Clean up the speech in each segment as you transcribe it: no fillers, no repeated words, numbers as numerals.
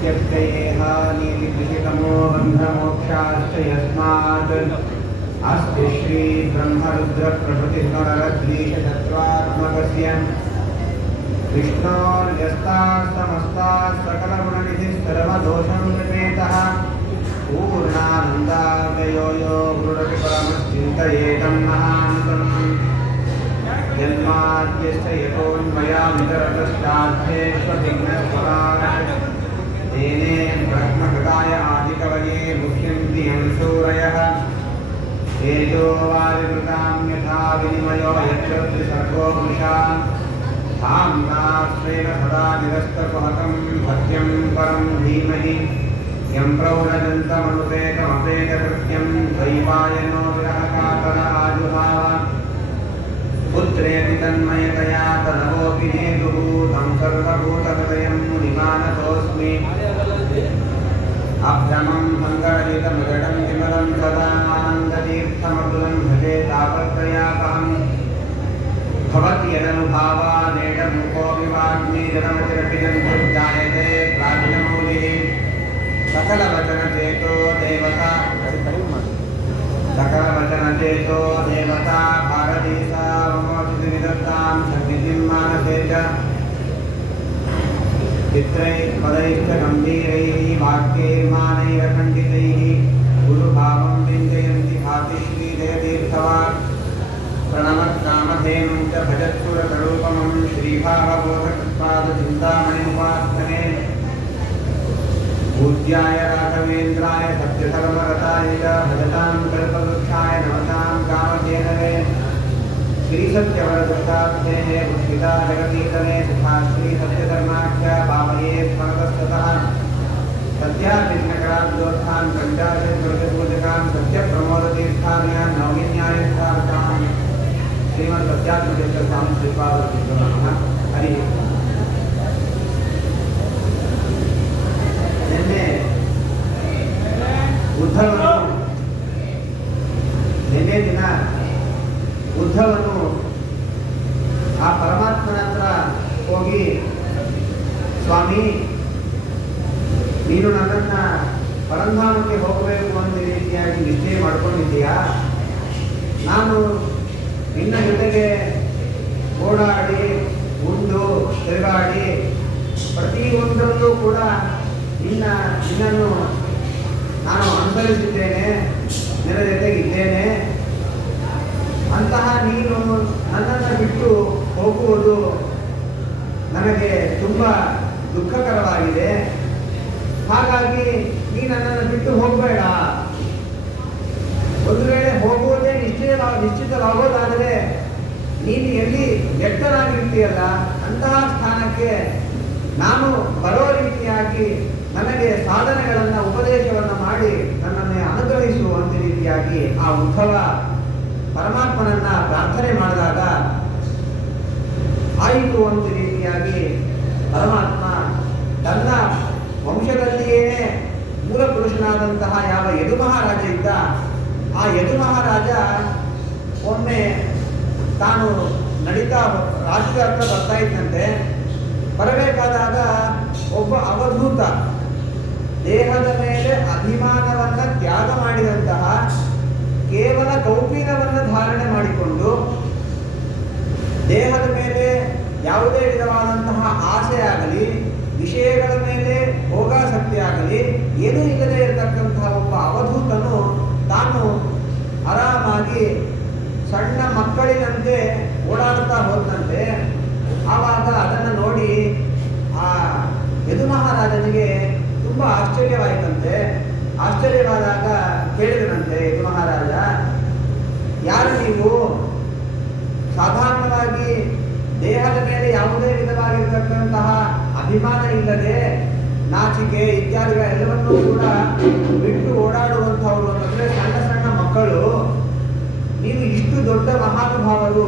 नित्यप्ययेहानिकृषितमो बन्धमोक्षाश्च यस्मात् अस्ति श्री ब्रह्मरुद्रप्रभृतिस्मरद्वीषचत्वात्मकस्य विष्णोर्यस्ताः समस्ताः सकलगुणनिधिः सर्वदोषं विपेतः पूर्णानन्दाव्ययो यो गुरुरपि परमश्चिन्तयेतं महान्तम् जन्माद्यस्य यतोऽन्वयामितरतश्चार्थेष्वभिघ्नस्वराट् तेने ब्रह्मकृताय आदिकवये मुह्यन्ति यंसूरयः तेजो वारिवृतां यथा विनिमयो यत्र सर्गो मृषा धाम्ना स्वेन सदा निरस्तकुहकं सत्यं परं धीमहि यं प्रौढजन्तमनुपेतमपेतकृत्यं द्वैपायनो विरहकातर आजुहाव पुत्रेऽपि तन्मयतया तदवोऽपि नेतुः तं सर्वभूतहृदयं मुनिमानतोऽस्मि अभ्रमं मङ्गलयुतमृगडं विमलं सदा आनन्दतीर्थमतुलं भजे तापत्रयापहं भवति यदनुभावानेडमुखोऽपि वाग्मी जडमतिरपि जन्तुर्जायते प्राज्ञमौलिः सकलवचनचेतो देवता भारती सा ममोऽतिनिदत्तां सन्निधिं मानसे च चित्रैः पदैश्च गम्भीरैः वाक्यैर्मानैरखण्डितैः गुरुभावं व्यञ्जयन्ति भाति श्रीजयतीर्थवाक् प्रणमत्कामधेनुं च भजत्सुरतरूपमं श्रीभावबोधकृत्पादचिन्तामणिमुपास्तने पूज्याय राघवेन्द्राय सत्यधर्मरताय च भजतां कल्पवृक्षाय नमतां कामधेनवे श्रीसत्यवरदत्ताब्धेः पुष्पिता जगतीतले सुखाश्री सत्यधर्माख्या पावये स्मरतस्ततः सत्याभिघ्नकराब्दोत्थान् पञ्चाशद्वर्गपूजकान् सत्यप्रमोदतीर्थान्यान् नौमिन्यायस्थार्थान् श्रीमत्सत्यात्मतीर्थस्वामी श्रीपादतीर्थो नमः हरिः ನಿನ್ನೆ ದಿನ ಉದ್ಧವನು ಆ ಪರಮಾತ್ಮನ ಹತ್ರ ಹೋಗಿ, ಸ್ವಾಮಿ ನೀನು ನನ್ನನ್ನ ಪರಂಧಾಮಕ್ಕೆ ಹೋಗಬೇಕು ಅಂತ ರೀತಿಯಾಗಿ ನಿಶ್ಚಯ ಮಾಡ್ಕೊಂಡಿದ್ದೀಯಾ? ನಾನು ನಿನ್ನ ಜೊತೆಗೆ ಓಡಾಡಿ ಉಂಡು ತಿರುಗಾಡಿ ಪ್ರತಿಯೊಂದರಲ್ಲೂ ಕೂಡ ನಿನ್ನನ್ನು ನಾನು ಅನುಸರಿಸಿದ್ದೇನೆ, ನಿನ್ನ ಜೊತೆಗಿದ್ದೇನೆ. ಅಂತಹ ನೀನು ನನ್ನನ್ನು ಬಿಟ್ಟು ಹೋಗುವುದು ನನಗೆ ತುಂಬ ದುಃಖಕರವಾಗಿದೆ. ಹಾಗಾಗಿ ನೀ ನನ್ನನ್ನು ಬಿಟ್ಟು ಹೋಗಬೇಡ. ಒಂದು ವೇಳೆ ಹೋಗುವುದೇ ನಿಶ್ಚಿತವಾಗೋದಾದರೆ ನೀನು ಎಲ್ಲಿ ವ್ಯಕ್ತನಾಗಿರ್ತೀಯಲ್ಲ ಅಂತಹ ಸ್ಥಾನಕ್ಕೆ ನಾನು ಬರೋ ರೀತಿಯಾಗಿ ನನಗೆ ಸಾಧನೆಗಳನ್ನು ಉಪದೇಶವನ್ನು ಮಾಡಿ ನನ್ನನ್ನೇ ಅನುಗ್ರಹಿಸುವಂತ ರೀತಿಯಾಗಿ ಆ ಉದ್ಧವ ಪರಮಾತ್ಮನನ್ನ ಪ್ರಾರ್ಥನೆ ಮಾಡಿದಾಗ ಆಯಿತು ಒಂದು ರೀತಿಯಾಗಿ ಪರಮಾತ್ಮ ತನ್ನ ವಂಶದಲ್ಲಿಯೇ ಮೂಲ ಪುರುಷನಾದಂತಹ ಯಾವ ಯದು ಮಹಾರಾಜ ಇದ್ದ, ಆ ಯದು ಮಹಾರಾಜ ಒಮ್ಮೆ ತಾನು ನಡೀತಾ ರಾಜ್ಯದ ಹತ್ರ ಬರ್ತಾ ಇದ್ದಂತೆ. ಬರಬೇಕಾದಾಗ ಒಬ್ಬ ಅವಧೂತ ದೇಹದ ಮೇಲೆ ಅಭಿಮಾನವನ್ನ ತ್ಯಾಗ ಮಾಡಿದಂತಹ, ಕೇವಲ ಕೌಪೀನವನ್ನು ಧಾರಣೆ ಮಾಡಿಕೊಂಡು ದೇಹದ ಮೇಲೆ ಯಾವುದೇ ವಿಧವಾದಂತಹ ಆಸೆ ಆಗಲಿ, ವಿಷಯಗಳ ಮೇಲೆ ಭೋಗಾಸಕ್ತಿ ಆಗಲಿ ಏನೂ ಇಲ್ಲದೆ ಇರತಕ್ಕಂತಹ ಒಬ್ಬ ಅವಧೂತನು ತಾನು ಆರಾಮಾಗಿ ಸಣ್ಣ ಮಕ್ಕಳಿನಂತೆ ಓಡಾಡುತ್ತಾ ಹೋದಂತೆ. ಆವಾಗ ಅದನ್ನು ನೋಡಿ ಆ ಯದು ಮಹಾರಾಜನಿಗೆ ತುಂಬ ಆಶ್ಚರ್ಯವಾಯಿತಂತೆ. ಆಶ್ಚರ್ಯವಾದಾಗ ಕೇಳಿದನಂತೆ ಯದು ಮಹಾರಾಜ, ಯಾರು ನೀವು? ಸಾಧಾರಣವಾಗಿ ದೇಹದ ಮೇಲೆ ಯಾವುದೇ ವಿಧವಾಗಿರ್ತಕ್ಕಂತಹ ಅಭಿಮಾನ ಇಲ್ಲದೆ ನಾಚಿಕೆ ಇತ್ಯಾದಿಗಳೆಲ್ಲವನ್ನೂ ಕೂಡ ಬಿಟ್ಟು ಓಡಾಡುವಂಥವರು ಅಂದರೆ ಸಣ್ಣ ಸಣ್ಣ ಮಕ್ಕಳು. ನೀವು ಇಷ್ಟು ದೊಡ್ಡ ಮಹಾನುಭಾವರು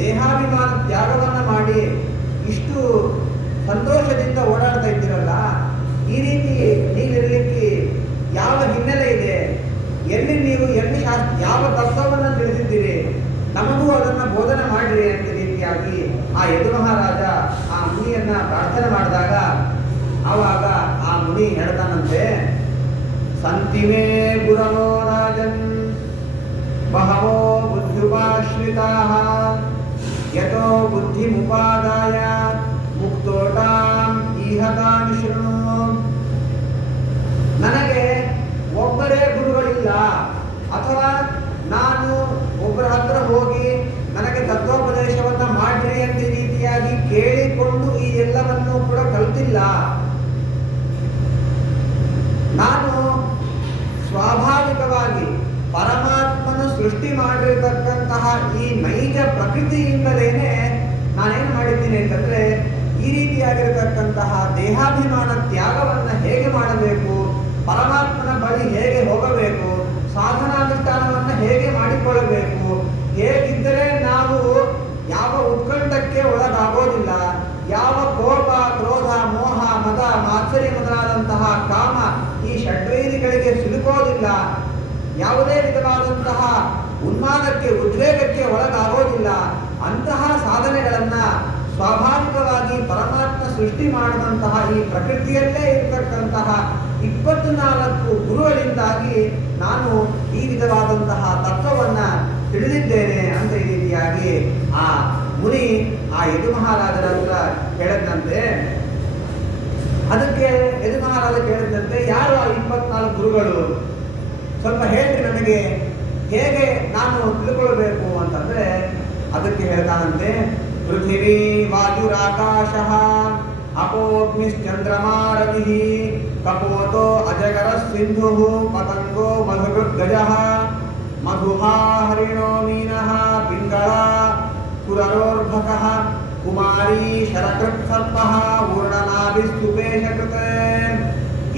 ದೇಹಾಭಿಮಾನ ತ್ಯಾಗವನ್ನು ಮಾಡಿ ಇಷ್ಟು ಸಂತೋಷದಿಂದ ಓಡಾಡ್ತಾ ಇದ್ದೀರಲ್ಲ, ಈ ರೀತಿ ನೀವಿರಲಿಕ್ಕೆ ಯಾವ ಹಿನ್ನೆಲೆ ಇದೆ? ಎಲ್ಲಿ ನೀವು ಯಾವ ತತ್ವವನ್ನು ತಿಳಿದಿದ್ದೀರಿ? ನಮಗೂ ಅದನ್ನು ಬೋಧನೆ ಮಾಡಿರಿ ಅಂತ ರೀತಿಯಾಗಿ ಆ ಯದು ಮಹಾರಾಜ ಆ ಮುನಿಯನ್ನ ಪ್ರಾರ್ಥನೆ ಮಾಡಿದಾಗ ಆವಾಗ ಆ ಮುನಿ ಹೇಳ್ತಾನಂತೆ, ಸಂತಿಮೇ ಗುರವೋ ರಾಜನ್ ಬಹವೋ ಬುದ್ಧುಪಾಶ್ರಿತಾಃ ಯತೋ ಬುದ್ಧಿಮುಪಾದಾಯ ಮುಕ್ತೋಟಾಂ ಈಹತಾಂ ಶೃಣು. ನನಗೆ ಒಬ್ಬರೇ ಗುರುಗಳಿಲ್ಲ, ಅಥವಾ ನಾನು ಒಬ್ಬರ ಹತ್ರ ಹೋಗಿ ನನಗೆ ತತ್ವೋಪದೇಶವನ್ನು ಮಾಡ್ರಿ ಅಂತ ರೀತಿಯಾಗಿ ಕೇಳಿಕೊಂಡು ಈ ಎಲ್ಲವನ್ನೂ ಕೂಡ ಕಲಿತಿಲ್ಲ. ನಾನು ಸ್ವಾಭಾವಿಕವಾಗಿ ಪರಮಾತ್ಮನು ಸೃಷ್ಟಿ ಮಾಡಿರತಕ್ಕಂತಹ ಈ ನೈಜ ಪ್ರಕೃತಿಯಿಂದಲೇನೆ ನಾನೇನು ಮಾಡಿದ್ದೀನಿ ಅಂತಂದ್ರೆ, ಈ ರೀತಿಯಾಗಿರತಕ್ಕಂತಹ ದೇಹಾಭಿಮಾನ ತ್ಯಾಗವನ್ನು ಹೇಗೆ ಮಾಡಬೇಕು, ಪರಮಾತ್ಮನ ಬಳಿ ಹೇಗೆ ಹೋಗಬೇಕು, ಸಾಧನಾನುಷ್ಠಾನವನ್ನು ಹೇಗೆ ಮಾಡಿಕೊಳ್ಳಬೇಕು, ಹೇಗಿದ್ದರೆ ನಾವು ಯಾವ ಉತ್ಕಂಠಕ್ಕೆ ಒಳಗಾಗೋದಿಲ್ಲ, ಯಾವ ಕೋಪ ಕ್ರೋಧ ಮೋಹ ಮದ ಮಾತ್ಸರ್ಯ ಮೊದಲಾದಂತಹ ಕಾಮ ಈ ಷಡ್ವೈರಿಗಳಿಗೆ ಸಿಲುಕೋದಿಲ್ಲ, ಯಾವುದೇ ವಿಧವಾದಂತಹ ಉನ್ಮಾದಕ್ಕೆ ಉದ್ವೇಗಕ್ಕೆ ಒಳಗಾಗೋದಿಲ್ಲ, ಅಂತಹ ಸಾಧನೆಗಳನ್ನ ಸ್ವಾಭಾವಿಕವಾಗಿ ಪರಮಾತ್ಮ ಸೃಷ್ಟಿ ಮಾಡಿದಂತಹ ಈ ಪ್ರಕೃತಿಯಲ್ಲೇ ಇರತಕ್ಕಂತಹ 24 ಗುರುಗಳಿಂದಾಗಿ ನಾನು ಈ ವಿಧವಾದಂತಹ ತತ್ವವನ್ನ ತಿಳಿದಿದ್ದೇನೆ ಅಂತ ಈ ರೀತಿಯಾಗಿ ಆ ಮುನಿ ಆ ಯದು ಮಹಾರಾಜರ ಹತ್ರ ಕೇಳಿದಂತೆ. ಅದಕ್ಕೆ ಯದು ಮಹಾರಾಜ ಕೇಳಿದಂತೆ, ಯಾರು ಆ 24 ಗುರುಗಳು, ಸ್ವಲ್ಪ ಹೇಳ್ರಿ ನನಗೆ, ಹೇಗೆ ನಾನು ತಿಳ್ಕೊಳ್ಬೇಕು ಅಂತಂದ್ರೆ ಅದಕ್ಕೆ ಹೇಳ್ತಾನಂತೆ, ಪೃಥಿವೀ ವಾಯುರಾಕಾಶ ಅಪೋಗ್ನಿಶ್ಚಂದ್ರಮಾ ರವಿಃ ಕಪೋತೋ ಅಜಗರ ಸಿಂಧು ಪತಂಗೋ ಮಧುಗೃದ್ಗಜಃ ಮಧುಹಾ ಹರಿಣೋ ಮೀನಃ ಪಿಂಗಳ ಕುರರೋರ್ಭಕಃ ಕುಮಾರೀ ಶರಕೃತ್ಸರ್ಪಃ ಊರ್ಣನಾಭಿಸ್ತುಪೇಶಕೃತ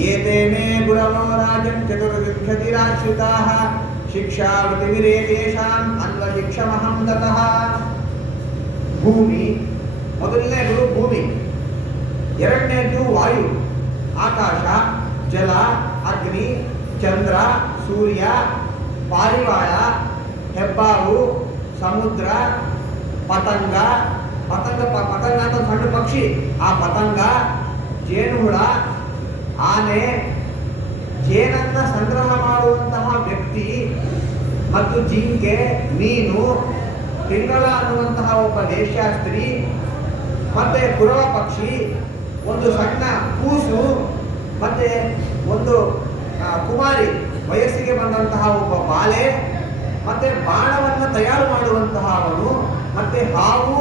ಏತೆ ಮೇ ಗುರವೋ ರಾಜನ್ ಚತುರ್ವಿಂಶತಿರಾಶ್ರಿತಾಃ ಶಿಕ್ಷಾವೃತಿವಿರೇತೇಷಾಂ ಅನ್ವಶಿಕ್ಷಮಹಂ ದತಃ. ಭೂಮಿ, ಮೊದಲನೇ ಗುರು ಭೂಮಿ, ಎರಡನೇದು ವಾಯು, ಆಕಾಶ, ಜಲ, ಅಗ್ನಿ, ಚಂದ್ರ, ಸೂರ್ಯ, ಪಾರಿವಾಳ, ಹೆಬ್ಬಾವು, ಸಮುದ್ರ, ಪತಂಗ ಪತಂಗ ಅಂತ ಸಣ್ಣ ಪಕ್ಷಿ, ಆ ಪತಂಗ, ಜೇನುಹುಳ, ಆನೆ, ಜೇನನ್ನ ಸಂಗ್ರಹ ಮಾಡುವಂತಹ ವ್ಯಕ್ತಿ, ಮತ್ತು ಜಿಂಕೆ, ಮೀನು, ಪಿಂಗಳ ಅನ್ನುವಂತಹ ಒಬ್ಬ ವೇಶ್ಯಾಸ್ತ್ರೀ, ಮತ್ತೆ ಕುರವ ಪಕ್ಷಿ, ಒಂದು ಸಣ್ಣ ಕೂಸು, ಮತ್ತೆ ಒಂದು ಕುಮಾರಿ ವಯಸ್ಸಿಗೆ ಬಂದಂತಹ ಒಬ್ಬ ಬಾಲೆ, ಮತ್ತೆ ಬಾಣವನ್ನು ತಯಾರು ಮಾಡುವಂತಹ ಅವನು, ಮತ್ತೆ ಹಾವು,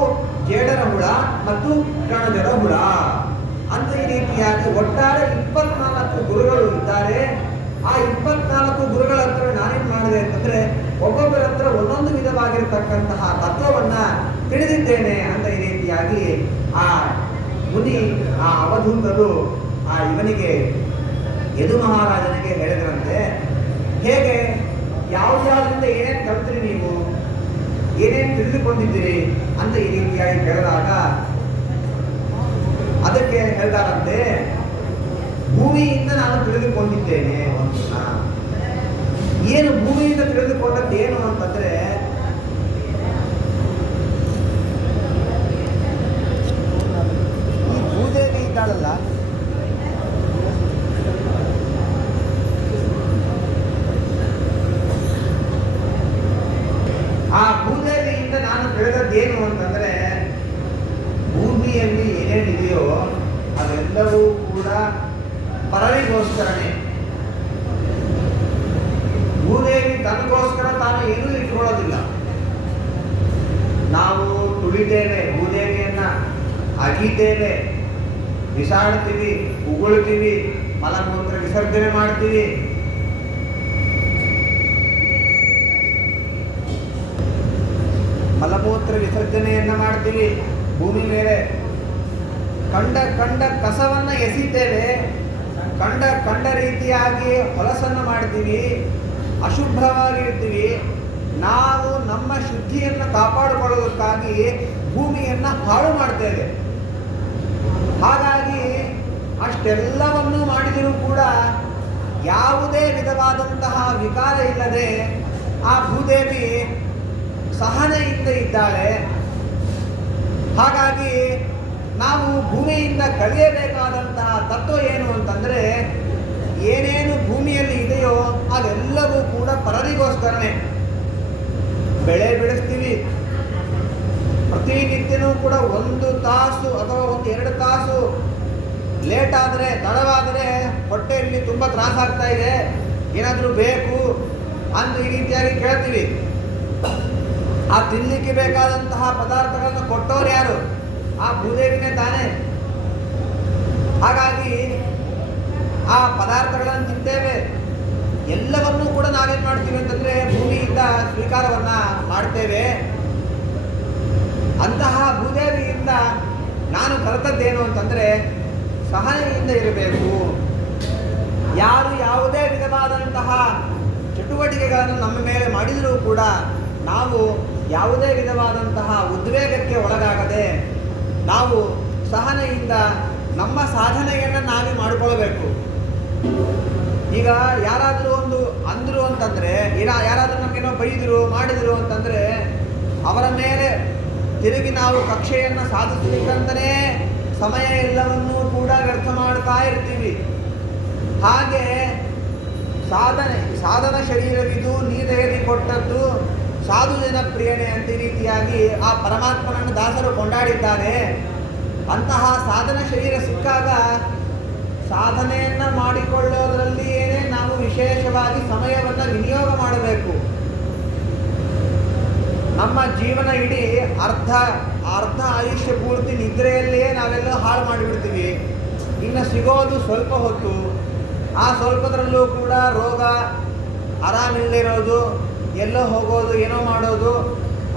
ಜೇಡರ ಹುಳ ಮತ್ತು ಕಣಜದ ಹುಳ ಅಂತ ಈ ರೀತಿಯಾಗಿ ಒಟ್ಟಾರೆ 24 ಗುರುಗಳು ಇದ್ದಾರೆ. ಆ 24 ಗುರುಗಳ ಹತ್ರ ನಾನೇನು ಮಾಡಿದೆ ಅಂತಂದ್ರೆ, ಒಬ್ಬೊಬ್ಬರ ಹತ್ರ ಒಂದೊಂದು ವಿಧವಾಗಿರತಕ್ಕಂತಹ ತತ್ವವನ್ನ ತಿಳಿದಿದ್ದೇನೆ ಅಂತ ಈ ರೀತಿಯಾಗಿ ಆ ಮುನಿ ಆ ಅವಧೂತರು ಇವನಿಗೆ ಯದು ಮಹಾರಾಜನಿಗೆ ಹೇಳಿದ್ರಂತೆ. ಹೇಗೆ, ಯಾವ್ದ್ಯಾವ್ದ್ರಿಂದ ಏನೇನು ಕಲ್ತ್ರಿ ನೀವು, ಏನೇನು ತಿಳಿದುಕೊಂಡಿದ್ದೀರಿ ಅಂತ ಈ ರೀತಿಯಾಗಿ ಕೇಳಿದಾಗ ಅದಕ್ಕೆ ಹೇಳ್ತಾರಂತೆ, ಭೂಮಿಯಿಂದ ನಾನು ತಿಳಿದುಕೊಂಡಿದ್ದೇನೆ. ಏನು ಭೂಮಿಯಿಂದ ತಿಳಿದುಕೊಂಡದ್ದೇನು ಅಂತಂದ್ರೆ, ಈ ಭೂದೇವಿ ಇದ್ದಾಳಲ್ಲ, ಆ ಭೂದೇವಿಯಿಂದ ನಾನು ತಿಳಿದದ್ದೇನು ಅಂತಂದ್ರೆ, ಭೂಮಿಯಲ್ಲಿ ಏನೇನಿದೆಯೋ ಅದೆಲ್ಲವೂ ಕೂಡ ಪರರಿಗೋಸ್ಕರನೇ. ಭೂದೇವಿ ತನಗೋಸ್ಕರ ತಾನು ಏನೂ ಇಟ್ಕೊಳ್ಳೋದಿಲ್ಲ. ನಾವು ತುಳಿತೇವೆ, ಭೂದೇವಿಯನ್ನ ಅಗಿತೇವೆ, ಬಿಸಾಡ್ತೀವಿ, ಉಗುಳ್ತೀವಿ, ಮಲಮೂತ್ರ ವಿಸರ್ಜನೆ ಮಾಡ್ತೀವಿ. ಮಲಮೂತ್ರ ವಿಸರ್ಜನೆಯನ್ನ ಮಾಡ್ತೀವಿ ಭೂಮಿ ಮೇಲೆ. ಕಂಡ ಕಸವನ್ನ ಎಸಿತೇವೆ, ಕಂಡ ರೀತಿಯಾಗಿ ಹೊಲಸನ್ನು ಮಾಡ್ತೀವಿ, ಅಶುಭ್ರವಾಗಿರ್ತೀವಿ. ನಾವು ನಮ್ಮ ಶುದ್ಧಿಯನ್ನು ಕಾಪಾಡಿಕೊಳ್ಳೋದಕ್ಕಾಗಿ ಭೂಮಿಯನ್ನು ಹಾಳು ಮಾಡ್ತೇವೆ. ಹಾಗಾಗಿ ಅಷ್ಟೆಲ್ಲವನ್ನು ಮಾಡಿದರೂ ಕೂಡ ಯಾವುದೇ ವಿಧವಾದಂತಹ ವಿಕಾರ ಇಲ್ಲದೆ ಆ ಭೂದೇವಿ ಸಹನೆಯಿಂದ ಇದ್ದಾಳೆ. ಹಾಗಾಗಿ ನಾವು ಭೂಮಿಯಿಂದ ಕಲಿಯಬೇಕಾದಂತಹ ತತ್ವ ಏನು ಅಂತಂದರೆ, ಏನೇನು ಭೂಮಿಯಲ್ಲಿ ಇದೆಯೋ ಅದೆಲ್ಲವೂ ಕೂಡ ಪರರಿಗೋಸ್ಕರನೇ. ಬೆಳೆ ಬೆಳೆಸ್ತೀವಿ, ಪ್ರತಿನಿತ್ಯನೂ ಕೂಡ 1 ತಾಸು ಅಥವಾ 1-2 ತಾಸು ಲೇಟ್ ಆದರೆ, ತಡವಾದರೆ ಹೊಟ್ಟೆಯಲ್ಲಿ ತುಂಬ ತ್ರಾಸಾಗ್ತಾ ಇದೆ, ಏನಾದರೂ ಬೇಕು ಅಂತ ಈ ರೀತಿಯಾಗಿ ಕೇಳ್ತೀವಿ. ಆ ತಿನ್ನಲಿಕ್ಕೆ ಬೇಕಾದಂತಹ ಪದಾರ್ಥಗಳನ್ನು ಕೊಟ್ಟವ್ರು ಯಾರು? ಆ ಭೂದೇವಿನೇ ತಾನೇ. ಹಾಗಾಗಿ ಆ ಪದಾರ್ಥಗಳನ್ನು ತಿಂತೇವೆ. ಎಲ್ಲವನ್ನೂ ಕೂಡ ನಾವೇನು ಮಾಡ್ತೀವಿ ಅಂತಂದರೆ ಭೂಮಿಯಿಂದ ಸ್ವೀಕಾರವನ್ನು ಮಾಡ್ತೇವೆ. ಅಂತಹ ಭೂದೇವಿಯಿಂದ ನಾನು ಕಲಿತದ್ದೇನು ಅಂತಂದರೆ ಸಹನೆಯಿಂದ ಇರಬೇಕು. ಯಾರು ಯಾವುದೇ ವಿಧವಾದಂತಹ ಚಟುವಟಿಕೆಗಳನ್ನು ನಮ್ಮ ಮೇಲೆ ಮಾಡಿದರೂ ಕೂಡ ನಾವು ಯಾವುದೇ ವಿಧವಾದಂತಹ ಉದ್ವೇಗಕ್ಕೆ ಒಳಗಾಗದೆ ನಾವು ಸಹನೆಯಿಂದ ನಮ್ಮ ಸಾಧನೆಯನ್ನು ನಾವೇ ಮಾಡಿಕೊಳ್ಳಬೇಕು. ಈಗ ಯಾರಾದರೂ ಒಂದು ಅಂದರು ಅಂತಂದರೆ, ಯಾರಾದರೂ ನಮಗೇನೋ ಬೈದರು ಮಾಡಿದರು ಅಂತಂದರೆ ಅವರ ಮೇಲೆ ತಿರುಗಿ ನಾವು ಕಕ್ಷೆಯನ್ನು ಸಾಧಿಸಲಿಕ್ಕಂತಲೇ ಸಮಯ ಎಲ್ಲವನ್ನೂ ಕೂಡ ವ್ಯರ್ಥ ಮಾಡ್ತಾ ಇರ್ತೀವಿ. ಹಾಗೆ ಸಾಧನ ಶರೀರವಿದು ನೀದೇರಿ ಕೊಟ್ಟದ್ದು ಸಾಧು ಜನ ಪ್ರಿಯನೇ ಅಂತ ಈ ರೀತಿಯಾಗಿ ಆ ಪರಮಾತ್ಮನನ್ನು ದಾಸರು ಕೊಂಡಾಡಿದ್ದಾರೆ. ಅಂತಹ ಸಾಧನ ಶರೀರ ಸಿಕ್ಕಾಗ ಸಾಧನೆಯನ್ನು ಮಾಡಿಕೊಳ್ಳೋದರಲ್ಲಿಯೇ ನಾವು ವಿಶೇಷವಾಗಿ ಸಮಯವನ್ನು ವಿನಿಯೋಗ ಮಾಡಬೇಕು. ನಮ್ಮ ಜೀವನ ಇಡೀ ಅರ್ಧ ಆಯುಷ್ಯ ಪೂರ್ತಿ ನಿದ್ರೆಯಲ್ಲಿಯೇ ನಾವೆಲ್ಲ ಹಾಳು ಮಾಡಿಬಿಡ್ತೀವಿ. ಇನ್ನು ಸಿಗೋದು ಸ್ವಲ್ಪ ಹೊತ್ತು, ಆ ಸ್ವಲ್ಪದರಲ್ಲೂ ಕೂಡ ರೋಗ, ಆರಾಮಿಲ್ಲದಿರೋದು, ಎಲ್ಲೋ ಹೋಗೋದು, ಏನೋ ಮಾಡೋದು,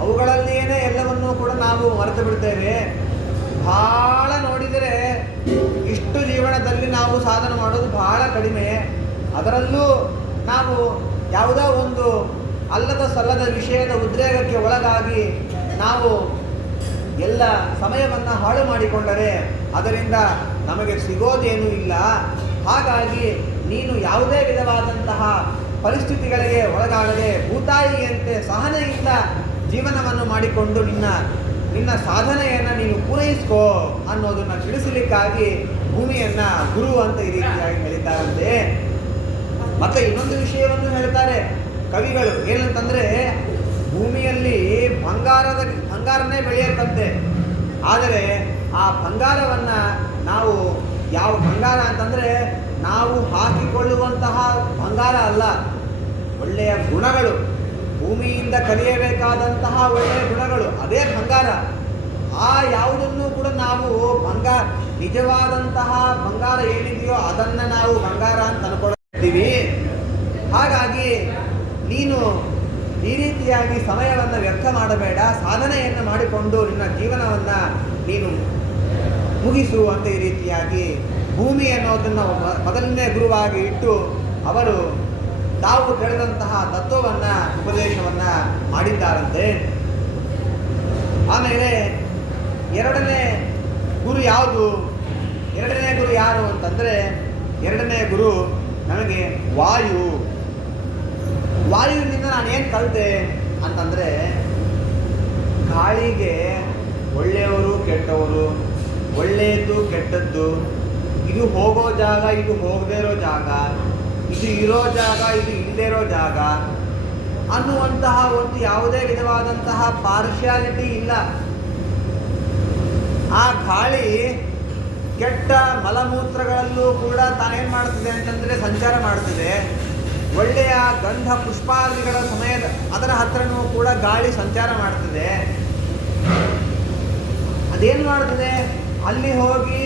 ಅವುಗಳಲ್ಲಿಯೇ ಎಲ್ಲವನ್ನೂ ಕೂಡ ನಾವು ಮರೆತು ಬಿಡ್ತೇವೆ. ಬಹಳ ನೋಡಿದರೆ ಇಷ್ಟು ಜೀವನದಲ್ಲಿ ನಾವು ಸಾಧನೆ ಮಾಡೋದು ಬಹಳ ಕಡಿಮೆ. ಅದರಲ್ಲೂ ನಾವು ಯಾವುದೋ ಒಂದು ಅಲ್ಲದ ಸಲ್ಲದ ವಿಷಯದ ಉದ್ರೇಗಕ್ಕೆ ಒಳಗಾಗಿ ನಾವು ಎಲ್ಲ ಸಮಯವನ್ನು ಹಾಳು ಮಾಡಿಕೊಂಡರೆ ಅದರಿಂದ ನಮಗೆ ಸಿಗೋದೇನೂ ಇಲ್ಲ. ಹಾಗಾಗಿ ನೀನು ಯಾವುದೇ ವಿಧವಾದಂತಹ ಪರಿಸ್ಥಿತಿಗಳಿಗೆ ಒಳಗಾಗದೆ ಭೂತಾಯಿಯಂತೆ ಸಹನೆಯಿಂದ ಜೀವನವನ್ನು ಮಾಡಿಕೊಂಡು ನಿನ್ನ ಸಾಧನೆಯನ್ನು ನೀನು ಪೂರೈಸ್ಕೋ ಅನ್ನೋದನ್ನು ತಿಳಿಸಲಿಕ್ಕಾಗಿ ಭೂಮಿಯನ್ನು ಗುರು ಅಂತ ಈ ರೀತಿಯಾಗಿ ಹೇಳಿದ್ದಾರಂತೆ. ಮತ್ತೆ ಇನ್ನೊಂದು ವಿಷಯವನ್ನು ಹೇಳ್ತಾರೆ ಕವಿಗಳು, ಏನಂತಂದರೆ ಭೂಮಿಯಲ್ಲಿ ಬಂಗಾರನೇ ಬೆಳೆಯತ್ತಂತೆ. ಆದರೆ ಆ ಬಂಗಾರವನ್ನು ನಾವು ಯಾವ ಬಂಗಾರ ಅಂತಂದರೆ ನಾವು ಹಾಕಿಕೊಳ್ಳುವಂತಹ ಬಂಗಾರ ಅಲ್ಲ, ಒಳ್ಳೆಯ ಗುಣಗಳು, ಭೂಮಿಯಿಂದ ಕಲಿಯಬೇಕಾದಂತಹ ಒಳ್ಳೆಯ ಗುಣಗಳು, ಅದೇ ಬಂಗಾರ. ಆ ಯಾವುದನ್ನು ಕೂಡ ನಾವು ನಿಜವಾದಂತಹ ಬಂಗಾರ ಏನಿದೆಯೋ ಅದನ್ನು ನಾವು ಬಂಗಾರ ಅಂತ ಅನ್ಕೊಳ್ತೀವಿ. ಹಾಗಾಗಿ ನೀನು ಈ ರೀತಿಯಾಗಿ ಸಮಯವನ್ನು ವ್ಯರ್ಥ ಮಾಡಬೇಡ, ಸಾಧನೆಯನ್ನು ಮಾಡಿಕೊಂಡು ನಿನ್ನ ಜೀವನವನ್ನು ನೀನು ಮುಗಿಸು ಅಂತ ಈ ರೀತಿಯಾಗಿ ಭೂಮಿ ಅನ್ನೋದನ್ನು ಮೊದಲನೇ ಗುರುವಾಗಿ ಇಟ್ಟು ಅವರು ತಾವು ತಿಳಿದಂತಹ ತತ್ವವನ್ನು ಉಪದೇಶವನ್ನು ಮಾಡಿದ್ದಾರಂತೆ. ಆಮೇಲೆ ಎರಡನೇ ಗುರು ಯಾವುದು? ಎರಡನೇ ಗುರು ಯಾರು ಅಂತಂದರೆ ಎರಡನೇ ಗುರು ನಮಗೆ ವಾಯುವಿನಿಂದ ನಾನೇನು ಕಲಿತೆ ಅಂತಂದರೆ ಗಾಳಿಗೆ ಒಳ್ಳೆಯವರು ಕೆಟ್ಟವರು, ಒಳ್ಳೆಯದು ಕೆಟ್ಟದ್ದು, ಇದು ಹೋಗೋ ಜಾಗ, ಇದು ಹೋಗದೇ ಇರೋ ಜಾಗ, ಇದು ಇರೋ ಜಾಗ, ಇದು ಇಲ್ಲದೇ ಇರೋ ಜಾಗ ಅನ್ನುವಂತಹ ಒಂದು ಯಾವುದೇ ವಿಧವಾದಂತಹ ಪಾರ್ಶಿಯಾಲಿಟಿ ಇಲ್ಲ. ಆ ಗಾಳಿ ಕೆಟ್ಟ ಮಲಮೂತ್ರಗಳಲ್ಲೂ ಕೂಡ ತಾನೇನು ಮಾಡ್ತಿದೆ ಅಂತಂದರೆ ಸಂಚಾರ ಮಾಡ್ತಿದೆ. ಒಳ್ಳೆಯ ಗಂಧ ಪುಷ್ಪಾದಿಗಳ ಸಮಯದ ಅದರ ಹತ್ರನೂ ಕೂಡ ಗಾಳಿ ಸಂಚಾರ ಮಾಡ್ತಿದೆ. ಅದೇನು ಮಾಡ್ತದೆ, ಅಲ್ಲಿ ಹೋಗಿ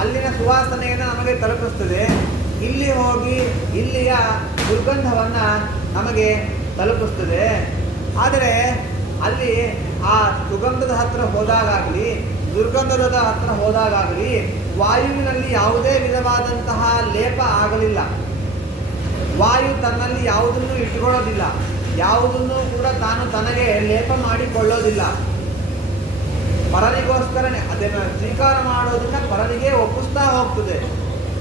ಅಲ್ಲಿನ ಸುವಾಸನೆಯನ್ನು ನಮಗೆ ತಲುಪಿಸ್ತದೆ, ಇಲ್ಲಿ ಹೋಗಿ ಇಲ್ಲಿಯ ದುರ್ಗಂಧವನ್ನು ನಮಗೆ ತಲುಪಿಸ್ತದೆ. ಆದರೆ ಅಲ್ಲಿ ಆ ಸುಗಂಧದ ಹತ್ತಿರ ಹೋದಾಗಲಿ ದುರ್ಗಂಧದ ಹತ್ತಿರ ಹೋದಾಗಲಿ ವಾಯುವಿನಲ್ಲಿ ಯಾವುದೇ ವಿಧವಾದಂತಹ ಲೇಪ ಆಗಲಿಲ್ಲ. ವಾಯು ತನ್ನಲ್ಲಿ ಯಾವುದನ್ನು ಇಟ್ಟುಕೊಳ್ಳೋದಿಲ್ಲ, ಯಾವುದನ್ನು ಕೂಡ ತಾನು ತನಗೆ ಲೇಪ ಮಾಡಿಕೊಳ್ಳೋದಿಲ್ಲ. ಪರನಿಗೋಸ್ಕರನೇ ಅದನ್ನು ಸ್ವೀಕಾರ ಮಾಡೋದನ್ನ ಪರನಿಗೆ ಒಪ್ಪಿಸ್ತಾ ಹೋಗ್ತದೆ.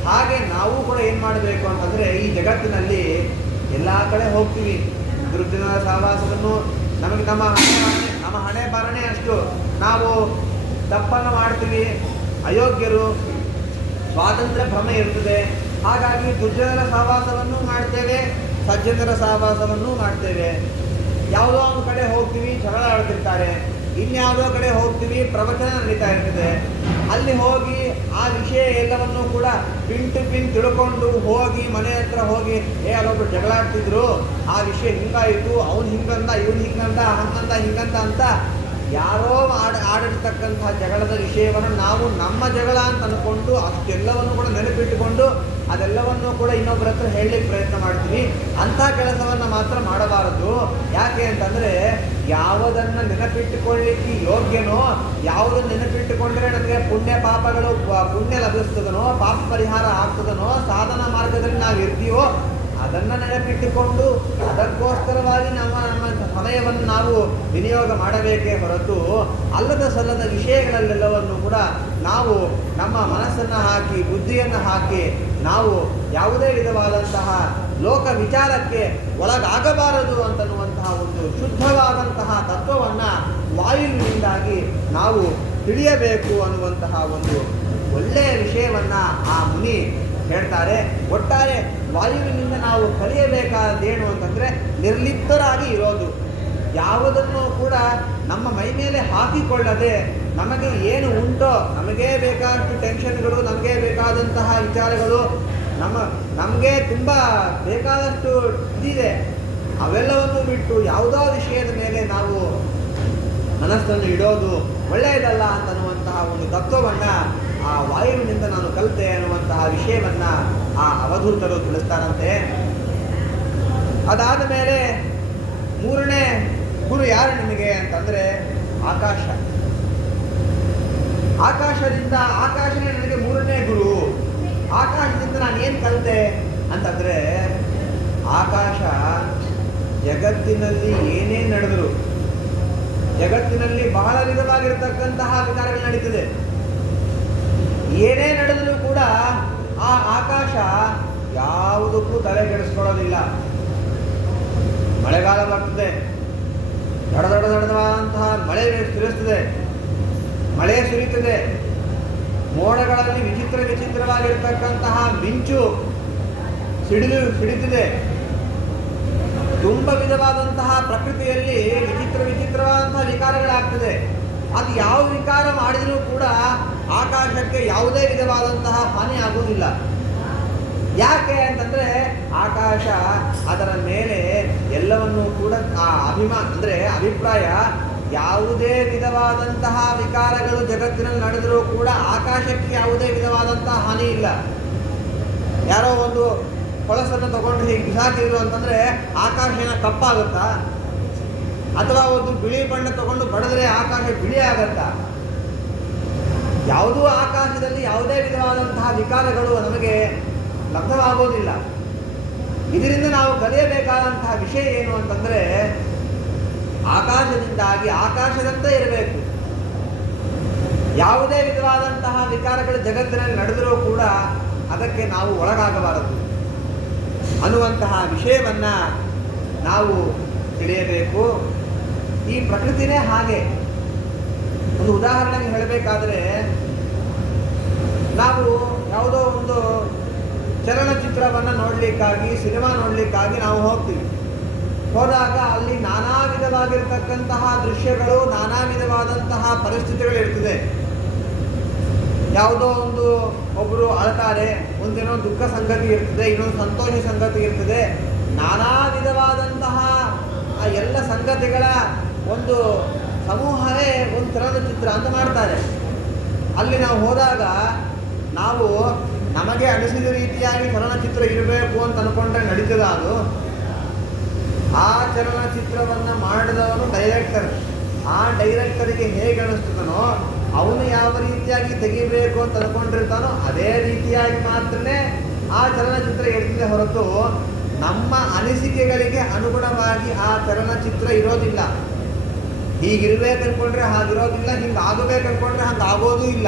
ಹಾಗೆ ನಾವು ಕೂಡ ಏನು ಮಾಡಬೇಕು ಅಂತಂದರೆ ಈ ಜಗತ್ತಿನಲ್ಲಿ ಎಲ್ಲ ಕಡೆ ಹೋಗ್ತೀವಿ, ದುರ್ಜನರ ಸಹವಾಸವನ್ನು ನಮಗೆ ನಮ್ಮ ಹಣೆ ಬರಣೆ ಅಷ್ಟು ನಾವು ತಪ್ಪನ್ನು ಮಾಡ್ತೀವಿ, ಅಯೋಗ್ಯರು, ಸ್ವಾತಂತ್ರ್ಯ ಭ್ರಮೆ ಇರ್ತದೆ. ಹಾಗಾಗಿ ದುರ್ಜನರ ಸಹವಾಸವನ್ನು ಮಾಡ್ತೇವೆ, ಸಜ್ಜನರ ಸಹವಾಸವನ್ನು ಮಾಡ್ತೇವೆ. ಯಾವುದೋ ಒಂದು ಕಡೆ ಹೋಗ್ತೀವಿ, ಜಗಳ ಆಡ್ತಿರ್ತಾರೆ. ಇನ್ಯಾವುದೋ ಕಡೆ ಹೋಗ್ತೀವಿ, ಪ್ರವಚನ ನಡೀತಾ ಇರ್ತದೆ. ಅಲ್ಲಿ ಹೋಗಿ ಆ ವಿಷಯ ಎಲ್ಲವನ್ನೂ ಕೂಡ ಪಿನ್ ಟು ಪಿನ್ ತಿಳ್ಕೊಂಡು ಹೋಗಿ ಮನೆ ಹತ್ರ ಹೋಗಿ ಅಲ್ಲೊಬ್ರು ಜಗಳ ಆಡ್ತಿದ್ರು, ಆ ವಿಷಯ ಹಿಂಗಾಯಿತು, ಅವ್ನು ಹಿಂಗಂದ, ಇವನು ಹಿಂಗಂದ, ಹಂಗಂದ ಹಿಂಗಂದ ಅಂತ ಯಾರೋ ಆಡಿರ್ತಕ್ಕಂತಹ ಜಗಳದ ವಿಷಯವನ್ನು ನಾವು ನಮ್ಮ ಜಗಳ ಅಂತ ಅಂದ್ಕೊಂಡು ಅಷ್ಟೆಲ್ಲವನ್ನು ಕೂಡ ನೆನಪಿಟ್ಟುಕೊಂಡು ಅದೆಲ್ಲವನ್ನು ಕೂಡ ಇನ್ನೊಬ್ಬರ ಹತ್ರ ಹೇಳಲಿಕ್ಕೆ ಪ್ರಯತ್ನ ಮಾಡ್ತೀವಿ. ಅಂಥ ಕೆಲಸವನ್ನು ಮಾತ್ರ ಮಾಡಬಾರದು. ಯಾಕೆ ಅಂತಂದರೆ, ಯಾವುದನ್ನು ನೆನಪಿಟ್ಟುಕೊಳ್ಳಿಕ್ಕೆ ಯೋಗ್ಯನೋ, ಯಾವುದನ್ನು ನೆನಪಿಟ್ಟುಕೊಂಡ್ರೆ ನನಗೆ ಪುಣ್ಯ ಲಭಿಸ್ತದನೋ, ಪಾಪ ಪರಿಹಾರ ಆಗ್ತದನೋ, ಸಾಧನ ಮಾರ್ಗದಲ್ಲಿ ನಾವು ಇರ್ತೀವೋ ಅದನ್ನು ನೆನಪಿಟ್ಟುಕೊಂಡು ಅದಕ್ಕೋಸ್ಕರವಾಗಿ ನಮ್ಮ ಸಮಯವನ್ನು ನಾವು ವಿನಿಯೋಗ ಮಾಡಬೇಕೇ ಹೊರತು ಅಲ್ಲದ ಸಲ್ಲದ ವಿಷಯಗಳಲ್ಲೆಲ್ಲವನ್ನು ಕೂಡ ನಾವು ನಮ್ಮ ಮನಸ್ಸನ್ನು ಹಾಕಿ, ಬುದ್ಧಿಯನ್ನು ಹಾಕಿ ನಾವು ಯಾವುದೇ ವಿಧವಾದಂತಹ ಲೋಕ ವಿಚಾರಕ್ಕೆ ಒಳಗಾಗಬಾರದು ಅಂತನ್ನುವಂತಹ ಒಂದು ಶುದ್ಧವಾದಂತಹ ತತ್ವವನ್ನು ವಾಯುವಿನಿಂದಾಗಿ ನಾವು ತಿಳಿಯಬೇಕು ಅನ್ನುವಂತಹ ಒಂದು ಒಳ್ಳೆಯ ವಿಷಯವನ್ನು ಆ ಮುನಿ ಹೇಳ್ತಾರೆ. ಒಟ್ಟಾರೆ ವಾಯುವಿನಿಂದ ನಾವು ಕಲಿಯಬೇಕಾದೇನು ಅಂತಂದರೆ ನಿರ್ಲಿಪ್ತರಾಗಿ ಇರೋದು, ಯಾವುದನ್ನು ಕೂಡ ನಮ್ಮ ಮೈ ಮೇಲೆ ಹಾಕಿಕೊಳ್ಳದೆ ನಮಗೆ ಏನು ಉಂಟೋ, ನಮಗೇ ಬೇಕಾದಷ್ಟು ಟೆನ್ಷನ್ಗಳು, ನಮಗೆ ಬೇಕಾದಂತಹ ವಿಚಾರಗಳು, ನಮಗೆ ತುಂಬ ಬೇಕಾದಷ್ಟು ಇದಿದೆ, ಅವೆಲ್ಲವನ್ನು ಬಿಟ್ಟು ಯಾವುದೋ ವಿಷಯದ ಮೇಲೆ ನಾವು ಮನಸ್ಸನ್ನು ಇಡೋದು ಒಳ್ಳೆಯದಲ್ಲ ಅಂತನ್ನುವಂತಹ ಒಂದು ತತ್ವವನ್ನು ಆ ವಾಯುವಿನಿಂದ ನಾನು ಕಲಿತೆ ಅನ್ನುವಂತಹ ವಿಷಯವನ್ನು ಆ ಅವಧೂತರು ತಿಳಿಸ್ತಾರಂತೆ. ಅದಾದ ಮೇಲೆ ಮೂರನೇ ಗುರು ಯಾರು ನಿಮಗೆ ಅಂತಂದರೆ ಆಕಾಶ. ಆಕಾಶನೇ ನನಗೆ ಮೂರನೇ ಗುರು. ಆಕಾಶದಿಂದ ನಾನು ಏನು ಕಲಿತೆ ಅಂತಂದರೆ, ಆಕಾಶ ಜಗತ್ತಿನಲ್ಲಿ ಏನೇ ನಡೆದರು, ಜಗತ್ತಿನಲ್ಲಿ ಬಹಳ ವಿಧವಾಗಿರತಕ್ಕಂತಹ ವಿಚಾರಗಳು ನಡೀತಿದೆ. ಏನೇ ನಡೆದರೂ ಕೂಡ ಆ ಆಕಾಶ ಯಾವುದಕ್ಕೂ ತಲೆಗೆಡಿಸ್ಕೊಳ್ಳೋದಿಲ್ಲ. ಮಳೆಗಾಲ ಬರ್ತದೆ, ದಡದಂತಹ ಮಳೆ ಸುರಿಸ್ತದೆ, ಮಳೆ ಸುರಿತದೆ, ಮೋಡಗಳಲ್ಲಿ ವಿಚಿತ್ರವಾಗಿರ್ತಕ್ಕಂತಹ ಮಿಂಚು ಸಿಡಿತಿದೆ. ತುಂಬ ವಿಧವಾದಂತಹ ಪ್ರಕೃತಿಯಲ್ಲಿ ವಿಚಿತ್ರವಾದಂತಹ ವಿಕಾರಗಳಾಗ್ತದೆ. ಅದು ಯಾವ ವಿಕಾರ ಮಾಡಿದರೂ ಕೂಡ ಆಕಾಶಕ್ಕೆ ಯಾವುದೇ ವಿಧವಾದಂತಹ ಹಾನಿ ಆಗುವುದಿಲ್ಲ. ಯಾಕೆ ಅಂತಂದರೆ, ಆಕಾಶ ಅದರ ಮೇಲೆ ಎಲ್ಲವನ್ನೂ ಕೂಡ ಅಭಿಪ್ರಾಯ, ಯಾವುದೇ ವಿಧವಾದಂತಹ ವಿಕಾರಗಳು ಜಗತ್ತಿನಲ್ಲಿ ನಡೆದರೂ ಕೂಡ ಆಕಾಶಕ್ಕೆ ಯಾವುದೇ ವಿಧವಾದಂತಹ ಹಾನಿ ಇಲ್ಲ. ಯಾರೋ ಒಂದು ಹೊಳಸನ್ನು ತಗೊಂಡು ಹೀಗೆ ಬಿಸಾಕಿದ್ರು ಅಂತಂದರೆ ಆಕಾಶ ಕಪ್ಪಾಗುತ್ತಾ? ಅಥವಾ ಒಂದು ಬಿಳಿ ಬಣ್ಣ ತಗೊಂಡು ಬಡಿದ್ರೆ ಆಕಾಶ ಬಿಳಿ ಆಗತ್ತಾ? ಯಾವುದೂ ಆಕಾಶದಲ್ಲಿ ಯಾವುದೇ ವಿಧವಾದಂತಹ ವಿಕಾರಗಳು ನಮಗೆ ಲಭ್ಯವಾಗೋದಿಲ್ಲ. ಇದರಿಂದ ನಾವು ಕಲಿಯಬೇಕಾದಂತಹ ವಿಷಯ ಏನು ಅಂತಂದರೆ, ಆಕಾಶದಿಂದಾಗಿ ಆಕಾಶದಂತೆ ಇರಬೇಕು. ಯಾವುದೇ ವಿಧವಾದಂತಹ ವಿಕಾರಗಳು ಜಗತ್ತಿನಲ್ಲಿ ನಡೆದರೂ ಕೂಡ ಅದಕ್ಕೆ ನಾವು ಒಳಗಾಗಬಾರದು ಅನ್ನುವಂತಹ ವಿಷಯವನ್ನು ನಾವು ತಿಳಿಯಬೇಕು. ಈ ಪ್ರಕೃತಿನೇ ಹಾಗೆ. ಒಂದು ಉದಾಹರಣೆಗೆ ಹೇಳಬೇಕಾದ್ರೆ, ನಾವು ಯಾವುದೋ ಒಂದು ಚಲನಚಿತ್ರವನ್ನು ನೋಡಲಿಕ್ಕಾಗಿ, ಸಿನಿಮಾ ನೋಡಲಿಕ್ಕಾಗಿ ನಾವು ಹೋಗ್ತೀವಿ. ಹೋದಾಗ ಅಲ್ಲಿ ನಾನಾ ವಿಧವಾಗಿರ್ತಕ್ಕಂತಹ ದೃಶ್ಯಗಳು, ನಾನಾ ವಿಧವಾದಂತಹ ಪರಿಸ್ಥಿತಿಗಳು ಇರ್ತದೆ. ಯಾವುದೋ ಒಬ್ಬರು ಅಳ್ತಾರೆ, ಒಂದೇನೋ ದುಃಖ ಸಂಗತಿ ಇರ್ತದೆ, ಇನ್ನೊಂದು ಸಂತೋಷ ಸಂಗತಿ ಇರ್ತದೆ. ನಾನಾ ವಿಧವಾದಂತಹ ಆ ಎಲ್ಲ ಸಂಗತಿಗಳ ಒಂದು ಸಮೂಹವೇ ಒಂದು ಚಲನಚಿತ್ರ ಅಂತ ಮಾಡ್ತಾರೆ. ಅಲ್ಲಿ ನಾವು ಹೋದಾಗ ನಾವು ನಮಗೆ ಅನಿಸಿದ ರೀತಿಯಾಗಿ ಚಲನಚಿತ್ರ ಇರಬೇಕು ಅಂತ ಅಂದ್ಕೊಂಡ್ರೆ ನಡೀತದ? ಅದು ಆ ಚಲನಚಿತ್ರವನ್ನು ಮಾಡಿದವನು ಡೈರೆಕ್ಟರ್. ಆ ಡೈರೆಕ್ಟರಿಗೆ ಹೇಗೆ ಅನಿಸ್ತದನೋ, ಅವನು ಯಾವ ರೀತಿಯಾಗಿ ತೆಗಿಬೇಕು ಅಂತ ಅಂದ್ಕೊಂಡಿರ್ತಾನೋ ಅದೇ ರೀತಿಯಾಗಿ ಮಾತ್ರನೇ ಆ ಚಲನಚಿತ್ರ ಇರ್ತದೆ ಹೊರತು ನಮ್ಮ ಅನಿಸಿಕೆಗಳಿಗೆ ಅನುಗುಣವಾಗಿ ಆ ಚಲನಚಿತ್ರ ಇರೋದಿಲ್ಲ. ಹೀಗಿರ್ಬೇಕು ಅಂದ್ಕೊಂಡ್ರೆ ಹಾಗಿರೋದಿಲ್ಲ, ಹಿಂಗೆ ಆಗಬೇಕು ಅಂದ್ಕೊಂಡ್ರೆ ಹಂಗೆ ಆಗೋದೂ ಇಲ್ಲ.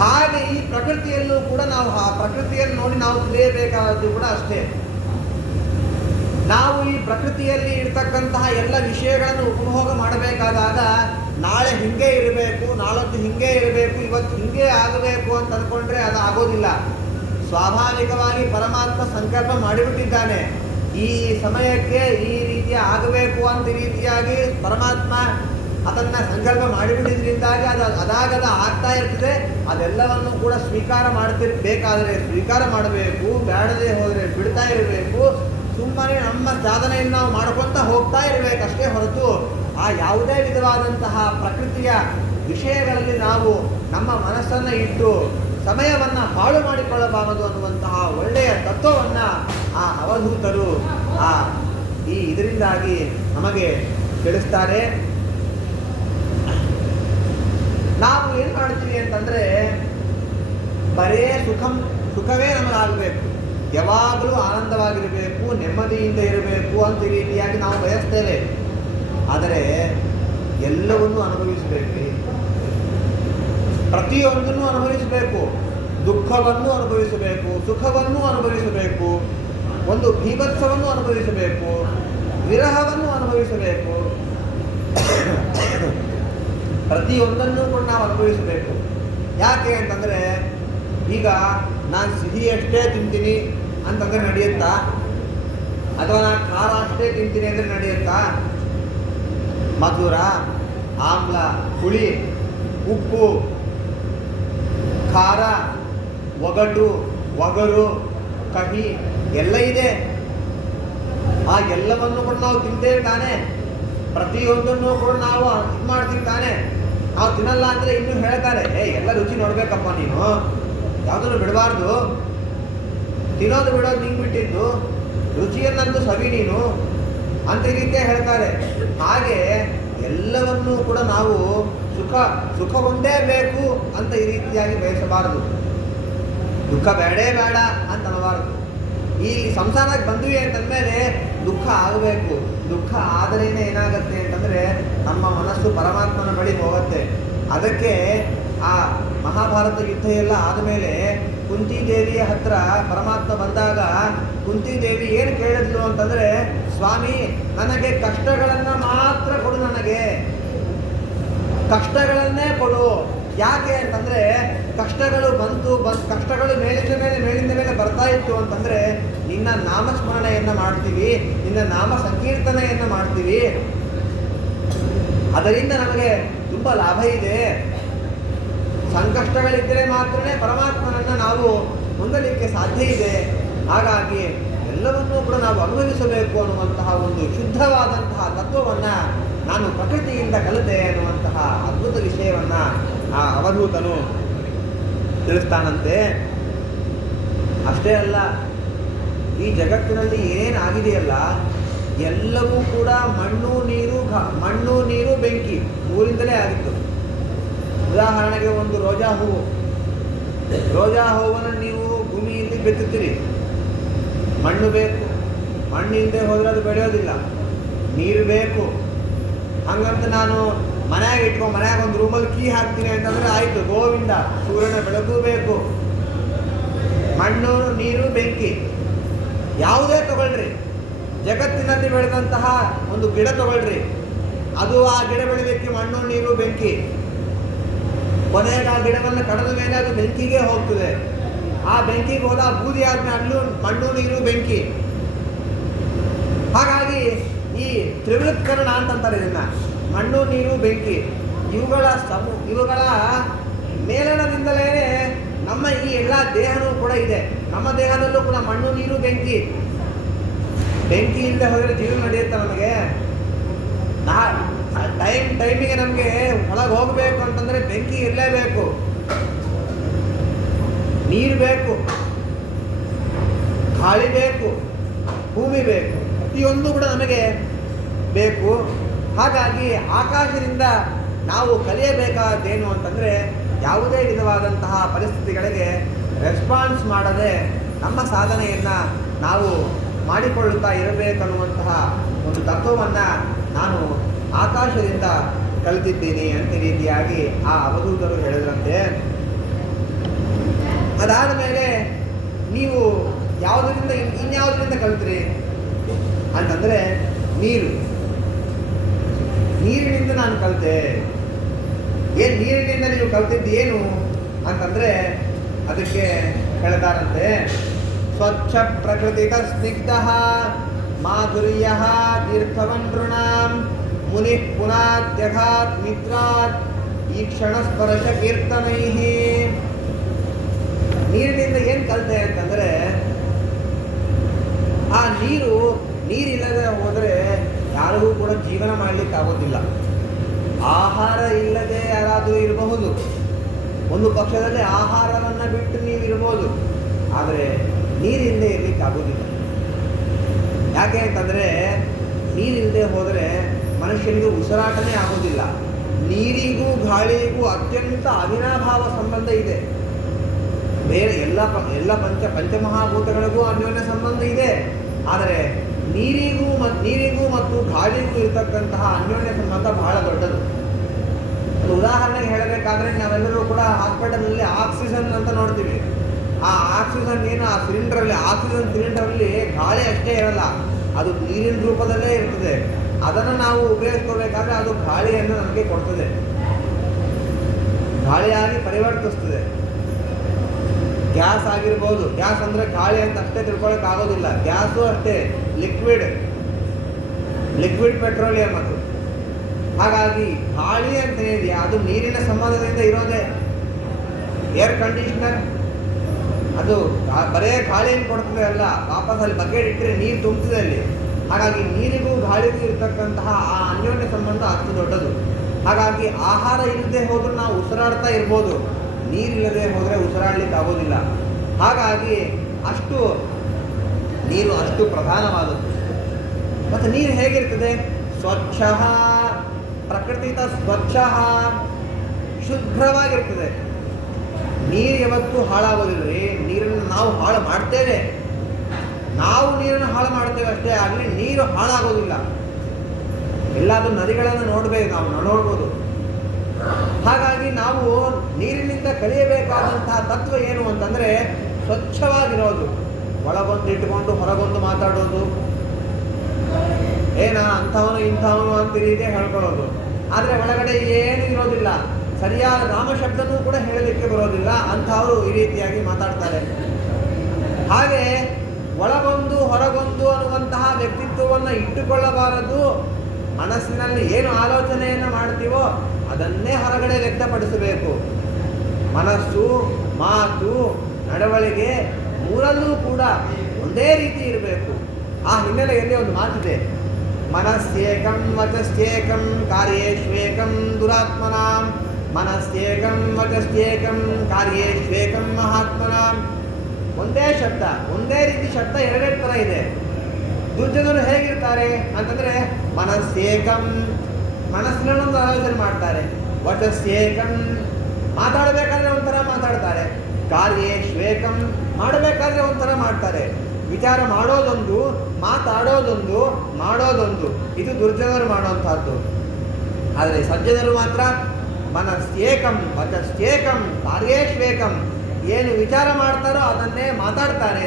ಹಾಗೆ ಈ ಪ್ರಕೃತಿಯಲ್ಲೂ ಕೂಡ ನಾವು ಆ ಪ್ರಕೃತಿಯನ್ನು ನೋಡಿ ನಾವು ತಿಳಿಯಬೇಕಾದದ್ದು ಕೂಡ ಅಷ್ಟೇ. ನಾವು ಈ ಪ್ರಕೃತಿಯಲ್ಲಿ ಇರ್ತಕ್ಕಂತಹ ಎಲ್ಲ ವಿಷಯಗಳನ್ನು ಉಪಭೋಗ ಮಾಡಬೇಕಾದಾಗ ನಾಳೆ ಹಿಂಗೆ ಇರಬೇಕು, ನಾಳೊತ್ತು ಹಿಂಗೆ ಇರಬೇಕು, ಇವತ್ತು ಹಿಂಗೆ ಆಗಬೇಕು ಅಂತ ಅಂದ್ಕೊಂಡ್ರೆ ಅದು ಆಗೋದಿಲ್ಲ. ಸ್ವಾಭಾವಿಕವಾಗಿ ಪರಮಾತ್ಮ ಸಂಕಲ್ಪ ಮಾಡಿಬಿಟ್ಟಿದ್ದಾನೆ. ಈ ಸಮಯಕ್ಕೆ ಈ ರೀತಿಯ ಆಗಬೇಕು ಅಂತ ರೀತಿಯಾಗಿ ಪರಮಾತ್ಮ ಅದನ್ನು ಸಂಕಲ್ಪ ಮಾಡಿಬಿಟ್ಟಿದ್ರಿಂದಾಗಿ ಅದು ಅದಾಗದ ಆಗ್ತಾ ಇರ್ತದೆ. ಅದೆಲ್ಲವನ್ನು ಕೂಡ ಸ್ವೀಕಾರ ಮಾಡ್ತಿರ್ಬೇಕಾದ್ರೆ ಸ್ವೀಕಾರ ಮಾಡಬೇಕು, ಬೇಡದೆ ಹೋದರೆ ಬಿಡ್ತಾ ಇರಬೇಕು. ಸುಮ್ಮನೆ ನಮ್ಮ ಸಾಧನೆಯನ್ನು ನಾವು ಮಾಡ್ಕೊತಾ ಹೋಗ್ತಾ ಇರಬೇಕಷ್ಟೇ ಹೊರತು ಆ ಯಾವುದೇ ವಿಧವಾದಂತಹ ಪ್ರಕೃತಿಯ ವಿಷಯಗಳಲ್ಲಿ ನಾವು ನಮ್ಮ ಮನಸ್ಸನ್ನು ಇಟ್ಟು ಸಮಯವನ್ನು ಹಾಳು ಮಾಡಿಕೊಳ್ಳಬಾರದು ಅನ್ನುವಂತಹ ಒಳ್ಳೆಯ ತತ್ವವನ್ನು ಆ ಅವಧೂತರು ಇದರಿಂದಾಗಿ ನಮಗೆ ತಿಳಿಸ್ತಾರೆ. ನಾವು ಏನು ಮಾಡ್ತೀವಿ ಅಂತಂದರೆ ಬರೇ ಸುಖವೇ ನಮಗಾಗಬೇಕು, ಯಾವಾಗಲೂ ಆನಂದವಾಗಿರಬೇಕು, ನೆಮ್ಮದಿಯಿಂದ ಇರಬೇಕು ಅಂತ ಈ ರೀತಿಯಾಗಿ ನಾವು ಬಯಸ್ತೇವೆ. ಆದರೆ ಎಲ್ಲವನ್ನೂ ಅನುಭವಿಸಬೇಕು, ಪ್ರತಿಯೊಂದನ್ನು ಅನುಭವಿಸಬೇಕು. ದುಃಖವನ್ನು ಅನುಭವಿಸಬೇಕು, ಸುಖವನ್ನು ಅನುಭವಿಸಬೇಕು, ಒಂದು ಭೀಭತ್ಸವನ್ನು ಅನುಭವಿಸಬೇಕು, ವಿರಹವನ್ನು ಅನುಭವಿಸಬೇಕು. ಪ್ರತಿಯೊಂದನ್ನು ಕೂಡ ನಾವು ಅನುಭವಿಸಬೇಕು. ಯಾಕೆ ಅಂತಂದರೆ ಈಗ ನಾನು ಸಿಹಿ ಅಷ್ಟೇ ತಿಂತೀನಿ ಅಂತಂದರೆ ನಡೆಯುತ್ತಾ, ಅಥವಾ ನಾನು ಖಾರ ಅಷ್ಟೇ ತಿಂತೀನಿ ಅಂದರೆ ನಡೆಯುತ್ತಾ? ಮಧುರ, ಆಮ್ಲ, ಹುಳಿ, ಉಪ್ಪು, ಖಾರ, ಒಗರು, ಕಹಿ ಎಲ್ಲ ಇದೆ. ಆ ಎಲ್ಲವನ್ನು ಕೂಡ ನಾವು ತಿಂತೇವೆ ತಾನೆ. ಪ್ರತಿಯೊಂದನ್ನು ಕೂಡ ನಾವು ಇದು ಮಾಡ್ತೀವಿ ತಾನೆ. ನಾವು ತಿನ್ನಲ್ಲ ಅಂದರೆ ಇನ್ನೂ ಹೇಳ್ತಾರೆ, ಎಲ್ಲ ರುಚಿ ನೋಡ್ಬೇಕಪ್ಪ ನೀನು, ಯಾವುದನ್ನು ಬಿಡಬಾರ್ದು, ತಿನ್ನೋದು ಬಿಡೋದು ನಿಂಗೆ ಬಿಟ್ಟಿದ್ದು, ರುಚಿಯನ್ನಂತೂ ಸವಿ ನೀನು ಅಂತ ಈ ರೀತಿಯ ಹೇಳ್ತಾರೆ. ಹಾಗೆ ಎಲ್ಲವನ್ನೂ ಕೂಡ ನಾವು ಸುಖ ಒಂದೇ ಬೇಕು ಅಂತ ಈ ರೀತಿಯಾಗಿ ಬಯಸಬಾರದು. ದುಃಖ ಬೇಡೇ ಬೇಡ ಅಂತ ಅನ್ನಬಾರದು. ಈ ಸಂಸಾರಕ್ಕೆ ಬಂದ್ವಿ ಅಂತಂದಮೇಲೆ ದುಃಖ ಆಗಬೇಕು. ದುಃಖ ಆದರೇನೆ ಏನಾಗುತ್ತೆ ಅಂತಂದರೆ ನಮ್ಮ ಮನಸ್ಸು ಪರಮಾತ್ಮನ ಬಳಿ ಹೋಗುತ್ತೆ. ಅದಕ್ಕೆ ಆ ಮಹಾಭಾರತ ಯುದ್ಧ ಎಲ್ಲ ಆದಮೇಲೆ ಕುಂತಿದೇವಿಯ ಹತ್ರ ಪರಮಾತ್ಮ ಬಂದಾಗ ಕುಂತಿದೇವಿ ಏನು ಕೇಳಿದ್ಲು ಅಂತಂದರೆ, ಸ್ವಾಮಿ ನನಗೆ ಕಷ್ಟಗಳನ್ನು ಮಾತ್ರ ಕೊಡು, ನನಗೆ ಕಷ್ಟಗಳನ್ನೇ ಕೊಡು. ಯಾಕೆ ಅಂತಂದರೆ ಕಷ್ಟಗಳು ಕಷ್ಟಗಳು ಮೇಲಿಂದ ಮೇಲೆ ಬರ್ತಾ ಇತ್ತು ಅಂತಂದರೆ ನಿನ್ನ ನಾಮಸ್ಮರಣೆಯನ್ನು ಮಾಡ್ತೀವಿ, ನಿನ್ನ ನಾಮ ಸಂಕೀರ್ತನೆಯನ್ನು ಮಾಡ್ತೀವಿ, ಅದರಿಂದ ನಮಗೆ ತುಂಬ ಲಾಭ ಇದೆ. ಸಂಕಷ್ಟಗಳಿದ್ದರೆ ಮಾತ್ರನೇ ಪರಮಾತ್ಮನನ್ನು ನಾವು ಹೊಂದಲಿಕ್ಕೆ ಸಾಧ್ಯ ಇದೆ. ಹಾಗಾಗಿ ಎಲ್ಲವನ್ನೂ ಕೂಡ ನಾವು ಅನುಭವಿಸಬೇಕು ಅನ್ನುವಂತಹ ಒಂದು ಶುದ್ಧವಾದಂತಹ ತತ್ವವನ್ನು ನಾನು ಪ್ರಕೃತಿಯಿಂದ ಕಲಿತೆ ಅನ್ನುವಂತಹ ಅದ್ಭುತ ವಿಷಯವನ್ನು ಆ ಅವಧೂತನು ತಿಳಿಸ್ತಾನಂತೆ. ಅಷ್ಟೇ ಅಲ್ಲ, ಈ ಜಗತ್ತಿನಲ್ಲಿ ಏನಾಗಿದೆಯಲ್ಲ ಎಲ್ಲವೂ ಕೂಡ ಮಣ್ಣು ನೀರು ಬೆಂಕಿ ಮೂರಿಂದಲೇ ಆಗಿತ್ತು. ಉದಾಹರಣೆಗೆ ಒಂದು ರೋಜಾ ಹೂವನ್ನು ನೀವು ಭೂಮಿಯಲ್ಲಿ ಬಿತ್ತುತ್ತೀರಿ, ಮಣ್ಣು ಬೇಕು, ಮಣ್ಣಿಂದ ಹೋದರೆ ಅದು ಬೆಳೆಯೋದಿಲ್ಲ, ನೀರು ಬೇಕು. ಹಂಗಂತ ನಾನು ಮನ್ಯಾಗ ಒಂದು ರೂಮಲ್ಲಿ ಕೀ ಹಾಕ್ತೀನಿ ಅಂತಂದರೆ ಆಯಿತು, ಗೋವಿಂದ. ಸೂರ್ಯನ ಬೆಳಕು ಬೇಕು, ಮಣ್ಣು ನೀರು ಬೆಂಕಿ. ಯಾವುದೇ ತಗೊಳ್ರಿ, ಜಗತ್ತಿನಲ್ಲಿ ಬೆಳೆದಂತಹ ಒಂದು ಗಿಡ ತಗೊಳ್ರಿ, ಅದು ಆ ಗಿಡ ಬೆಳೆಯಲಿಕ್ಕೆ ಮಣ್ಣು ನೀರು ಬೆಂಕಿ. ಕೊನೆಗೆ ಆ ಗಿಡವನ್ನು ಕಡಿದ ಮೇಲೆ ಅದು ಬೆಂಕಿಗೆ ಹೋಗ್ತದೆ. ಆ ಬೆಂಕಿಗೆ ಹೋದ ಬೂದಿ ಆದ್ಮೇಲೆ ಅಲ್ಲೂ ಮಣ್ಣು ನೀರು ಬೆಂಕಿ. ಹಾಗಾಗಿ ಈ ತ್ರಿವೃತ್ಕರಣ ಅಂತಂತಾರೆ ಇದನ್ನ, ಮಣ್ಣು ನೀರು ಬೆಂಕಿ. ಇವುಗಳ ಮೇಲನದಿಂದಲೇ ನಮ್ಮ ಈ ಎಲ್ಲ ದೇಹನೂ ಕೂಡ ಇದೆ. ನಮ್ಮ ದೇಹದಲ್ಲೂ ಕೂಡ ಮಣ್ಣು ನೀರು ಬೆಂಕಿ. ಬೆಂಕಿ ಇಲ್ಲದೆ ಹೋದರೆ ಜೀವನ ನಡೆಯುತ್ತೆ ನಮಗೆ. ಟೈಮಿಗೆ ನಮಗೆ ಒಳಗೆ ಹೋಗಬೇಕು ಅಂತಂದರೆ ಬೆಂಕಿ ಇರಲೇಬೇಕು, ನೀರು ಬೇಕು, ಗಾಳಿ ಬೇಕು, ಭೂಮಿ ಬೇಕು, ಪ್ರತಿಯೊಂದು ಕೂಡ ನಮಗೆ ಬೇಕು. ಹಾಗಾಗಿ ಆಕಾಶದಿಂದ ನಾವು ಕಲಿಯಬೇಕಾದ್ದೇನು ಅಂತಂದರೆ ಯಾವುದೇ ವಿಧವಾದಂತಹ ಪರಿಸ್ಥಿತಿಗಳಿಗೆ ರೆಸ್ಪಾನ್ಸ್ ಮಾಡದೆ ನಮ್ಮ ಸಾಧನೆಯನ್ನು ನಾವು ಮಾಡಿಕೊಳ್ಳುತ್ತಾ ಇರಬೇಕನ್ನುವಂತಹ ಒಂದು ತತ್ವವನ್ನು ನಾನು ಆಕಾಶದಿಂದ ಕಲಿತಿದ್ದೀನಿ ಅಂತ ರೀತಿಯಾಗಿ ಆ ಅವಧೂತರು ಹೇಳಿದ್ರಂತೆ. ಅದಾದ ಮೇಲೆ ನೀವು ಯಾವುದರಿಂದ ಇನ್ಯಾವುದರಿಂದ ಕಲಿತ್ರಿ ಅಂತಂದರೆ ನೀರಿನಿಂದ ನಾನು ಕಲಿತೆ. ನೀರಿನಿಂದ ನೀವು ಕಲ್ತಿದ್ದು ಏನು ಅಂತಂದ್ರೆ ಅದಕ್ಕೆ ಹೇಳ್ತಾರಂತೆ, ಸ್ವಚ್ಛ ಪ್ರಕೃತಿತ ಸ್ನಿಗ್ಧ ಮಾಧುರ್ಯ ತೀರ್ಥವನ್ಋಣಾಂ ಮುನಿ ಪುನಾತ್ಯಘಾತ್ ಮಿತ್ರಾತ್ ಈ ಕ್ಷಣ ಸ್ಪರ್ಶ ಕೀರ್ತನೈ. ನೀರಿನಿಂದ ಏನು ಕಲಿತೆ ಅಂತಂದ್ರೆ, ಆ ನೀರಿಲ್ಲದೆ ಹೋದರೆ ಯಾರಿಗೂ ಕೂಡ ಜೀವನ ಮಾಡಲಿಕ್ಕೆ ಆಗೋದಿಲ್ಲ. ಆಹಾರ ಇಲ್ಲದೆ ಯಾರಾದರೂ ಇರಬಹುದು, ಒಂದು ಪಕ್ಷದಲ್ಲಿ ಆಹಾರವನ್ನು ಬಿಟ್ಟು ನೀವು ಇರ್ಬೋದು, ಆದರೆ ನೀರಿಲ್ಲದೆ ಇರಲಿಕ್ಕೆ ಆಗೋದಿಲ್ಲ. ಯಾಕೆ ಅಂತಂದರೆ ನೀರಿಲ್ಲದೆ ಹೋದರೆ ಮನುಷ್ಯನಿಗೆ ಉಸಿರಾಟನೇ ಆಗೋದಿಲ್ಲ. ನೀರಿಗೂ ಗಾಳಿಗೂ ಅತ್ಯಂತ ಅವಿನಾಭಾವ ಸಂಬಂಧ ಇದೆ. ಬೇರೆ ಎಲ್ಲ ಪಂಚಮಹಾಭೂತಗಳಿಗೂ ಅನ್ಯೋನ್ಯ ಸಂಬಂಧ ಇದೆ. ಆದರೆ ನೀರಿಗೂ ಮತ್ತು ಗಾಳಿಗೂ ಇರತಕ್ಕಂತಹ ಅನ್ಯೋನ್ಯ ಸಂಬಂಧ ಬಹಳ ದೊಡ್ಡದು. ಅದು ಉದಾಹರಣೆಗೆ ಹೇಳಬೇಕಾದ್ರೆ ನಾವೆಲ್ಲರೂ ಕೂಡ ಹಾಸ್ಪಿಟಲ್ನಲ್ಲಿ ಆಕ್ಸಿಜನ್ ಅಂತ ನೋಡ್ತೀವಿ. ಆ ಆಕ್ಸಿಜನ್ ಏನು ಆ ಸಿಲಿಂಡರಲ್ಲಿ ಆಕ್ಸಿಜನ್ ಸಿಲಿಂಡರಲ್ಲಿ ಗಾಳಿ ಅಷ್ಟೇ ಇರಲ್ಲ, ಅದು ನೀರಿನ ರೂಪದಲ್ಲೇ ಇರ್ತದೆ. ಅದನ್ನು ನಾವು ಉಪಯೋಗಿಸ್ಕೋಬೇಕಾದ್ರೆ ಅದು ಗಾಳಿಯನ್ನು ನಮಗೆ ಕೊಡ್ತದೆ, ಗಾಳಿಯಾಗಿ ಪರಿವರ್ತಿಸ್ತದೆ. ಗ್ಯಾಸ್ ಆಗಿರ್ಬೋದು, ಗ್ಯಾಸ್ ಅಂದರೆ ಗಾಳಿ ಅಂತ ಅಷ್ಟೇ ತಿಳ್ಕೊಳ್ಳೋಕೆ ಆಗೋದಿಲ್ಲ. ಗ್ಯಾಸು ಅಷ್ಟೇ ಲಿಕ್ವಿಡ್ ಪೆಟ್ರೋಲಿಯಂ ಅದು. ಹಾಗಾಗಿ ಗಾಳಿ ಅಂತ ಏನಿದೆಯಾ ಅದು ನೀರಿನ ಸಂಬಂಧದಿಂದ ಇರೋದೇ. ಏರ್ ಕಂಡೀಷನರ್ ಅದು ಬರೇ ಗಾಳಿಯನ್ನು ಕೊಡ್ತದೆ ಅಲ್ಲ, ವಾಪಸ್ ಅಲ್ಲಿ ಬಕೆಟ್ ಇಟ್ಟರೆ ನೀರು ತುಂಬ್ತದೆ ಅಲ್ಲಿ. ಹಾಗಾಗಿ ನೀರಿಗೂ ಗಾಳಿಗೂ ಇರ್ತಕ್ಕಂತಹ ಆ ಅನ್ಯೋನ್ಯ ಸಂಬಂಧ ಅಷ್ಟು ದೊಡ್ಡದು. ಹಾಗಾಗಿ ಆಹಾರ ಇಲ್ಲದೆ ಹೋದ್ರೂ ನಾವು ಉಸಿರಾಡ್ತಾ ಇರ್ಬೋದು, ನೀರಿಲ್ಲದೆ ಹೋದರೆ ಉಸಿರಾಡ್ಲಿಕ್ಕೆ ಆಗೋದಿಲ್ಲ. ಹಾಗಾಗಿ ನೀರು ಅಷ್ಟು ಪ್ರಧಾನವಾದದ್ದು. ಮತ್ತು ನೀರು ಹೇಗಿರ್ತದೆ? ಸ್ವಚ್ಛ ಪ್ರಕೃತಿತ ಸ್ವಚ್ಛ, ಶುಭ್ರವಾಗಿರ್ತದೆ. ನೀರು ಯಾವತ್ತೂ ಹಾಳಾಗೋದಿಲ್ಲ ರೀ. ನೀರನ್ನು ನಾವು ಹಾಳು ಮಾಡ್ತೇವೆ, ನಾವು ನೀರನ್ನು ಹಾಳು ಮಾಡ್ತೇವೆ ಅಷ್ಟೇ ಆಗಲಿ, ನೀರು ಹಾಳಾಗೋದಿಲ್ಲ. ಎಲ್ಲಾದರೂ ನದಿಗಳನ್ನು ನೋಡಬೇಕು, ನಾವು ನೋಡ್ಬೋದು. ಹಾಗಾಗಿ ನಾವು ನೀರಿನಿಂದ ಕಲಿಯಬೇಕಾದಂತಹ ತತ್ವ ಏನು ಅಂತಂದರೆ ಸ್ವಚ್ಛವಾಗಿರೋದು. ಒಳಗೊಂದು ಇಟ್ಟುಕೊಂಡು ಹೊರಗೊಂದು ಮಾತಾಡೋದು, ಅಂಥವನು ಇಂಥವನು ಅಂತ ರೀತಿ ಹೇಳ್ಕೊಳ್ಳೋದು. ಆದರೆ ಒಳಗಡೆ ಏನು ಇರೋದಿಲ್ಲ, ಸರಿಯಾದ ನಾಮಶಬ್ದನೂ ಕೂಡ ಹೇಳಲಿಕ್ಕೆ ಬರೋದಿಲ್ಲ. ಅಂಥವರು ಈ ರೀತಿಯಾಗಿ ಮಾತಾಡ್ತಾರೆ. ಹಾಗೆ ಒಳಗೊಂದು ಹೊರಗೊಂದು ಅನ್ನುವಂತಹ ವ್ಯಕ್ತಿತ್ವವನ್ನು ಇಟ್ಟುಕೊಳ್ಳಬಾರದು. ಮನಸ್ಸಿನಲ್ಲಿ ಏನು ಆಲೋಚನೆಯನ್ನು ಮಾಡ್ತೀವೋ ಅದನ್ನೇ ಹೊರಗಡೆ ವ್ಯಕ್ತಪಡಿಸಬೇಕು. ಮನಸ್ಸು, ಮಾತು, ನಡವಳಿಕೆ ಮೂರಲ್ಲೂ ಕೂಡ ಒಂದೇ ರೀತಿ ಇರಬೇಕು. ಆ ಹಿನ್ನೆಲೆಯಲ್ಲಿ ಒಂದು ಮಾತಿದೆ, ಮನಸ್ಸೇಕಂ ವಚಸ್ಯೇಕಂ ಕಾರ್ಯೇಶ್ವೇಕಂ ದುರಾತ್ಮನಾಂ, ಮನಸ್ಸೇಕಂ ವಚಸ್ಯೇಕಂ ಕಾರ್ಯೇಶ್ವೇಕಂ ಮಹಾತ್ಮನಾಂ. ಒಂದೇ ಶಬ್ದ, ಒಂದೇ ರೀತಿ ಶಬ್ದ ಎರಡೆರಡು ಥರ ಇದೆ. ದುರ್ಜನರು ಹೇಗಿರ್ತಾರೆ ಅಂತಂದರೆ ಮನಸ್ಸೇಕಂ, ಮನಸ್ಸಿನೊಂದು ಆಲೋಚನೆ ಮಾಡ್ತಾರೆ. ವಚಸ್ಯೇಕಂ, ಮಾತಾಡಬೇಕಾದ್ರೆ ಒಂಥರ ಮಾತಾಡ್ತಾರೆ. ಕಾರ್ಯೇಶ್ವೇಕಂ, ಮಾಡಬೇಕಾದ್ರೆ ಒಂಥರ ಮಾಡ್ತಾರೆ. ವಿಚಾರ ಮಾಡೋದೊಂದು, ಮಾತಾಡೋದೊಂದು, ಮಾಡೋದೊಂದು. ಇದು ದುರ್ಜನರು ಮಾಡುವಂತಹದ್ದು. ಆದರೆ ಸಜ್ಜನರು ಮಾತ್ರ ಮನಸ್ಸೇಕಂ ವಚಸ್ಯೇಕಂ ಕಾರ್ಯೇಶ್ವೇಕಂ, ಏನು ವಿಚಾರ ಮಾಡ್ತಾರೋ ಅದನ್ನೇ ಮಾತಾಡ್ತಾರೆ,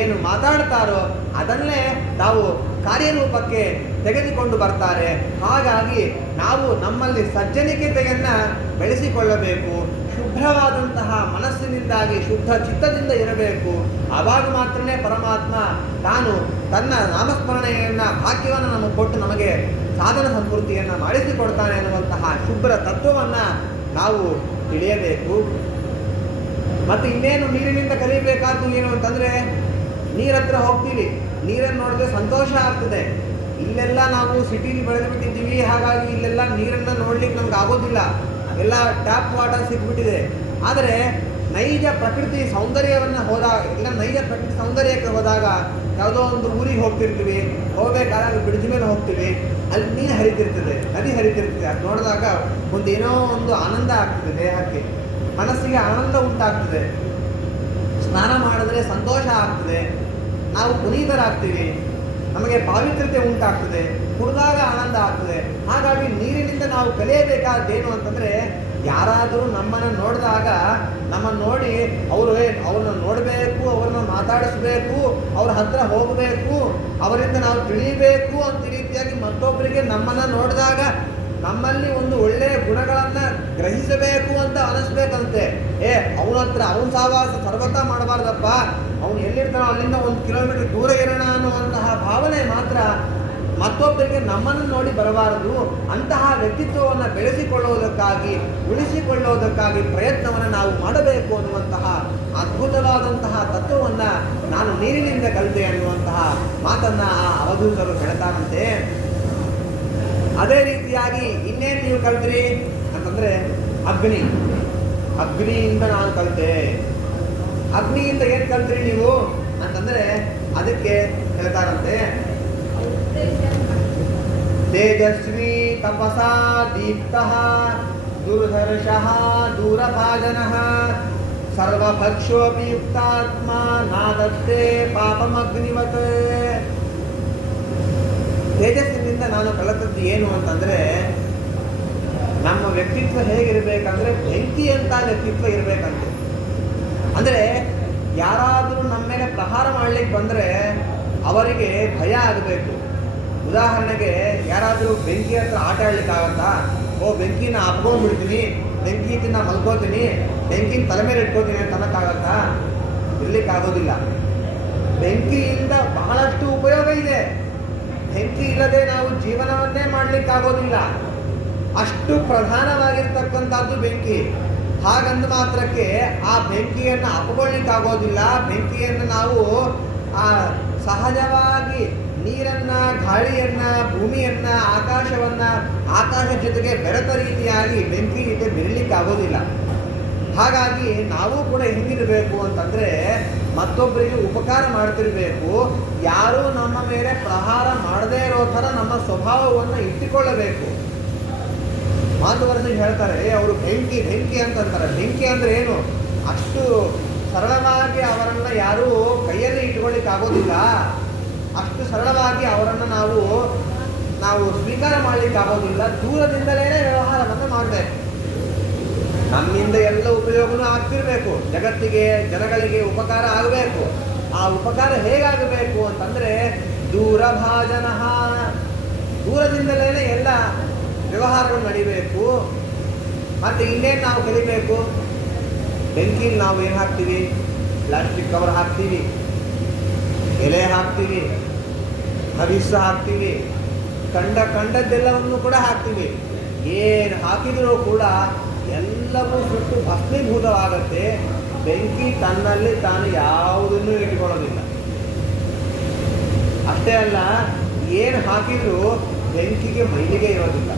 ಏನು ಮಾತಾಡ್ತಾರೋ ಅದನ್ನೇ ತಾವು ಕಾರ್ಯರೂಪಕ್ಕೆ ತೆಗೆದುಕೊಂಡು ಬರ್ತಾರೆ. ಹಾಗಾಗಿ ನಾವು ನಮ್ಮಲ್ಲಿ ಸಜ್ಜನಿಕತೆಯನ್ನು ಬೆಳೆಸಿಕೊಳ್ಳಬೇಕು. ಶುಭ್ರವಾದಂತಹ ಮನಸ್ಸಿನಿಂದಾಗಿ ಶುದ್ಧ ಚಿತ್ತದಿಂದ ಇರಬೇಕು. ಆವಾಗ ಮಾತ್ರನೇ ಪರಮಾತ್ಮ ತಾನು ತನ್ನ ನಾಮಸ್ಮರಣೆಯನ್ನು ಭಾಗ್ಯವನ್ನು ನಮಗೆ ಕೊಟ್ಟು ನಮಗೆ ಸಾಧನ ಸಂಪೂರ್ತಿಯನ್ನು ಮಾಡಿಸಿಕೊಡ್ತಾನೆ ಅನ್ನುವಂತಹ ಶುಭ್ರ ತತ್ವವನ್ನು ನಾವು ತಿಳಿಯಬೇಕು. ಮತ್ತು ಇನ್ನೇನು ನೀರಿನಿಂದ ಕಲಿಯಬೇಕಾದ್ದು ಏನು ಅಂತಂದರೆ, ನೀರ ಹತ್ರ ಹೋಗ್ತೀವಿ, ನೀರನ್ನು ನೋಡಿದ್ರೆ ಸಂತೋಷ ಆಗ್ತದೆ. ಇಲ್ಲೆಲ್ಲ ನಾವು ಸಿಟಿಲಿ ಬೆಳೆದು ಬಿಟ್ಟಿದ್ದೀವಿ, ಹಾಗಾಗಿ ಇಲ್ಲೆಲ್ಲ ನೀರನ್ನು ನೋಡ್ಲಿಕ್ಕೆ ನಮ್ಗೆ ಆಗೋದಿಲ್ಲ, ಎಲ್ಲ ಟ್ಯಾಪ್ ವಾಟರ್ ಸಿಕ್ಬಿಟ್ಟಿದೆ. ಆದರೆ ನೈಜ ಪ್ರಕೃತಿ ಸೌಂದರ್ಯವನ್ನು ನೈಜ ಪ್ರಕೃತಿ ಸೌಂದರ್ಯಕ್ಕೆ ಹೋದಾಗ ಯಾವುದೋ ಒಂದು ಊರಿಗೆ ಹೋಗ್ತಿರ್ತೀವಿ, ಹೋಗ್ಬೇಕಾದಾಗ ಬ್ರಿಡ್ಜ್ ಮೇಲೆ ಹೋಗ್ತೀವಿ, ಅಲ್ಲಿ ನೀರು ಹರಿತಿರ್ತದೆ, ನದಿ ಹರಿತಿರ್ತದೆ. ಅದು ನೋಡಿದಾಗ ಏನೋ ಒಂದು ಆನಂದ ಆಗ್ತದೆ, ದೇಹಕ್ಕೆ ಮನಸ್ಸಿಗೆ ಆನಂದ ಉಂಟಾಗ್ತದೆ. ಸ್ನಾನ ಮಾಡಿದ್ರೆ ಸಂತೋಷ ಆಗ್ತದೆ, ನಾವು ಪುನೀತರಾಗ್ತೀವಿ, ನಮಗೆ ಪಾವಿತ್ರ್ಯತೆ ಉಂಟಾಗ್ತದೆ, ಕುಡಿದಾಗ ಆನಂದ ಆಗ್ತದೆ. ಹಾಗಾಗಿ ನೀರಿನಿಂದ ನಾವು ಕಲಿಯಬೇಕಾದ್ದೇನು ಅಂತಂದರೆ, ಯಾರಾದರೂ ನಮ್ಮನ್ನು ನೋಡಿದಾಗ ನಮ್ಮನ್ನು ನೋಡಿ ಅವ್ರನ್ನ ನೋಡಬೇಕು, ಅವ್ರನ್ನ ಮಾತಾಡಿಸ್ಬೇಕು, ಅವ್ರ ಹತ್ರ ಹೋಗಬೇಕು, ಅವರಿಂದ ನಾವು ತಿಳಿಯಬೇಕು ಅಂತ ರೀತಿಯಾಗಿ ಮತ್ತೊಬ್ಬರಿಗೆ ನಮ್ಮನ್ನು ನೋಡಿದಾಗ ನಮ್ಮಲ್ಲಿ ಒಂದು ಒಳ್ಳೆಯ ಗುಣಗಳನ್ನ ಗ್ರಹಿಸಬೇಕು ಅಂತ ಅನಿಸ್ಬೇಕಂತೆ. ಅವನ ಹತ್ರ ಅವನ ಸಹವಾಸ ಸರ್ವತಾ ಮಾಡಬಾರ್ದಪ್ಪ, ಅವನು ಎಲ್ಲಿರ್ತಾನೋ ಅಲ್ಲಿಂದ 1 ಕಿಲೋಮೀಟರ್ ದೂರ ಇರೋಣ ಅನ್ನುವಂತಹ ಭಾವನೆ ಮಾತ್ರ ಮತ್ತೊಬ್ಬರಿಗೆ ನಮ್ಮನ್ನು ನೋಡಿ ಬರಬಾರದು. ಅಂತಹ ವ್ಯಕ್ತಿತ್ವವನ್ನು ಬೆಳೆಸಿಕೊಳ್ಳುವುದಕ್ಕಾಗಿ ಉಳಿಸಿಕೊಳ್ಳುವುದಕ್ಕಾಗಿ ಪ್ರಯತ್ನವನ್ನು ನಾವು ಮಾಡಬೇಕು ಅನ್ನುವಂತಹ ಅದ್ಭುತವಾದಂತಹ ತತ್ವವನ್ನು ನಾನು ನೀರಿನಿಂದ ಕಲಿತೆ ಅನ್ನುವಂತಹ ಮಾತನ್ನ ಆ ಅವಧೂತರು ಹೇಳ್ತಾರಂತೆ. ಅದೇ ರೀತಿಯಾಗಿ ಇನ್ನೇನು ನೀವು ಕಲ್ತ್ರಿ ಅಂತಂದ್ರೆ ಅಗ್ನಿಯಿಂದ ನಾನು ಕಲಿತೆ. ಅಗ್ನಿಯಿಂದ ಏನು ಕಲ್ತ್ರಿ ನೀವು ಅಂತಂದ್ರೆ ಅದಕ್ಕೆ ಹೇಳ್ತಾರಂತೆ, ತೇಜಸ್ವಿ ತಪಸಾ ದೀಪ್ತಃ ದುರ್ಧರ್ಷಃ ದೂರಭಾಜನಃ ಸರ್ವಭಕ್ಷೋಪಿ ಯುಕ್ತಾತ್ಮ ನಾದತ್ತೆ ಪಾಪಮಗ್ನಿವತ್. ತೇಜಸ್ಸಿನಿಂದ ನಾನು ಕಲಿತದ್ದು ಏನು ಅಂತಂದ್ರೆ, ನಮ್ಮ ವ್ಯಕ್ತಿತ್ವ ಹೇಗಿರ್ಬೇಕಂದ್ರೆ ಬೆಂಕಿ ಅಂತ ವ್ಯಕ್ತಿತ್ವ ಇರಬೇಕಂತೆ. ಅಂದ್ರೆ ಯಾರಾದರೂ ನಮ್ಮ ಮೇಲೆ ಪ್ರಹಾರ ಮಾಡ್ಲಿಕ್ಕೆ ಬಂದ್ರೆ ಅವರಿಗೆ ಭಯ ಆಗಬೇಕು. ಉದಾಹರಣೆಗೆ ಯಾರಾದರೂ ಬೆಂಕಿ ಹತ್ರ ಆಟ ಆಡ್ಲಿಕ್ಕಾಗತ್ತಾ? ಬೆಂಕಿನ ಅಪ್ಕೊಂಡ್ಬಿಡ್ತೀನಿ, ಬೆಂಕಿನ ಮಲ್ಕೋತೀನಿ, ಬೆಂಕಿನ ತಲೆ ಮೇಲೆ ಇಟ್ಕೋತೀನಿ ಅಂತ ಅನ್ನಕ್ಕಾಗತ್ತಾ? ಇರ್ಲಿಕ್ಕಾಗೋದಿಲ್ಲ. ಬೆಂಕಿಯಿಂದ ಬಹಳಷ್ಟು ಉಪಯೋಗ ಇದೆ. ಬೆಂಕಿ ಇಲ್ಲದೆ ನಾವು ಜೀವನವನ್ನೇ ಮಾಡಲಿಕ್ಕಾಗೋದಿಲ್ಲ. ಅಷ್ಟು ಪ್ರಧಾನವಾಗಿರ್ತಕ್ಕಂಥದ್ದು ಬೆಂಕಿ. ಹಾಗಂದು ಮಾತ್ರಕ್ಕೆ ಆ ಬೆಂಕಿಯನ್ನು ಅಪಗೊಳ್ಳಿಕ್ಕಾಗೋದಿಲ್ಲ. ಬೆಂಕಿಯನ್ನು ನಾವು ಸಹಜವಾಗಿ ನೀರನ್ನ, ಗಾಳಿಯನ್ನ, ಭೂಮಿಯನ್ನ, ಆಕಾಶವನ್ನ, ಆಕಾಶ ಜೊತೆಗೆ ಬೆರೆತ ರೀತಿಯಾಗಿ ಬೆಂಕಿ ಜೊತೆ ಬೆರಲಿಕ್ಕಾಗೋದಿಲ್ಲ. ಹಾಗಾಗಿ ನಾವು ಕೂಡ ಹೆಂಗಿರಬೇಕು ಅಂತಂದ್ರೆ ಮತ್ತೊಬ್ಬರಿಗೆ ಉಪಕಾರ ಮಾಡ್ತಿರ್ಬೇಕು. ಯಾರೂ ನಮ್ಮ ಮೇಲೆ ಪ್ರಹಾರ ಮಾಡದೇ ಇರೋ ಥರ ನಮ್ಮ ಸ್ವಭಾವವನ್ನು ಇಟ್ಟುಕೊಳ್ಳಬೇಕು. ಮಾತುವರ್ಸಿಗೆ ಹೇಳ್ತಾರೆ, ಅವರು ಬೆಂಕಿ ಅಂತಂತಾರೆ. ಬೆಂಕಿ ಅಂದ್ರೆ ಏನು? ಅಷ್ಟು ಸರಳವಾಗಿ ಅವರನ್ನ ಯಾರೂ ಕೈಯಲ್ಲಿ ಇಟ್ಕೊಳ್ಳಿಕ್ಕೆ ಆಗೋದಿಲ್ಲ. ಅಷ್ಟು ಸರಳವಾಗಿ ಅವರನ್ನು ನಾವು ಸ್ವೀಕಾರ ಮಾಡ್ಲಿಕ್ಕೆ ಆಗೋದಿಲ್ಲ. ದೂರದಿಂದಲೇ ವ್ಯವಹಾರವನ್ನು ಮಾಡಬೇಕು. ನಮ್ಮಿಂದ ಎಲ್ಲ ಉಪಯೋಗನೂ ಆಗ್ತಿರ್ಬೇಕು, ಜಗತ್ತಿಗೆ, ಜನಗಳಿಗೆ ಉಪಕಾರ ಆಗಬೇಕು. ಆ ಉಪಕಾರ ಹೇಗಾಗಬೇಕು ಅಂತಂದ್ರೆ ದೂರಭಾಜನ, ದೂರದಿಂದಲೇ ಎಲ್ಲ ವ್ಯವಹಾರಗಳು ನಡಿಬೇಕು. ಮತ್ತೆ ಇನ್ನೇನು ನಾವು ಕಲಿಬೇಕು? ಬೆಂಕಿಲಿ ನಾವು ಏನು ಹಾಕ್ತೀವಿ? ಪ್ಲಾಸ್ಟಿಕ್ ಕವರ್ ಹಾಕ್ತೀವಿ, ಎಲೆ ಹಾಕ್ತೀವಿ, ಹವಿಸ್ಸು ಹಾಕ್ತೀವಿ, ಕಂಡದ್ದೆಲ್ಲವನ್ನು ಕೂಡ ಹಾಕ್ತೀವಿ. ಏನು ಹಾಕಿದರೂ ಕೂಡ ಎಲ್ಲವೂ ಸುಟ್ಟು ಭಸ್ಮೀಭೂತವಾಗತ್ತೆ. ಬೆಂಕಿ ತನ್ನಲ್ಲಿ ತಾನು ಯಾವುದನ್ನು ಇಟ್ಕೊಳ್ಳೋದಿಲ್ಲ. ಅಷ್ಟೇ ಅಲ್ಲ, ಏನು ಹಾಕಿದರೂ ಬೆಂಕಿಗೆ ಮೈಲಿಗೆ ಇರೋದಿಲ್ಲ.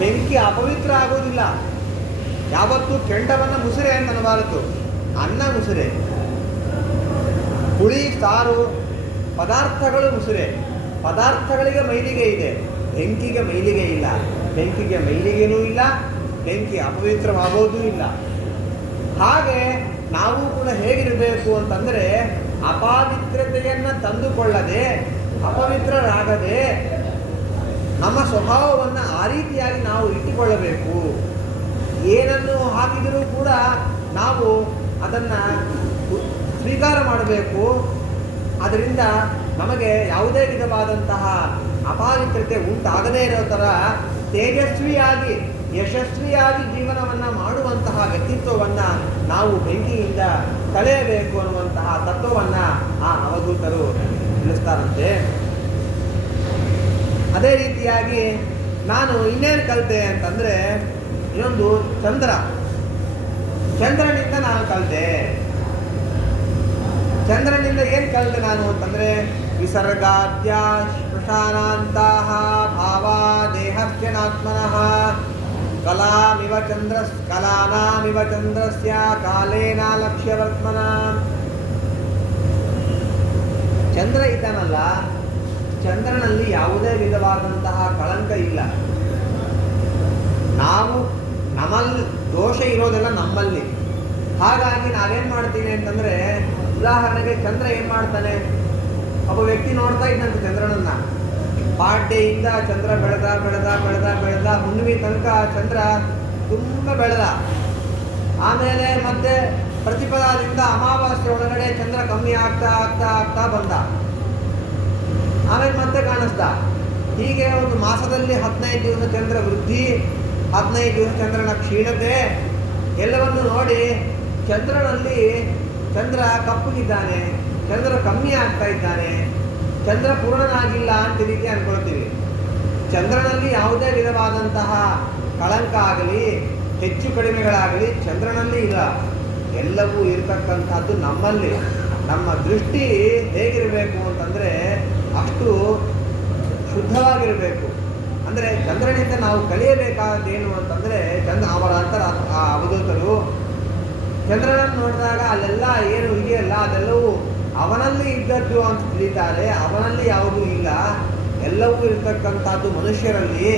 ಬೆಂಕಿ ಅಪವಿತ್ರ ಆಗೋದಿಲ್ಲ. ಯಾವತ್ತೂ ಕೆಂಡವನ್ನು ಮುಸುರೆ ಅಂತ ಅನ್ನಬಾರದು. ಅನ್ನ ಮುಸುರೆ, ಹುಳಿ ಸಾರು ಪದಾರ್ಥಗಳು ಮುಸುರೆ. ಪದಾರ್ಥಗಳಿಗೆ ಮೈಲಿಗೆ ಇದೆ, ಬೆಂಕಿಗೆ ಮೈಲಿಗೆ ಇಲ್ಲ. ಬೆಂಕಿಗೆ ಮೈಲಿಗೆನೂ ಇಲ್ಲ, ಬೆಂಕಿ ಅಪವಿತ್ರವಾಗೋದೂ ಇಲ್ಲ. ಹಾಗೆ ನಾವು ಕೂಡ ಹೇಗಿರಬೇಕು ಅಂತಂದರೆ ಅಪವಿತ್ರತೆಯನ್ನು ತಂದುಕೊಳ್ಳದೆ, ಅಪವಿತ್ರರಾಗದೆ ನಮ್ಮ ಸ್ವಭಾವವನ್ನು ಆ ರೀತಿಯಾಗಿ ನಾವು ಇಟ್ಟುಕೊಳ್ಳಬೇಕು. ಏನನ್ನು ಹಾಕಿದರೂ ಕೂಡ ನಾವು ಅದನ್ನು ಸ್ವೀಕಾರ ಮಾಡಬೇಕು. ಅದರಿಂದ ನಮಗೆ ಯಾವುದೇ ವಿಧವಾದಂತಹ ಅಪವಿತ್ರತೆ ಉಂಟಾಗದೇ ಇರೋ ಥರ ತೇಜಸ್ವಿಯಾಗಿ, ಯಶಸ್ವಿಯಾಗಿ ಜೀವನವನ್ನು ಮಾಡುವಂತಹ ವ್ಯಕ್ತಿತ್ವವನ್ನು ನಾವು ಬೆಂಕಿಯಿಂದ ಕಳೆಯಬೇಕು ಅನ್ನುವಂತಹ ತತ್ವವನ್ನು ಆ ಅವಧೂತರು ತಿಳಿಸ್ತಾರಂತೆ. ಅದೇ ರೀತಿಯಾಗಿ ನಾನು ಇನ್ನೇನು ಕಲಿತೆ ಅಂತಂದರೆ, ಇನ್ನೊಂದು ಚಂದ್ರನಿಂದ ನಾನು ಕಲಿತೆ. ಚಂದ್ರನಿಂದ ಏನು ಕಲಿತೆ ನಾನು ಅಂತಂದರೆ, ವಿಸರ್ಗಾದ್ಯ ಸ್ಮಶಾನಾಂತಹ ಭಾವ ದೇಹಸ್ಯನಾತ್ಮನಃ ಕಲಾನಾಮಿವ ಚಂದ್ರಸ್ಯ ಕಾಲೇನ ಲಕ್ಷ್ಯವರ್ತ್ಮನ. ಚಂದ್ರ ಇದ್ದಾನಲ್ಲ, ಚಂದ್ರನಲ್ಲಿ ಯಾವುದೇ ವಿಧವಾದಂತಹ ಕಳಂಕ ಇಲ್ಲ. ನಮ್ಮಲ್ಲಿ ದೋಷ ಇರೋದೆಲ್ಲ ನಮ್ಮಲ್ಲಿ. ಹಾಗಾಗಿ ನಾವೇನು ಮಾಡ್ತೀವಿ ಅಂತಂದರೆ, ಉದಾಹರಣೆಗೆ ಚಂದ್ರ ಏನು ಮಾಡ್ತಾನೆ? ಒಬ್ಬ ವ್ಯಕ್ತಿ ನೋಡ್ತಾ ಇದ್ದಂತೆ ಚಂದ್ರನನ್ನ. ಪಾಡ್ಯೆಯಿಂದ ಚಂದ್ರ ಬೆಳೆದ ಹುಣ್ಣಿಮೆ ತನಕ ಚಂದ್ರ ತುಂಬ ಬೆಳೆದ. ಆಮೇಲೆ ಮತ್ತೆ ಪ್ರತಿಪದಾದಿಂದ ಅಮಾವಾಸ್ಯೆ ಒಳಗಡೆ ಚಂದ್ರ ಕಮ್ಮಿ ಆಗ್ತಾ ಬಂದ. ಆಮೇಲೆ ಮತ್ತೆ ಕಾಣಿಸ್ದ. ಹೀಗೆ ಒಂದು ಮಾಸದಲ್ಲಿ 15 ದಿವಸ ಚಂದ್ರ ವೃದ್ಧಿ, 15 ದಿವಸ ಚಂದ್ರನ ಕ್ಷೀಣತೆ ಎಲ್ಲವನ್ನು ನೋಡಿ ಚಂದ್ರನಲ್ಲಿ ಚಂದ್ರ ಕಪ್ಪಗಿದ್ದಾನೆ, ಚಂದ್ರ ಕಮ್ಮಿ ಆಗ್ತಾ ಇದ್ದಾನೆ, ಚಂದ್ರ ಪೂರ್ಣನಾಗಿಲ್ಲ ಅಂತ ರೀತಿ ಅನ್ಕೊಳ್ತೀವಿ. ಚಂದ್ರನಲ್ಲಿ ಯಾವುದೇ ವಿಧವಾದಂತಹ ಕಳಂಕ ಆಗಲಿ ಹೆಚ್ಚು ಕಡಿಮೆಗಳಾಗಲಿ ಚಂದ್ರನಲ್ಲಿ ಇಲ್ಲ. ಎಲ್ಲವೂ ಇರತಕ್ಕಂಥದ್ದು ನಮ್ಮಲ್ಲಿ. ನಮ್ಮ ದೃಷ್ಟಿ ಹೇಗಿರಬೇಕು ಅಂತಂದರೆ ಅಷ್ಟು ಶುದ್ಧವಾಗಿರಬೇಕು. ಅಂದರೆ ಚಂದ್ರನಿಂದ ನಾವು ಕಲಿಯಬೇಕಾದೇನು ಅಂತಂದರೆ ಅವರ ಅಂತರ ಅವಧೂತರು ಚಂದ್ರನನ್ನು ನೋಡಿದಾಗ ಅಲ್ಲೆಲ್ಲ ಏನು ಇದೆಯಲ್ಲ ಅದೆಲ್ಲವೂ ಅವನಲ್ಲಿ ಇದ್ದದ್ದು ಅಂತ ತಿಳಿತಾರೆ. ಅವನಲ್ಲಿ ಯಾವುದೂ ಇಲ್ಲ, ಎಲ್ಲವೂ ಇರತಕ್ಕಂಥದ್ದು ಮನುಷ್ಯರಲ್ಲಿ.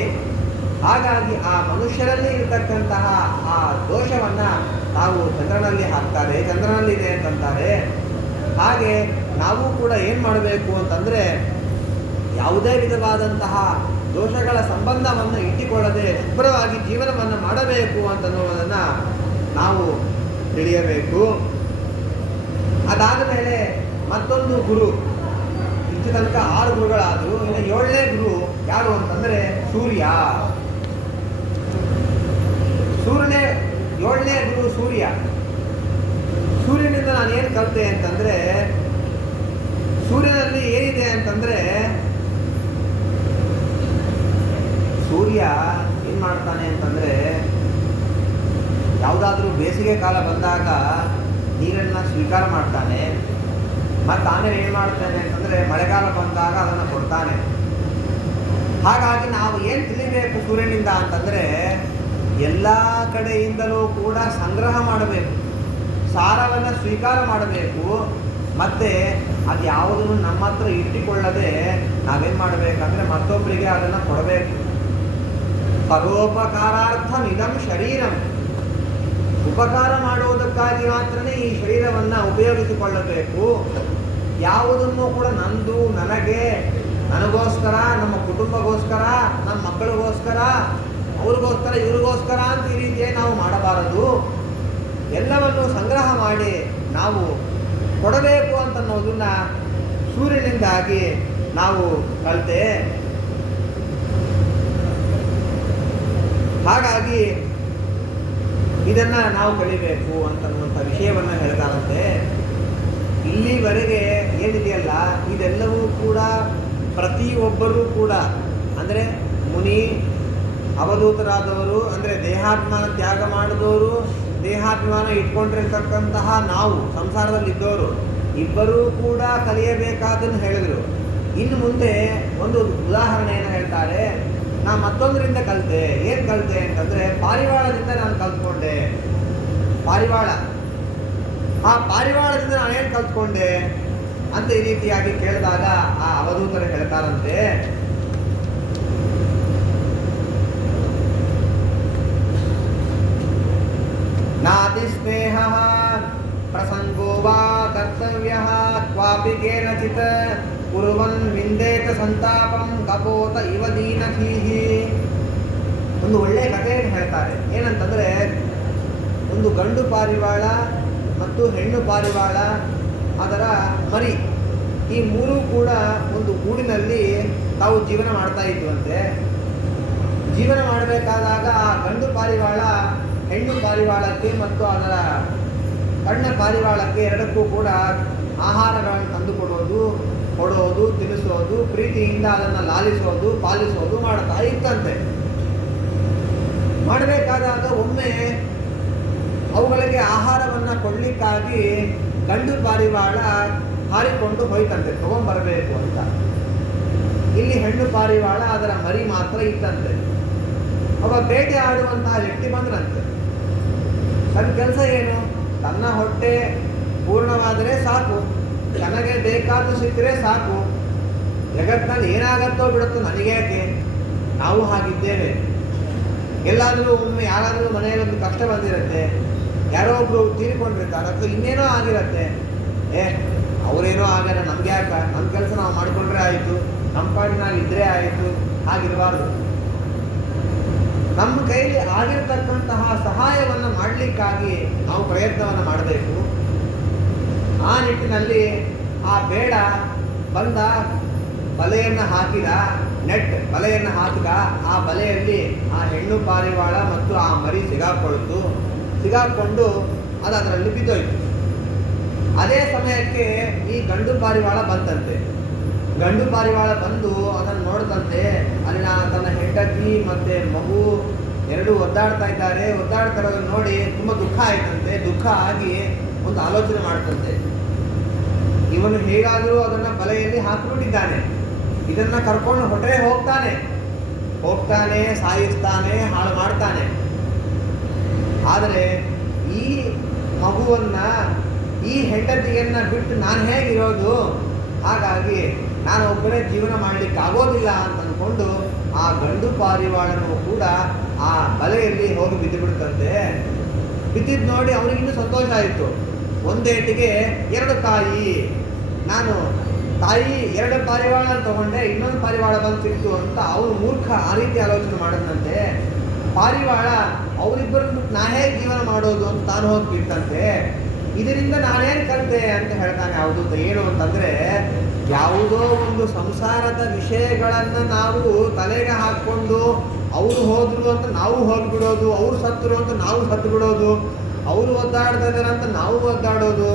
ಹಾಗಾಗಿ ಆ ಮನುಷ್ಯರಲ್ಲಿ ಇರತಕ್ಕಂತಹ ಆ ದೋಷವನ್ನು ನಾವು ಚಂದ್ರನಲ್ಲಿ ಹಾಕ್ತಾರೆ, ಚಂದ್ರನಲ್ಲಿದೆ ಅಂತಂತಾರೆ. ಹಾಗೆ ನಾವು ಕೂಡ ಏನು ಮಾಡಬೇಕು ಅಂತಂದರೆ ಯಾವುದೇ ವಿಧವಾದಂತಹ ದೋಷಗಳ ಸಂಬಂಧವನ್ನು ಇಟ್ಟುಕೊಳ್ಳದೆ ಶುಭ್ರವಾಗಿ ಜೀವನವನ್ನು ಮಾಡಬೇಕು ಅಂತನ್ನುವುದನ್ನು ನಾವು ತಿಳಿಯಬೇಕು. ಅದಾದ ಮೇಲೆ ಮತ್ತೊಂದು ಗುರು, ಇಷ್ಟು ತನಕ 6 ಗುರುಗಳಾದರು. ಇನ್ನು 7ನೇ ಗುರು ಯಾರು ಅಂತಂದರೆ ಸೂರ್ಯ. 7ನೇ ಗುರು ಸೂರ್ಯ. ಸೂರ್ಯನಿಂದ ನಾನು ಏನು ಕಲಿತೆ ಅಂತಂದರೆ ಸೂರ್ಯನಲ್ಲಿ ಏನಿದೆ ಅಂತಂದರೆ ಸೂರ್ಯ ಏನು ಮಾಡ್ತಾನೆ ಅಂತಂದರೆ ಯಾವುದಾದ್ರೂ ಬೇಸಿಗೆ ಕಾಲ ಬಂದಾಗ ನೀರನ್ನು ಸ್ವೀಕಾರ ಮಾಡ್ತಾನೆ, ಮತ್ತು ಆಮೇಲೆ ಏನು ಮಾಡ್ತಾನೆ ಅಂತಂದರೆ ಮಳೆಗಾಲ ಬಂದಾಗ ಅದನ್ನು ಕೊಡ್ತಾನೆ. ಹಾಗಾಗಿ ನಾವು ಏನು ತಿಳಿಬೇಕು ಸೂರ್ಯನಿಂದ ಅಂತಂದರೆ ಎಲ್ಲ ಕಡೆಯಿಂದಲೂ ಕೂಡ ಸಂಗ್ರಹ ಮಾಡಬೇಕು, ಸಾರವನ್ನು ಸ್ವೀಕಾರ ಮಾಡಬೇಕು. ಮತ್ತು ಅದು ಯಾವುದನ್ನು ನಮ್ಮ ಹತ್ರ ಇಟ್ಟುಕೊಳ್ಳದೆ ನಾವೇನು ಮಾಡಬೇಕಂದ್ರೆ ಮತ್ತೊಬ್ಬರಿಗೆ ಅದನ್ನು ಕೊಡಬೇಕು. ಪರೋಪಕಾರಾರ್ಥಮಿದಂ ಶರೀರಂ, ಉಪಕಾರ ಮಾಡುವುದಕ್ಕಾಗಿ ಮಾತ್ರನೇ ಈ ಶರೀರವನ್ನು ಉಪಯೋಗಿಸಿಕೊಳ್ಳಬೇಕು. ಯಾವುದನ್ನು ಕೂಡ ನಂದು, ನನಗೆ, ನನಗೋಸ್ಕರ, ನಮ್ಮ ಕುಟುಂಬಗೋಸ್ಕರ, ನಮ್ಮ ಮಕ್ಕಳಿಗೋಸ್ಕರ, ಅವ್ರಿಗೋಸ್ಕರ, ಇವ್ರಿಗೋಸ್ಕರ ಅಂತ ಈ ರೀತಿಯಾಗಿ ನಾವು ಮಾಡಬಾರದು. ಎಲ್ಲವನ್ನು ಸಂಗ್ರಹ ಮಾಡಿ ನಾವು ಕೊಡಬೇಕು ಅಂತನ್ನೋದನ್ನ ಸೂರ್ಯನಿಂದಾಗಿ ನಾವು ಕಲಿತೆ. ಹಾಗಾಗಿ ಇದನ್ನು ನಾವು ಕಲಿಬೇಕು ಅಂತನ್ನುವಂಥ ವಿಷಯವನ್ನು ಹೇಳ್ತಾರಂತೆ. ಇಲ್ಲಿವರೆಗೆ ಏನಿದೆಯಲ್ಲ ಇದೆಲ್ಲವೂ ಕೂಡ ಪ್ರತಿಯೊಬ್ಬರೂ ಕೂಡ ಅಂದರೆ ಮುನಿ, ಅವಧೂತರಾದವರು, ಅಂದರೆ ದೇಹಾಭಿಮಾನ ತ್ಯಾಗ ಮಾಡಿದವರು, ದೇಹಾಭಿಮಾನ ಇಟ್ಕೊಂಡಿರ್ತಕ್ಕಂತಹ ನಾವು ಸಂಸಾರದಲ್ಲಿದ್ದವರು ಇಬ್ಬರೂ ಕೂಡ ಕಲಿಯಬೇಕಾದನ್ನು ಹೇಳಿದರು. ಇನ್ನು ಮುಂದೆ ಒಂದು ಉದಾಹರಣೆಯನ್ನು ಹೇಳ್ತಾರೆ. ನಾನು ಮತ್ತೊಂದರಿಂದ ಕಲಿತೆ. ಏನು ಕಲಿತೆ ಅಂತಂದರೆ ಪಾರಿವಾಳದಿಂದ ನಾನು ಕಲ್ತ್ಕೊಂಡೆ. ಪಾರಿವಾಳ, ಆ ಪಾರಿವಾಳದಿಂದ ನಾನೇನು ಕಲ್ತ್ಕೊಂಡೆ ಅಂತ ಈ ರೀತಿಯಾಗಿ ಕೇಳಿದಾಗ ಆ ಅವಧೂತರು ಹೇಳ್ತಾರಂತೆ, ನಾತಿ ಸ್ನೇಹ ಪ್ರಸಂಗೋ ವಾ ಕರ್ತವ್ಯ ಕ್ವಾಪಿ ಕೇನಚಿತ್ ಕುರುವನ್ ವಿಂದೇತ ಸಂತಾಪಂ ಕಪೋತ ಇವ ದೀನಧೀಹಿ. ಒಂದು ಒಳ್ಳೆಯ ಕಥೆಯನ್ನು ಹೇಳ್ತಾರೆ. ಏನಂತಂದರೆ ಒಂದು ಗಂಡು ಪಾರಿವಾಳ ಮತ್ತು ಹೆಣ್ಣು ಪಾರಿವಾಳ, ಅದರ ಮರಿ, ಈ ಮೂರೂ ಕೂಡ ಒಂದು ಗೂಡಿನಲ್ಲಿ ತಾವು ಜೀವನ ಮಾಡ್ತಾ ಇದ್ವಂತೆ. ಜೀವನ ಮಾಡಬೇಕಾದಾಗ ಆ ಗಂಡು ಪಾರಿವಾಳ ಹೆಣ್ಣು ಪಾರಿವಾಳಕ್ಕೆ ಮತ್ತು ಅದರ ಸಣ್ಣ ಪಾರಿವಾಳಕ್ಕೆ ಎರಡಕ್ಕೂ ಕೂಡ ಆಹಾರಗಳನ್ನು ತಂದು ಕೊಡೋದು, ತಿನ್ನಿಸೋದು, ಪ್ರೀತಿಯಿಂದ ಅದನ್ನು ಲಾಲಿಸೋದು, ಪಾಲಿಸೋದು ಮಾಡ್ತಾ ಇತ್ತಂತೆ. ಮಾಡಬೇಕಾದಾಗ ಒಮ್ಮೆ ಅವುಗಳಿಗೆ ಆಹಾರವನ್ನು ಕೊಡಲಿಕ್ಕಾಗಿ ಗಂಡು ಪಾರಿವಾಳ ಹಾರಿಕೊಂಡು ಹೋಯ್ತಂತೆ ತಗೊಂಬರಬೇಕು ಅಂತ. ಇಲ್ಲಿ ಹೆಣ್ಣು ಪಾರಿವಾಳ ಅದರ ಮರಿ ಮಾತ್ರ ಇತ್ತಂತೆ. ಒಬ್ಬ ಬೇಟೆ ಆಡುವಂತಹ ವ್ಯಕ್ತಿ ಬಂದ್ರಂತೆ. ತನ್ನ ಕೆಲಸ ಏನು? ತನ್ನ ಹೊಟ್ಟೆ ಪೂರ್ಣವಾದರೆ ಸಾಕು, ತನಗೆ ಬೇಕಾದ್ದು ಸಿಕ್ಕರೆ ಸಾಕು, ಜಗತ್ತಿನಲ್ಲಿ ಏನಾಗತ್ತೋ ಬಿಡುತ್ತೋ ನನಗೇಕೆ, ನಾವು ಹಾಗಿದ್ದೇವೆ. ಎಲ್ಲಾದರೂ ಒಮ್ಮೆ ಯಾರಾದರೂ ಮನೆಯಲ್ಲೊಂದು ಕಷ್ಟ ಬಂದಿರುತ್ತೆ, ಯಾರೋ ಒಬ್ರು ತೀರಿಕೊಂಡಿರ್ತಾರೆ ಅಥವಾ ಇನ್ನೇನೋ ಆಗಿರುತ್ತೆ, ಅವರೇನೋ ಆಗಾರ ನಮ್ಗೆ ಯಾಕ, ನಮ್ಮ ಕೆಲಸ ನಾವು ಮಾಡಿಕೊಂಡ್ರೆ ಆಯಿತು, ನಮ್ಮ ಪಾಡಿಗೆ ನಾವು ಇದ್ದರೆ ಆಯಿತು. ಹಾಗಿರಬಾರ್ದು. ನಮ್ಮ ಕೈಲಿ ಆಗಿರತಕ್ಕಂತಹ ಸಹಾಯವನ್ನು ಮಾಡಲಿಕ್ಕಾಗಿ ನಾವು ಪ್ರಯತ್ನವನ್ನು ಮಾಡಬೇಕು. ಆ ನಿಟ್ಟಿನಲ್ಲಿ ಆ ಬೇಡ ಬಂದ, ಬಲೆಯನ್ನು ಹಾಕಿದ, ನೆಟ್ ಬಲೆಯನ್ನು ಹಾಕಿದ. ಆ ಬಲೆಯಲ್ಲಿ ಆ ಹೆಣ್ಣು ಪಾರಿವಾಳ ಮತ್ತು ಆ ಮರಿ ಸಿಗಾಕೊಂಡು ಅದು ಅದರಲ್ಲಿ ಬಿದ್ದೋಯ್ತು. ಅದೇ ಸಮಯಕ್ಕೆ ಈ ಗಂಡು ಪಾರಿವಾಳ ಬಂತಂತೆ. ಗಂಡು ಪಾರಿವಾಳ ಬಂದು ಅದನ್ನು ನೋಡ್ತಂತೆ. ಅಲ್ಲಿನ ತನ್ನ ಹೆಂಡತಿ ಮತ್ತೆ ಮಗು ಎರಡು ಒದ್ದಾಡ್ತಾ ಇರೋದನ್ನು ನೋಡಿ ತುಂಬ ದುಃಖ ಆಯ್ತಂತೆ. ದುಃಖ ಆಗಿ ಒಂದು ಆಲೋಚನೆ ಮಾಡ್ತಂತೆ, ಇವನು ಹೇಗಾದರೂ ಅದನ್ನು ಬಲೆಯಲ್ಲಿ ಹಾಕಿಬಿಟ್ಟಿದ್ದಾನೆ, ಇದನ್ನು ಕರ್ಕೊಂಡು ಹೊಟ್ಟೆ ಹೋಗ್ತಾನೆ, ಸಾಯಿಸ್ತಾನೆ, ಹಾಳು ಮಾಡ್ತಾನೆ. ಆದರೆ ಈ ಮಗುವನ್ನ, ಈ ಹೆಂಡತಿಯನ್ನ ಬಿಟ್ಟು ನಾನು ಹೇಗಿರೋದು? ಹಾಗಾಗಿ ನಾನು ಒಬ್ಬನೇ ಜೀವನ ಮಾಡಲಿಕ್ಕೆ ಆಗೋದಿಲ್ಲ ಅಂತ ಅಂದ್ಕೊಂಡು ಆ ಗಂಡು ಪಾರಿವಾಳನು ಕೂಡ ಆ ಬಲೆಯಲ್ಲಿ ಹೋಗಿ ಬಿದ್ದು ಬಿಡುತ್ತಂತೆ. ಬಿದ್ದಿದ್ದು ನೋಡಿ ಅವನಿಗಿನ್ನೂ ಸಂತೋಷ ಆಯಿತು. ಒಂದೇಟಿಗೆ 2 ಕಾಯಿ, ನಾನು ತಾಯಿ 2 ಪಾರಿವಾಳ ತಗೊಂಡೆ, ಇನ್ನೊಂದು ಪಾರಿವಾಳ ಬಂದು ಸಿಕ್ತು ಅಂತ ಅವನು ಮೂರ್ಖ ಆ ರೀತಿ ಆಲೋಚನೆ ಮಾಡಿದಂತೆ. ಪಾರಿವಾಳ ಅವರಿಬ್ಬರನ್ನು ನಾ ಹೇಗೆ ಜೀವನ ಮಾಡೋದು ಅಂತ ತಾನು ಹೋಗಿ ಬಿಟ್ಟಂತೆ. ಇದರಿಂದ ನಾನೇನು ಕಲಿತೆ ಅಂತ ಹೇಳ್ತಾನೆ. ಯಾವುದು ಏನು ಅಂತಂದರೆ, ಯಾವುದೋ ಒಂದು ಸಂಸಾರದ ವಿಷಯಗಳನ್ನು ನಾವು ತಲೆಗೆ ಹಾಕ್ಕೊಂಡು ಅವರು ಹೋದ್ರು ಅಂತ ನಾವು ಹೋಗಿಬಿಡೋದು, ಅವರು ಸತ್ತರು ಅಂತ ನಾವು ಸತ್ತು ಬಿಡೋದು, ಅವರು ಒದ್ದಾಡ್ತಾ ಇದ್ದಾರೆ ಅಂತ ನಾವು ಒದ್ದಾಡೋದು,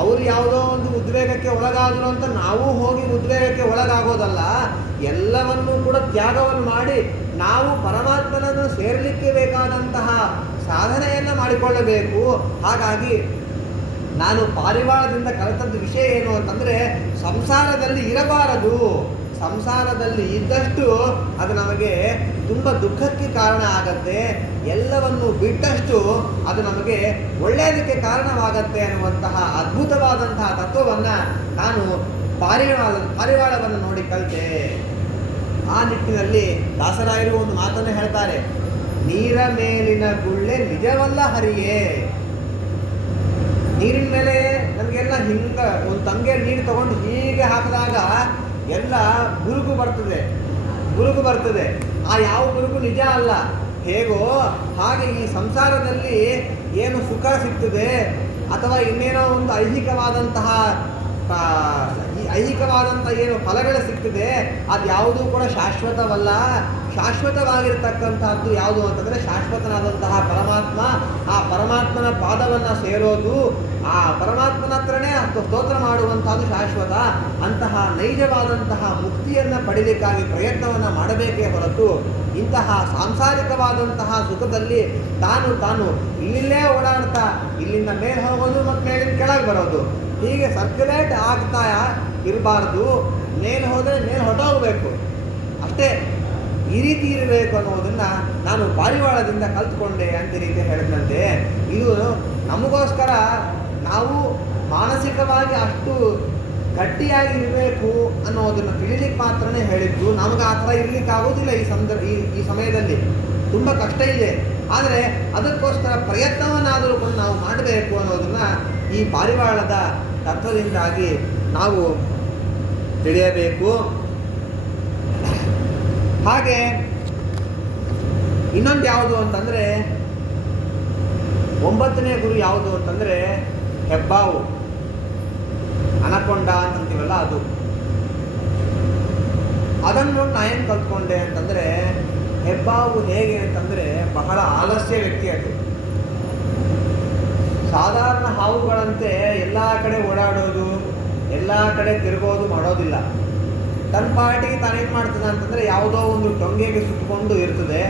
ಅವರು ಯಾವುದೋ ಒಂದು ಉದ್ವೇಗಕ್ಕೆ ಒಳಗಾದರು ಅಂತ ನಾವು ಹೋಗಿ ಉದ್ವೇಗಕ್ಕೆ ಒಳಗಾಗೋದಲ್ಲ. ಎಲ್ಲವನ್ನೂ ಕೂಡ ತ್ಯಾಗವನ್ನು ಮಾಡಿ ನಾವು ಪರಮಾತ್ಮನನ್ನು ಸೇರಲಿಕ್ಕೆ ಬೇಕಾದಂತಹ ಸಾಧನೆಯನ್ನು ಮಾಡಿಕೊಳ್ಳಬೇಕು. ಹಾಗಾಗಿ ನಾನು ಪಾರಿವಾಳದಿಂದ ಕಲಿತದ್ದು ವಿಷಯ ಏನು ಅಂತಂದರೆ, ಸಂಸಾರದಲ್ಲಿ ಇರಬಾರದು. ಸಂಸಾರದಲ್ಲಿ ಇದ್ದಷ್ಟು ಅದು ನಮಗೆ ತುಂಬ ದುಃಖಕ್ಕೆ ಕಾರಣ ಆಗತ್ತೆ. ಎಲ್ಲವನ್ನು ಬಿಟ್ಟಷ್ಟು ಅದು ನಮಗೆ ಒಳ್ಳೆಯದಕ್ಕೆ ಕಾರಣವಾಗತ್ತೆ ಅನ್ನುವಂತಹ ಅದ್ಭುತವಾದಂತಹ ತತ್ವವನ್ನು ನಾನು ಪಾರಿವಾಳವನ್ನು ನೋಡಿ ಕಲಿತೆ. ಆ ನಿಟ್ಟಿನಲ್ಲಿ ದಾಸರಾಯರು ಒಂದು ಮಾತನ್ನು ಹೇಳ್ತಾರೆ, ನೀರ ಮೇಲಿನ ಗುಳ್ಳೆ ನಿಜವಲ್ಲ ಹರಿಯೇ. ನೀರಿನ ಮೇಲೆ ನಮಗೆಲ್ಲ ಒಂದು ತಂಗೆಯಲ್ಲಿ ನೀರು ತಗೊಂಡು ಹೀಗೆ ಹಾಕಿದಾಗ ಎಲ್ಲ ಗುರುಗು ಬರ್ತದೆ. ಆ ಯಾವ ಗುರುಗು ನಿಜ ಅಲ್ಲ. ಹೇಗೋ ಹಾಗೆ ಈ ಸಂಸಾರದಲ್ಲಿ ಏನು ಸುಖ ಸಿಗ್ತದೆ ಅಥವಾ ಇನ್ನೇನೋ ಒಂದು ಐಹಿಕವಾದಂತಹ ಏನು ಫಲಗಳು ಸಿಗ್ತದೆ, ಅದು ಯಾವುದೂ ಕೂಡ ಶಾಶ್ವತವಲ್ಲ. ಶಾಶ್ವತವಾಗಿರ್ತಕ್ಕಂಥದ್ದು ಯಾವುದು ಅಂತಂದರೆ ಶಾಶ್ವತನಾದಂತಹ ಪರಮಾತ್ಮ. ಆ ಪರಮಾತ್ಮನ ಪಾದವನ್ನು ಸೇರೋದು, ಆ ಪರಮಾತ್ಮನ ಹತ್ರನೇ ಸ್ತೋತ್ರ ಮಾಡುವಂಥದ್ದು ಶಾಶ್ವತ. ಅಂತಹ ನೈಜವಾದಂತಹ ಮುಕ್ತಿಯನ್ನು ಪಡೀಲಿಕ್ಕಾಗಿ ಪ್ರಯತ್ನವನ್ನು ಮಾಡಬೇಕೇ ಹೊರತು ಇಂತಹ ಸಾಂಸಾರಿಕವಾದಂತಹ ಸುಖದಲ್ಲಿ ತಾನು ಇಲ್ಲಿಂದೇ ಓಡಾಡ್ತಾ ಇಲ್ಲಿಂದ ಮೇಲೆ ಹೋಗೋದು ಮತ್ತು ಮೇಲಿಂದ ಕೆಳಗೆ ಬರೋದು, ಹೀಗೆ ಸರ್ಕ್ಯುಲೇಟ್ ಆಗ್ತಾ ಇರಬಾರ್ದು. ಮೇಲೆ ಹೋದರೆ ಮೇಲೆ ಹೊರಟೋಗ್ಬೇಕು ಅಷ್ಟೇ. ಈ ರೀತಿ ಇರಬೇಕು ಅನ್ನೋದನ್ನು ನಾನು ಪಾರಿವಾಳದಿಂದ ಕಲ್ತ್ಕೊಂಡೆ ಅಂತ ರೀತಿ ಹೇಳಿದಂತೆ. ಇದು ನಮಗೋಸ್ಕರ ನಾವು ಮಾನಸಿಕವಾಗಿ ಅಷ್ಟು ಗಟ್ಟಿಯಾಗಿ ಇರಬೇಕು ಅನ್ನೋದನ್ನು ತಿಳಿಲಿಕ್ಕೆ ಮಾತ್ರನೇ ಹೇಳಿದ್ದು. ನಮಗೆ ಆ ಥರ ಇರಲಿಕ್ಕಾಗೋದಿಲ್ಲ. ಈ ಸಮಯದಲ್ಲಿ ತುಂಬ ಕಷ್ಟ ಇದೆ. ಆದರೆ ಅದಕ್ಕೋಸ್ಕರ ಪ್ರಯತ್ನವನ್ನಾದರೂ ಕೂಡ ನಾವು ಮಾಡಬೇಕು ಅನ್ನೋದನ್ನು ಈ ಪಾರಿವಾಳದ ತತ್ವದಿಂದಾಗಿ ನಾವು ತಿಳಿಯಬೇಕು. ಹಾಗೆ ಇನ್ನೊಂದು ಯಾವುದು ಅಂತಂದರೆ, 9ನೇ ಗುರು ಯಾವುದು ಅಂತಂದರೆ ಹೆಬ್ಬಾವು, ಅನಕೊಂಡ ಅಂತಂತೀವಲ್ಲ ಅದು. ಅದನ್ನು ನೋಡಿ ನಾ ಏನು ಕಲ್ತ್ಕೊಂಡೆ ಅಂತಂದರೆ, ಹೆಬ್ಬಾವು ಹೇಗೆ ಅಂತಂದರೆ ಬಹಳ ಆಲಸ್ಯ ವ್ಯಕ್ತಿ ಅದು. ಸಾಧಾರಣ ಹಾವುಗಳಂತೆ ಎಲ್ಲ ಕಡೆ ಓಡಾಡೋದು, ಎಲ್ಲ ಕಡೆ ತಿರುಗೋದು ಮಾಡೋದಿಲ್ಲ. ತನ್ನ ಪಾರ್ಟಿಗೆ ತಾನೇನು ಮಾಡ್ತದೆ ಅಂತಂದರೆ ಯಾವುದೋ ಒಂದು ಟೊಂಗೆಗೆ ಸುತ್ತಕೊಂಡು ಇರ್ತದೆ,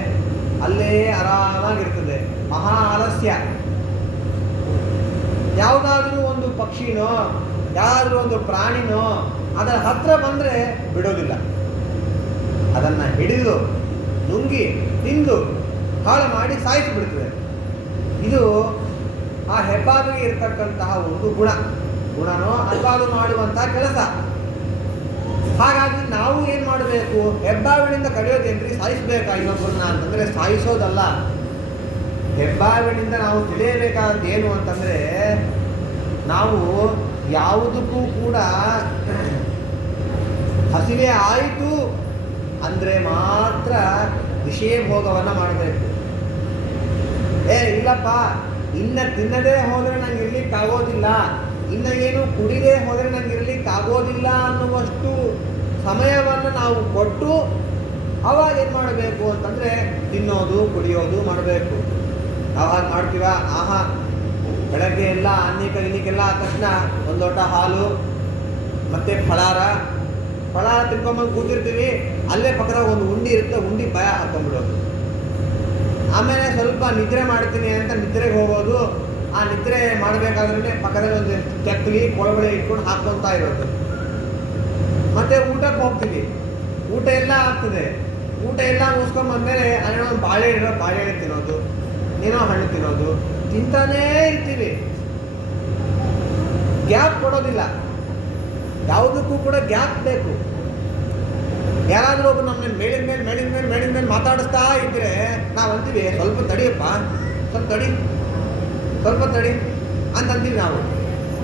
ಅಲ್ಲೇ ಆರಾಮಾಗಿರ್ತದೆ. ಮಹಾ ಆಲಸ್ಯ. ಯಾವುದಾದ್ರೂ ಒಂದು ಪಕ್ಷಿನೋ ಯಾವುದಾದ್ರೂ ಒಂದು ಪ್ರಾಣಿನೋ ಅದರ ಹತ್ರ ಬಂದರೆ ಬಿಡೋದಿಲ್ಲ. ಅದನ್ನು ಹಿಡಿದು ನುಂಗಿ ತಿಂದು ಹಾಳು ಮಾಡಿ ಸಾಯಿಸಿಬಿಡ್ತದೆ. ಇದು ಆ ಹೆಬ್ಬಾವಿಗೆ ಇರತಕ್ಕಂತಹ ಒಂದು ಗುಣನೋ ಅಥವಾ ಅದು ಮಾಡುವಂತಹ ಕೆಲಸ. ಹಾಗಾಗಿ ನಾವು ಏನು ಮಾಡಬೇಕು, ಹೆಬ್ಬಾವಿನಿಂದ ಕಲಿಯೋದೇನ್ರಿ, ಸಾಯಿಸಬೇಕಾ ಇನ್ನೊಬ್ಬರನ್ನ ಅಂತಂದರೆ ಸಾಯಿಸೋದಲ್ಲ. ಹೆಬ್ಬಾವಿನಿಂದ ನಾವು ತಿಳಿಯಬೇಕಾದ ಏನು ಅಂತಂದರೆ, ನಾವು ಯಾವುದಕ್ಕೂ ಕೂಡ ಹಸಿವೆ ಆಯಿತು ಅಂದರೆ ಮಾತ್ರ ವಿಷಯ ಭೋಗವನ್ನು ಮಾಡಬೇಕು. ಇಲ್ಲಪ್ಪ ಇನ್ನು ತಿನ್ನದೇ ಹೋದರೆ ನಂಗೆ ಇರ್ಲಿಕ್ಕಾಗೋದಿಲ್ಲ, ಇನ್ನು ಏನು ಕುಡಿದೇ ಹೋದರೆ ನಂಗೆ ಇರ್ಲಿಕ್ಕಾಗೋದಿಲ್ಲ ಅನ್ನುವಷ್ಟು ಸಮಯವನ್ನು ನಾವು ಕೊಟ್ಟು ಅವಾಗ ಏನು ಮಾಡಬೇಕು ಅಂತಂದರೆ ತಿನ್ನೋದು ಕುಡಿಯೋದು ಮಾಡಬೇಕು. ನಾವು ಹಾಗೆ ಮಾಡ್ತೀವ? ಆಹಾ, ಬೆಳಗ್ಗೆ ಎಲ್ಲ ಅನ್ನಕ್ಕೆಲ್ಲ ಆದ ತಕ್ಷಣ ಒಂದು ಲೋಟ ಹಾಲು ಮತ್ತು ಫಳಾರ ತಿನ್ಕೊಂಬಂದು ಕೂತಿರ್ತೀವಿ. ಅಲ್ಲೇ ಪಕ್ಕದಾಗ ಒಂದು ಉಂಡಿ ಇರುತ್ತೆ, ಉಂಡಿ ಭಯ ಹಾಕೊಂಡ್ಬಿಡೋದು. ಆಮೇಲೆ ಸ್ವಲ್ಪ ನಿದ್ರೆ ಮಾಡ್ತೀನಿ ಅಂತ ನಿದ್ರೆಗೆ ಹೋಗೋದು. ಆ ನಿದ್ರೆ ಮಾಡಬೇಕಾದ್ರೆ ಪಕ್ಕದಲ್ಲಿ ಒಂದು ಚಕ್ಲಿ ಕೊಳಗಡೆ ಇಟ್ಕೊಂಡು ಹಾಕ್ಕೊತಾ ಇರೋದು. ಮತ್ತು ಊಟಕ್ಕೆ ಹೋಗ್ತೀವಿ, ಊಟ ಎಲ್ಲ ಆಗ್ತದೆ. ಊಟ ಎಲ್ಲ ಮುಗಿಸ್ಕೊಂಬಂದ್ಮೇಲೆ ಅಲ್ಲೇನೋ ಒಂದು ಬಾಳೆಹಣ್ಣು ತಿನ್ನೋದು, ಏನೋ ಹಣ್ಣು ತಿನ್ನೋದು, ತಿಂತಾನೇ ಇರ್ತೀವಿ. ಗ್ಯಾಪ್ ಕೊಡೋದಿಲ್ಲ, ಯಾವುದಕ್ಕೂ ಕೂಡ ಗ್ಯಾಪ್ ಬೇಕು. ಯಾರಾದರೂ ಒಬ್ಬರು ನಮ್ಮನ್ನ ಮೇಲಿನ ಮೇಲೆ ಮಾತಾಡಿಸ್ತಾ ಇದ್ದರೆ ನಾವು ಅಂತೀವಿ, ಸ್ವಲ್ಪ ತಡಿಯಪ್ಪ, ಸ್ವಲ್ಪ ತಡಿ ಅಂತಂತೀವಿ ನಾವು.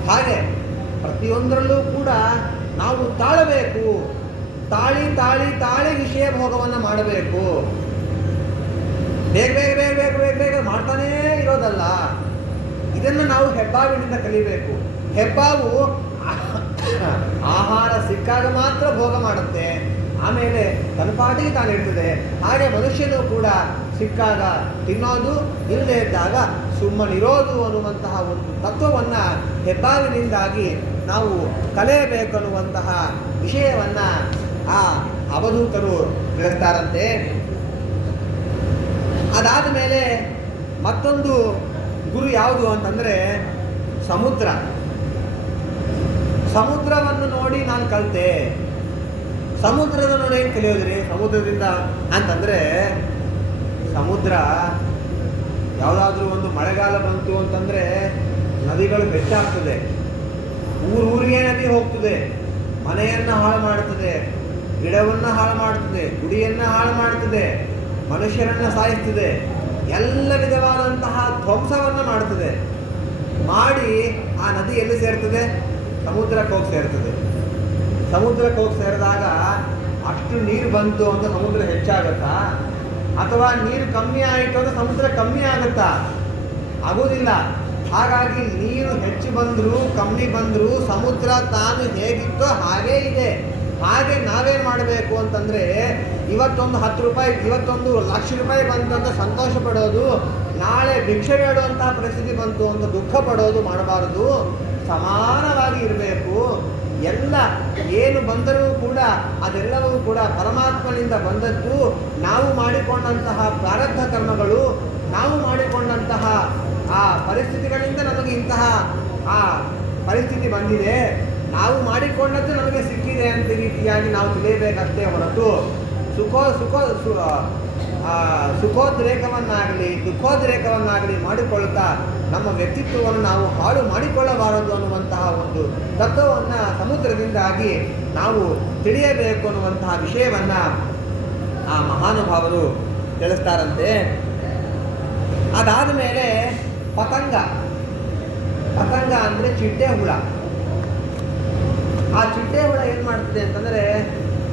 ಹಾಗೆ ಪ್ರತಿಯೊಂದರಲ್ಲೂ ಕೂಡ ನಾವು ತಾಳಬೇಕು. ತಾಳಿ ವಿಷಯ ಭೋಗವನ್ನು ಮಾಡಬೇಕು. ಬೇಗ ಮಾಡ್ತಾನೇ ಇರೋದಲ್ಲ. ಇದನ್ನು ನಾವು ಹೆಬ್ಬಾವಿನಿಂದ ಕಲಿಬೇಕು. ಹೆಬ್ಬಾವು ಆಹಾರ ಸಿಕ್ಕಾಗ ಮಾತ್ರ ಭೋಗ ಮಾಡುತ್ತೆ, ಆಮೇಲೆ ತನ್ನ ಪಾಟಿಗೆ ತಾನಿರ್ತದೆ. ಹಾಗೆ ಮನುಷ್ಯನು ಕೂಡ ಸಿಕ್ಕಾಗ ತಿನ್ನೋದು, ಇಲ್ಲದೆ ಇದ್ದಾಗ ಸುಮ್ಮನಿರೋದು ಅನ್ನುವಂತಹ ಒಂದು ತತ್ವವನ್ನು ಹೆಬ್ಬಾವಿನಿಂದಾಗಿ ನಾವು ಕಲಿಯಬೇಕು ಅನ್ನುವಂತಹ ವಿಷಯವನ್ನು ಆ ಅವಧೂತರು ತಿಳಿಸ್ತಾರಂತೆ. ಅದಾದ ಮೇಲೆ ಮತ್ತೊಂದು ಗುರು ಯಾವುದು ಅಂತಂದರೆ ಸಮುದ್ರವನ್ನು ನೋಡಿ ನಾನು ಕಲಿತೆ. ಸಮುದ್ರದ ನೋಡಿ ಏನು ಕಲಿಯೋದ್ರಿ? ಸಮುದ್ರದಿಂದ ಅಂತಂದರೆ, ಸಮುದ್ರ ಯಾವುದಾದ್ರೂ ಒಂದು ಮಳೆಗಾಲ ಬಂತು ಅಂತಂದರೆ ನದಿಗಳು ಹೆಚ್ಚಾಗ್ತದೆ, ಊರಿಗೆ ನದಿ ಹೋಗ್ತದೆ, ಮನೆಯನ್ನು ಹಾಳು ಮಾಡ್ತದೆ, ಗಿಡವನ್ನು ಹಾಳು ಮಾಡ್ತದೆ, ಗುಡಿಯನ್ನು ಹಾಳು ಮಾಡ್ತದೆ, ಮನುಷ್ಯರನ್ನು ಸಾಯಿಸ್ತದೆ, ಎಲ್ಲ ವಿಧವಾದಂತಹ ಧ್ವಂಸವನ್ನು ಮಾಡ್ತದೆ. ಮಾಡಿ ಆ ನದಿ ಎಲ್ಲಿ ಸೇರ್ತದೆ? ಸಮುದ್ರಕ್ಕೆ ಹೋಗಿ ಸೇರ್ತದೆ. ಸಮುದ್ರಕ್ಕೆ ಹೋಗಿ ಸೇರಿದಾಗ ಅಷ್ಟು ನೀರು ಬಂತು ಅಂತ ಸಮುದ್ರ ಹೆಚ್ಚಾಗತ್ತಾ? ಅಥವಾ ನೀರು ಕಮ್ಮಿ ಆಯಿತು ಅಂದರೆ ಸಮುದ್ರ ಕಮ್ಮಿ ಆಗುತ್ತಾ? ಆಗೋದಿಲ್ಲ. ಹಾಗಾಗಿ ನೀರು ಹೆಚ್ಚು ಬಂದರೂ ಕಮ್ಮಿ ಬಂದರೂ ಸಮುದ್ರ ತಾನು ಹೇಗಿತ್ತೋ ಹಾಗೇ ಇದೆ. ಹಾಗೆ ನಾವೇನು ಮಾಡಬೇಕು ಅಂತಂದರೆ, ಇವತ್ತೊಂದು 10 ರೂಪಾಯಿ, ಇವತ್ತೊಂದು 1,00,000 ರೂಪಾಯಿ ಬಂತು ಅಂತ ಸಂತೋಷ ಪಡೋದು, ನಾಳೆ ಭಿಕ್ಷೆ ಬೇಡುವಂತಹ ಪರಿಸ್ಥಿತಿ ಬಂತು ಅಂತ ದುಃಖ ಪಡೋದು ಮಾಡಬಾರದು. ಸಮಾನವಾಗಿ ಇರಬೇಕು. ಎಲ್ಲ ಏನು ಬಂದರೂ ಕೂಡ ಅದೆಲ್ಲವೂ ಕೂಡ ಪರಮಾತ್ಮನಿಂದ ಬಂದದ್ದು. ನಾವು ಮಾಡಿಕೊಂಡಂತಹ ಪ್ರಾರಬ್ಧ ಕರ್ಮಗಳು, ನಾವು ಮಾಡಿಕೊಂಡಂತಹ ಆ ಪರಿಸ್ಥಿತಿಗಳಿಂದ ನಮಗೆ ಇಂತಹ ಆ ಪರಿಸ್ಥಿತಿ ಬಂದಿದೆ, ನಾವು ಮಾಡಿಕೊಂಡದ್ದು ನಮಗೆ ಸಿಕ್ಕಿದೆ ಅಂತ ರೀತಿಯಾಗಿ ನಾವು ತಿಳಿಯಬೇಕಷ್ಟೇ ಹೊರತು ಸುಖೋದ್ರೇಕವನ್ನಾಗಲಿ ದುಃಖೋದ್ರೇಕವನ್ನಾಗಲಿ ಮಾಡಿಕೊಳ್ಳುತ್ತಾ ನಮ್ಮ ವ್ಯಕ್ತಿತ್ವವನ್ನು ನಾವು ಹಾಳು ಮಾಡಿಕೊಳ್ಳಬಾರದು ಅನ್ನುವಂತಹ ಒಂದು ತತ್ವವನ್ನು ಸಮುದ್ರದಿಂದಾಗಿ ನಾವು ತಿಳಿಯಬೇಕು ಅನ್ನುವಂತಹ ವಿಷಯವನ್ನು ಆ ಮಹಾನುಭಾವರು ತಿಳಿಸ್ತಾರಂತೆ. ಅದಾದ ಮೇಲೆ ಪತಂಗ ಅಂದರೆ ಚಿಟ್ಟೆ ಹುಳ. ಆ ಚಿಟ್ಟೆ ಹುಳ ಏನು ಮಾಡ್ತದೆ ಅಂತಂದರೆ,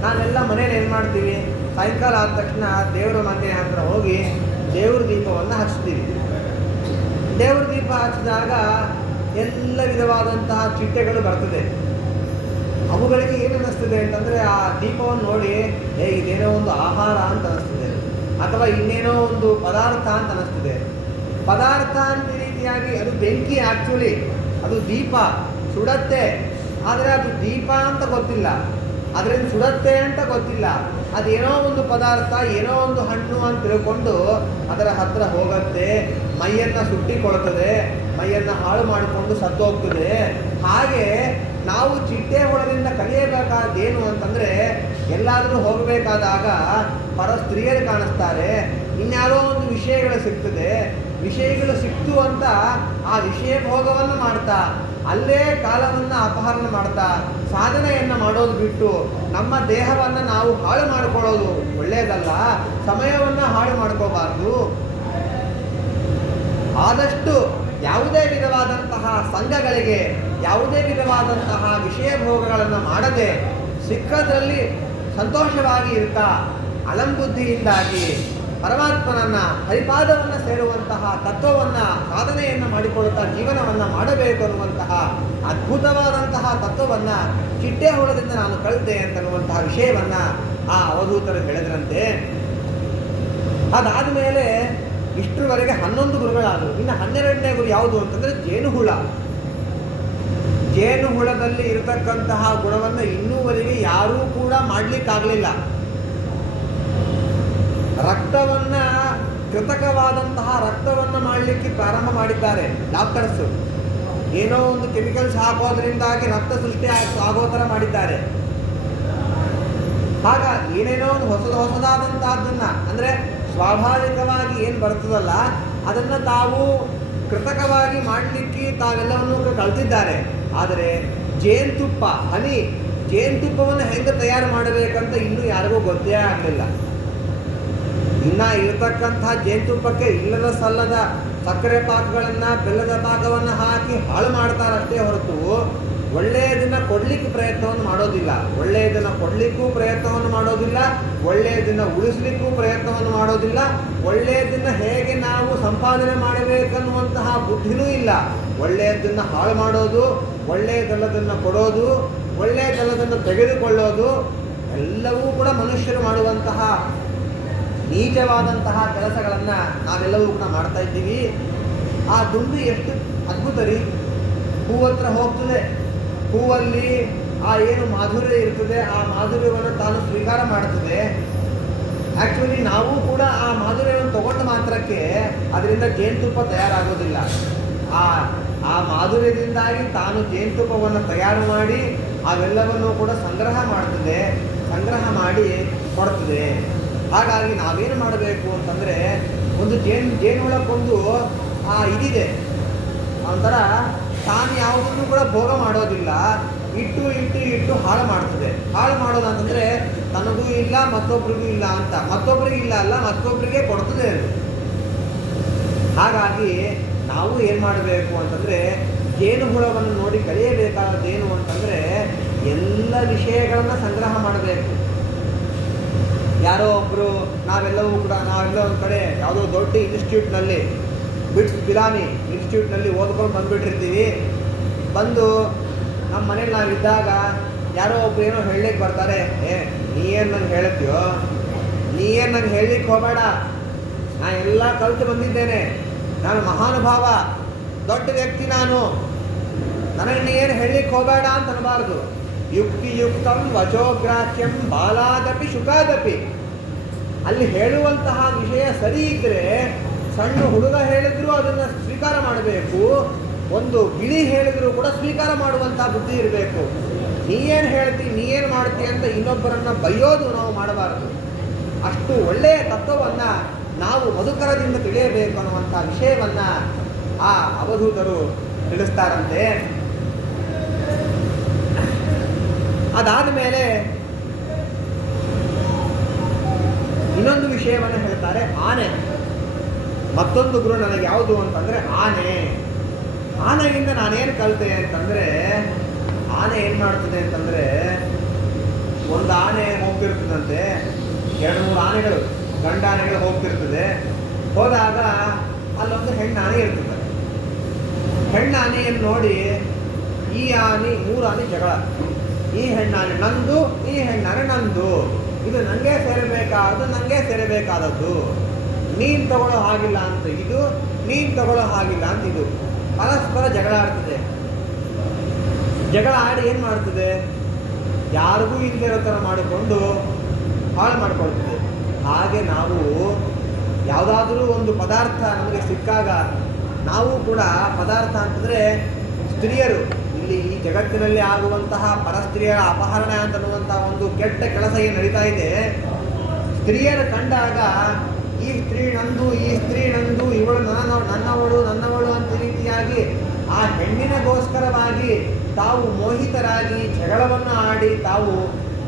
ನಾವೆಲ್ಲ ಮನೇಲಿ ಏನು ಮಾಡ್ತೀವಿ, ಸಾಯಂಕಾಲ ಆದ ತಕ್ಷಣ ದೇವರ ಮನೆ ಹತ್ರ ಹೋಗಿ ದೇವ್ರ ದೀಪವನ್ನು ಹಚ್ತೀವಿ. ದೇವ್ರ ದೀಪ ಹಚ್ಚಿದಾಗ ಎಲ್ಲ ವಿಧವಾದಂತಹ ಚಿಟ್ಟೆಗಳು ಬರ್ತದೆ. ಅವುಗಳಿಗೆ ಏನು ಅನ್ನಿಸ್ತದೆ ಅಂತಂದರೆ, ಆ ದೀಪವನ್ನು ನೋಡಿ ಇದೇನೋ ಒಂದು ಆಹಾರ ಅಂತ ಅನ್ನಿಸ್ತದೆ, ಅಥವಾ ಇನ್ನೇನೋ ಒಂದು ಪದಾರ್ಥ ಅಂತ ಅನ್ನಿಸ್ತದೆ. ಪದಾರ್ಥ ಅಂತ ರೀತಿಯಾಗಿ ಅದು ಬೆಂಕಿ, ಆ್ಯಕ್ಚುಲಿ ಅದು ದೀಪ ಸುಡತ್ತೆ, ಆದರೆ ಅದು ದೀಪ ಅಂತ ಗೊತ್ತಿಲ್ಲ, ಅದರಿಂದ ಸುಡತ್ತೆ ಅಂತ ಗೊತ್ತಿಲ್ಲ. ಅದೇನೋ ಒಂದು ಪದಾರ್ಥ, ಏನೋ ಒಂದು ಹಣ್ಣು ಅಂತ ತಿಳ್ಕೊಂಡು ಅದರ ಹತ್ರ ಹೋಗುತ್ತೆ, ಮೈಯನ್ನು ಸುಟ್ಟಿಕೊಳ್ತದೆ, ಮೈಯನ್ನು ಹಾಳು ಮಾಡಿಕೊಂಡು ಸತ್ತೋಗ್ತದೆ. ಹಾಗೆ ನಾವು ಚಿಟ್ಟೆ ಹುಳದಿಂದ ಕಲಿಯಬೇಕಾದ್ದೇನು ಅಂತಂದರೆ, ಎಲ್ಲಾದರೂ ಹೋಗಬೇಕಾದಾಗ ಪರ ಸ್ತ್ರೀಯರು ಕಾಣಿಸ್ತಾರೆ, ಇನ್ಯಾರೋ ಒಂದು ವಿಷಯಗಳು ಸಿಗ್ತದೆ, ವಿಷಯಗಳು ಸಿಕ್ತು ಅಂತ ಆ ವಿಷಯ ಭೋಗವನ್ನು ಮಾಡ್ತಾ ಅಲ್ಲೇ ಕಾಲವನ್ನು ಅಪಹರಣ ಮಾಡ್ತಾ ಸಾಧನೆಯನ್ನು ಮಾಡೋದು ಬಿಟ್ಟು ನಮ್ಮ ದೇಹವನ್ನು ನಾವು ಹಾಳು ಮಾಡಿಕೊಳ್ಳೋದು ಒಳ್ಳೆಯದಲ್ಲ. ಸಮಯವನ್ನು ಹಾಳು ಮಾಡ್ಕೋಬಾರ್ದು. ಆದಷ್ಟು ಯಾವುದೇ ವಿಧವಾದಂತಹ ಸಂಘಗಳಿಗೆ, ಯಾವುದೇ ವಿಧವಾದಂತಹ ವಿಷಯ ಭೋಗಗಳನ್ನು ಮಾಡದೆ ಸಿಕ್ಕದ್ರಲ್ಲಿ ಸಂತೋಷವಾಗಿ ಇರ್ತಾ ಅಲಂಬುದ್ಧಿಯಿಂದಾಗಿ ಪರಮಾತ್ಮನನ್ನು, ಹರಿಪಾದವನ್ನು ಸೇರುವಂತಹ ತತ್ವವನ್ನು, ಸಾಧನೆಯನ್ನು ಮಾಡಿಕೊಳ್ಳುತ್ತಾ ಜೀವನವನ್ನು ಮಾಡಬೇಕು ಅನ್ನುವಂತಹ ಅದ್ಭುತವಾದಂತಹ ತತ್ವವನ್ನು ಚಿಟ್ಟೆ ಹುಳದಿಂದ ನಾನು ಕಲಿತೆ ಅಂತನ್ನುವಂತಹ ವಿಷಯವನ್ನು ಆ ಅವಧೂತರು ಹೇಳಿದ್ರಂತೆ. ಅದಾದ ಮೇಲೆ ಇಷ್ಟರವರೆಗೆ 11 ಗುರುಗಳಾದರು. ಇನ್ನು 12ನೇ ಗುರು ಯಾವುದು ಅಂತಂದರೆ ಜೇನುಹುಳ. ಜೇನುಹುಳದಲ್ಲಿ ಇರತಕ್ಕಂತಹ ಗುಣವನ್ನು ಇನ್ನೂವರೆಗೆ ಯಾರೂ ಕೂಡ ಮಾಡಲಿಕ್ಕಾಗಲಿಲ್ಲ. ರಕ್ತವನ್ನು, ಕೃತಕವಾದಂತಹ ರಕ್ತವನ್ನು ಮಾಡಲಿಕ್ಕೆ ಪ್ರಾರಂಭ ಮಾಡಿದ್ದಾರೆ ಡಾಕ್ಟರ್ಸು. ಏನೋ ಒಂದು ಕೆಮಿಕಲ್ಸ್ ಹಾಕೋದ್ರಿಂದಾಗಿ ರಕ್ತ ಸೃಷ್ಟಿ ಆಗೋ ಥರ ಮಾಡಿದ್ದಾರೆ. ಹಾಗಾಗಿ ಏನೇನೋ ಒಂದು ಹೊಸದಾದಂತಹದ್ದನ್ನು, ಅಂದರೆ ಸ್ವಾಭಾವಿಕವಾಗಿ ಏನು ಬರ್ತದಲ್ಲ ಅದನ್ನು ತಾವು ಕೃತಕವಾಗಿ ಮಾಡಲಿಕ್ಕೆ ತಾವೆಲ್ಲವನ್ನು ಕಲ್ತಿದ್ದಾರೆ. ಆದರೆ ಜೇನುತುಪ್ಪ, ಜೇನುತುಪ್ಪವನ್ನು ಹೆಂಗೆ ತಯಾರು ಮಾಡಬೇಕಂತ ಇನ್ನೂ ಯಾರಿಗೂ ಗೊತ್ತೇ ಆಗಲಿಲ್ಲ. ಇನ್ನು ಇರತಕ್ಕಂಥ ಜೇನುತುಪ್ಪಕ್ಕೆ ಇಲ್ಲದ ಸಲ್ಲದ ಸಕ್ಕರೆ ಪಾಕಗಳನ್ನು, ಬೆಲ್ಲದ ಪಾಕವನ್ನು ಹಾಕಿ ಹಾಳು ಮಾಡ್ತಾರಷ್ಟೇ ಹೊರತು ಒಳ್ಳೆಯದನ್ನು ಕೊಡಲಿಕ್ಕೆ ಪ್ರಯತ್ನವನ್ನು ಮಾಡೋದಿಲ್ಲ. ಒಳ್ಳೆಯದನ್ನು ಕೊಡಲಿಕ್ಕೂ ಪ್ರಯತ್ನವನ್ನು ಮಾಡೋದಿಲ್ಲ, ಒಳ್ಳೆಯದನ್ನು ಉಳಿಸ್ಲಿಕ್ಕೂ ಪ್ರಯತ್ನವನ್ನು ಮಾಡೋದಿಲ್ಲ, ಒಳ್ಳೆಯದನ್ನು ಹೇಗೆ ನಾವು ಸಂಪಾದನೆ ಮಾಡಬೇಕನ್ನುವಂತಹ ಬುದ್ಧಿನೂ ಇಲ್ಲ. ಒಳ್ಳೆಯದನ್ನು ಹಾಳು ಮಾಡೋದು, ಒಳ್ಳೆಯದಲ್ಲದನ್ನು ಕೊಡೋದು, ಒಳ್ಳೆಯದಲ್ಲದನ್ನು ತೆಗೆದುಕೊಳ್ಳೋದು ಎಲ್ಲವೂ ಕೂಡ ಮನುಷ್ಯರು ಮಾಡುವಂತಹ ನೀಚವಾದಂತಹ ಕೆಲಸಗಳನ್ನು ನಾವೆಲ್ಲವೂ ಕೂಡ ಮಾಡ್ತಾ ಇದ್ದೀವಿ. ಆ ದುಂಬಿ ಎಷ್ಟು ಅದ್ಭುತ ರೀ. ಹೂವತ್ರ ಹೋಗ್ತದೆ, ಹೂವಲ್ಲಿ ಆ ಏನು ಮಾಧುರ್ಯ ಇರ್ತದೆ ಆ ಮಾಧುರ್ಯವನ್ನು ತಾನು ಸ್ವೀಕಾರ ಮಾಡ್ತದೆ. ಆ್ಯಕ್ಚುಲಿ ನಾವು ಕೂಡ ಆ ಮಾಧುರ್ಯವನ್ನು ತಗೊಂಡ ಮಾತ್ರಕ್ಕೆ ಅದರಿಂದ ಜೇನುತುಪ್ಪ ತಯಾರಾಗೋದಿಲ್ಲ. ಆ ಮಾಧುರ್ಯದಿಂದಾಗಿ ತಾನು ಜೇನುತುಪ್ಪವನ್ನು ತಯಾರು ಮಾಡಿ ಅವೆಲ್ಲವನ್ನು ಕೂಡ ಸಂಗ್ರಹ ಮಾಡ್ತದೆ, ಸಂಗ್ರಹ ಮಾಡಿ ಕೊಡ್ತದೆ. ಹಾಗಾಗಿ ನಾವೇನು ಮಾಡಬೇಕು ಅಂತಂದರೆ, ಒಂದು ಜೇನುಹುಳಕ್ಕೊಂದು ಇದಿದೆ, ಒಂಥರ ತಾನು ಯಾವುದನ್ನು ಕೂಡ ಭೋಗ ಮಾಡೋದಿಲ್ಲ, ಇಟ್ಟು ಹಾಳು ಮಾಡ್ತದೆ. ಹಾಳು ಮಾಡೋದು ಅಂತಂದರೆ ತನಗೂ ಇಲ್ಲ ಮತ್ತೊಬ್ರಿಗೂ ಇಲ್ಲ ಅಂತ, ಮತ್ತೊಬ್ರಿಗೆ ಇಲ್ಲ ಅಲ್ಲ ಮತ್ತೊಬ್ಬರಿಗೆ ಕೊಡ್ತದೆ ಅದು. ಹಾಗಾಗಿ ನಾವು ಏನು ಮಾಡಬೇಕು ಅಂತಂದರೆ, ಜೇನುಹುಳವನ್ನು ನೋಡಿ ಕಲಿಯಬೇಕಾದದ್ದೇನು ಅಂತಂದರೆ ಎಲ್ಲ ವಿಷಯಗಳನ್ನು ಸಂಗ್ರಹ ಮಾಡಬೇಕು. ಯಾರೋ ಒಬ್ಬರು ನಾವೆಲ್ಲೋ ಒಂದು ಕಡೆ ಯಾವುದೋ ದೊಡ್ಡ ಇನ್ಸ್ಟಿಟ್ಯೂಟ್ನಲ್ಲಿ, ಬಿಟ್ಸ್ ಪಿಲಾನಿ ಇನ್ಸ್ಟಿಟ್ಯೂಟ್ನಲ್ಲಿ ಓದ್ಕೊಂಡು ಬಂದುಬಿಟ್ಟಿರ್ತೀವಿ. ಬಂದು ನಮ್ಮ ಮನೇಲಿ ನಾವಿದ್ದಾಗ ಯಾರೋ ಒಬ್ರು ಏನೋ ಹೇಳಲಿಕ್ಕೆ ಬರ್ತಾರೆ. ನೀ ಏನು ನಂಗೆ ಹೇಳ್ತೀಯೋ, ನೀ ಏನು ನಂಗೆ ಹೇಳಲಿಕ್ಕೆ ಹೋಗಬೇಡ, ನಾನು ಎಲ್ಲ ಕಲಿತು ಬಂದಿದ್ದೇನೆ, ನಾನು ಮಹಾನುಭಾವ, ದೊಡ್ಡ ವ್ಯಕ್ತಿ ನಾನು, ನನಗೆ ನೀ ಏನು ಹೇಳಲಿಕ್ಕೆ ಹೋಗಬೇಡ ಅಂತ ಅನ್ನಬಾರ್ದು. ಯುಕ್ತಿಯುಕ್ತಂ ವಚೋಗ್ರಾಹ್ಯಂ ಬಾಲಾದಪಿ ಶುಕಾದಪಿ. ಅಲ್ಲಿ ಹೇಳುವಂತಹ ವಿಷಯ ಸರಿ ಇದ್ದರೆ ಸಣ್ಣ ಹುಡುಗ ಹೇಳಿದ್ರು ಅದನ್ನು ಸ್ವೀಕಾರ ಮಾಡಬೇಕು, ಒಂದು ಗಿಳಿ ಹೇಳಿದ್ರು ಕೂಡ ಸ್ವೀಕಾರ ಮಾಡುವಂಥ ಬುದ್ಧಿ ಇರಬೇಕು. ನೀ ಏನು ಹೇಳ್ತಿ, ನೀ ಏನು ಮಾಡ್ತಿ ಅಂತ ಇನ್ನೊಬ್ಬರನ್ನು ಬೈಯೋದು ನಾವು ಮಾಡಬಾರದು. ಅಷ್ಟು ಒಳ್ಳೆಯ ತತ್ವವನ್ನು ನಾವು ಮಧುಕರದಿಂದ ತಿಳಿಯಬೇಕು ಅನ್ನುವಂಥ ವಿಷಯವನ್ನು ಆ ಅವಧೂತರು ತಿಳಿಸ್ತಾರಂತೆ. ಅದಾದ ಮೇಲೆ ಇನ್ನೊಂದು ವಿಷಯವನ್ನು ಹೇಳ್ತಾರೆ, ಆನೆ. ಮತ್ತೊಂದು ಗುರು ನನಗೆ ಯಾವುದು ಅಂತಂದರೆ ಆನೆಯಿಂದ ನಾನೇನು ಕಲಿತೆ ಅಂತಂದರೆ, ಆನೆ ಏನು ಮಾಡ್ತದೆ ಅಂತಂದರೆ, ಒಂದು ಆನೆ ಹೋಗ್ತಿರ್ತದಂತೆ, 2-3 ಆನೆಗಳು, ಗಂಡಾನೆಗಳು ಹೋಗ್ತಿರ್ತದೆ. ಹೋದಾಗ ಅಲ್ಲೊಂದು ಹೆಣ್ಣಾನೆ ಇರ್ತದೆ. ಹೆಣ್ಣಾನೆಯನ್ನು ನೋಡಿ ಈ 3 ಆನೆ ಜಗಳ. ಈ ಹೆಣ್ಣಾನೆ ನಂದು, ಈ ಹೆಣ್ಣಾನೆ ನಂದು, ಇದು ನನಗೆ ಸೇರಬೇಕಾದದ್ದು, ನೀನು ತಗೊಳ್ಳೋ ಹಾಗಿಲ್ಲ ಅಂತ ಇದು, ನೀನು ತಗೊಳ್ಳೋ ಹಾಗಿಲ್ಲ ಅಂತ ಇದು. ಪರಸ್ಪರ ಜಗಳ ಆಡ್ತದೆ. ಜಗಳ ಆಡಿ ಏನು ಮಾಡ್ತದೆ, ಯಾರಿಗೂ ಇಲ್ಲದಿರೋ ಥರ ಮಾಡಿಕೊಂಡು ಹಾಳು ಮಾಡಿಕೊಳ್ತದೆ. ಹಾಗೆ ನಾವು ಯಾವುದಾದ್ರೂ ಒಂದು ಪದಾರ್ಥ ನಮಗೆ ಸಿಕ್ಕಾಗ ನಾವು ಕೂಡ ಪದಾರ್ಥ ಅಂತಂದರೆ ಸ್ತ್ರೀಯರು, ಇಲ್ಲಿ ಈ ಜಗತ್ತಿನಲ್ಲಿ ಆಗುವಂತಹ ಪರಸ್ತ್ರೀಯರ ಅಪಹರಣ ಅಂತನ್ನುವಂಥ ಒಂದು ಕೆಟ್ಟ ಕೆಲಸ ಏನು ನಡೀತಾ ಇದೆ, ಸ್ತ್ರೀಯರು ಕಂಡಾಗ ಈ ಸ್ತ್ರೀ ನಂದು, ಈ ಸ್ತ್ರೀ ನಂದು, ಇವಳು ನನ್ನವಳು ಅಂತ ರೀತಿಯಾಗಿ ಆ ಹೆಣ್ಣಿನಗೋಸ್ಕರವಾಗಿ ತಾವು ಮೋಹಿತರಾಗಿ ಜಗಳವನ್ನು ಆಡಿ ತಾವು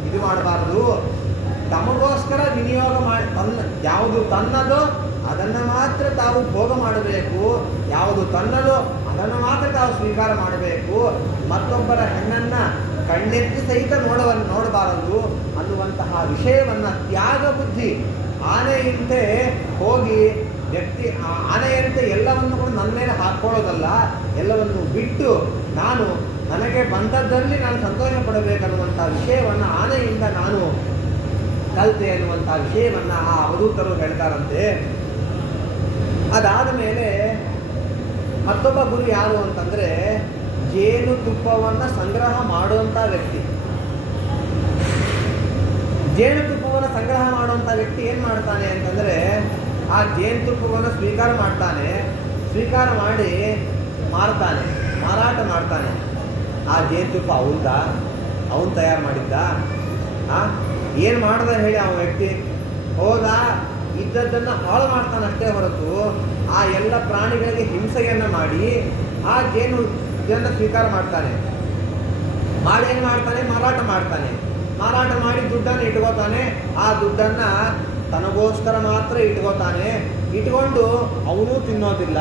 ಇದು ಮಾಡಬಾರ್ದು. ತಮಗೋಸ್ಕರ ವಿನಿಯೋಗ ಮಾಡಿ ಯಾವುದು ತನ್ನದೋ ಅದನ್ನು ಮಾತ್ರ ತಾವು ಭೋಗ ಮಾಡಬೇಕು, ಯಾವುದು ತನ್ನದೋ ಅದನ್ನು ಮಾತ್ರ ತಾವು ಸ್ವೀಕಾರ ಮಾಡಬೇಕು. ಮತ್ತೊಬ್ಬರ ಹೆಣ್ಣನ್ನು ಕಣ್ಣೆತ್ತಿ ಸಹಿತ ನೋಡಬಾರದು ಅನ್ನುವಂತಹ ವಿಷಯವನ್ನು ತ್ಯಾಗ ಬುದ್ಧಿ. ಆನೆಯಂತೆ ಹೋಗಿ ಆನೆಯಂತೆ ಎಲ್ಲವನ್ನು ಕೂಡ ನನ್ನ ಮೇಲೆ ಹಾಕ್ಕೊಳ್ಳೋದಲ್ಲ, ಎಲ್ಲವನ್ನು ಬಿಟ್ಟು ನನಗೆ ಬಂದದ್ದಲ್ಲಿ ನಾನು ಸಂತೋಷ ಪಡಬೇಕನ್ನುವಂಥ ವಿಷಯವನ್ನು ಆನೆಯಿಂದ ನಾನು ಕಲಿತೆ ಎನ್ನುವಂಥ ವಿಷಯವನ್ನು ಆ ಅವಧೂತರು ಹೇಳ್ತಾರಂತೆ. ಅದಾದ ಮೇಲೆ ಮತ್ತೊಬ್ಬ ಗುರು ಯಾರು ಅಂತಂದರೆ ಜೇನುತುಪ್ಪವನ್ನು ಸಂಗ್ರಹ ಮಾಡುವಂಥ ವ್ಯಕ್ತಿ. ಜೇನುತುಪ್ಪವನ್ನು ಸಂಗ್ರಹ ಮಾಡುವಂಥ ವ್ಯಕ್ತಿ ಏನು ಮಾಡ್ತಾನೆ ಅಂತಂದರೆ ಆ ಜೇನುತುಪ್ಪವನ್ನು ಸ್ವೀಕಾರ ಮಾಡ್ತಾನೆ, ಸ್ವೀಕಾರ ಮಾಡಿ ಮಾರ್ತಾನೆ, ಮಾರಾಟ ಮಾಡ್ತಾನೆ. ಆ ಜೇನುತುಪ್ಪ ಅವನು ತಯಾರು ಮಾಡಿದ್ದ? ಏನು ಮಾಡ್ದ ಹೇಳಿ ಆ ವ್ಯಕ್ತಿ? ಹೋದ, ಇದ್ದದ್ದನ್ನು ಹಾಳು ಮಾಡ್ತಾನೆ ಅಷ್ಟೇ ಹೊರತು ಆ ಎಲ್ಲ ಪ್ರಾಣಿಗಳಿಗೆ ಹಿಂಸೆಯನ್ನು ಮಾಡಿ ಆ ಇದನ್ನು ಸ್ವೀಕಾರ ಮಾಡ್ತಾನೆ. ಮಾಡಿ ಏನು ಮಾಡ್ತಾನೆ? ಮಾರಾಟ ಮಾಡ್ತಾನೆ. ಮಾರಾಟ ಮಾಡಿ ದುಡ್ಡನ್ನು ಇಟ್ಕೋತಾನೆ. ಆ ದುಡ್ಡನ್ನು ತನಗೋಸ್ಕರ ಮಾತ್ರ ಇಟ್ಕೋತಾನೆ. ಇಟ್ಕೊಂಡು ಅವನು ತಿನ್ನೋದಿಲ್ಲ,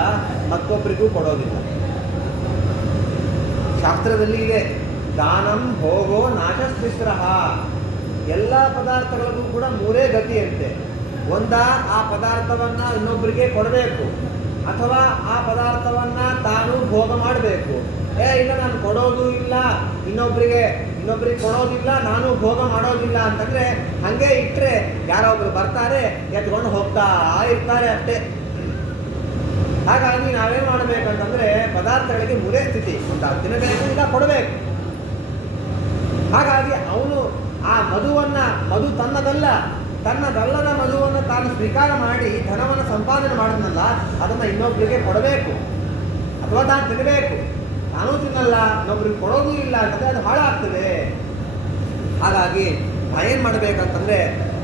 ಮತ್ತೊಬ್ಬರಿಗೂ ಕೊಡೋದಿಲ್ಲ. ಶಾಸ್ತ್ರದಲ್ಲಿ ಇದೆ, ದಾನಂ ಭೋಗೋ ನಾಶಸ್ತಿಸ್ರಹ. ಎಲ್ಲ ಪದಾರ್ಥಗಳಿಗೂ ಕೂಡ ಮೂರೇ ಗತಿಯಂತೆ. ಆ ಪದಾರ್ಥವನ್ನು ಇನ್ನೊಬ್ಬರಿಗೆ ಕೊಡಬೇಕು, ಅಥವಾ ಆ ಪದಾರ್ಥವನ್ನು ತಾನು ಭೋಗ ಮಾಡಬೇಕು. ಇಲ್ಲ ನಾನು ಕೊಡೋದು ಇಲ್ಲ, ಇನ್ನೊಬ್ಬರಿಗೆ ಕೊಡೋದಿಲ್ಲ, ನಾನು ಭೋಗ ಮಾಡೋದಿಲ್ಲ ಅಂತಂದರೆ ಹಾಗೆ ಇಟ್ಟರೆ ಯಾರೋ ಒಬ್ರು ಬರ್ತಾರೆ, ಎತ್ಕೊಂಡು ಹೋಗ್ತಾ ಇರ್ತಾರೆ ಅಷ್ಟೇ. ಹಾಗಾಗಿ ನಾವೇನು ಮಾಡಬೇಕಂತಂದರೆ ಪದಾರ್ಥಗಳಿಗೆ ಮೂರೇ ಸ್ಥಿತಿ, ಒಂದು ತಿನ್ನಬೇಕು, ಇಲ್ಲ ಕೊಡಬೇಕು. ಹಾಗಾಗಿ ಅವನು ಆ ಮಧು ತನ್ನದಲ್ಲದ ಮಧುವನ್ನು ತಾನು ಸ್ವೀಕಾರ ಮಾಡಿ ಧನವನ್ನು ಸಂಪಾದನೆ ಮಾಡಿದ್ನಲ್ಲ, ಅದನ್ನು ಇನ್ನೊಬ್ಬರಿಗೆ ಕೊಡಬೇಕು ಅಥವಾ ತಾನು ತಿನ್ನಬೇಕು. ತಾನೂ ತಿನ್ನಲ್ಲ, ಇನ್ನೊಬ್ರಿಗೆ ಕೊಡೋದು ಇಲ್ಲ ಅಂತಂದರೆ ಅದು ಹಾಳಾಗ್ತದೆ. ಹಾಗಾಗಿ ಏನು ಮಾಡಬೇಕಂತಂದರೆ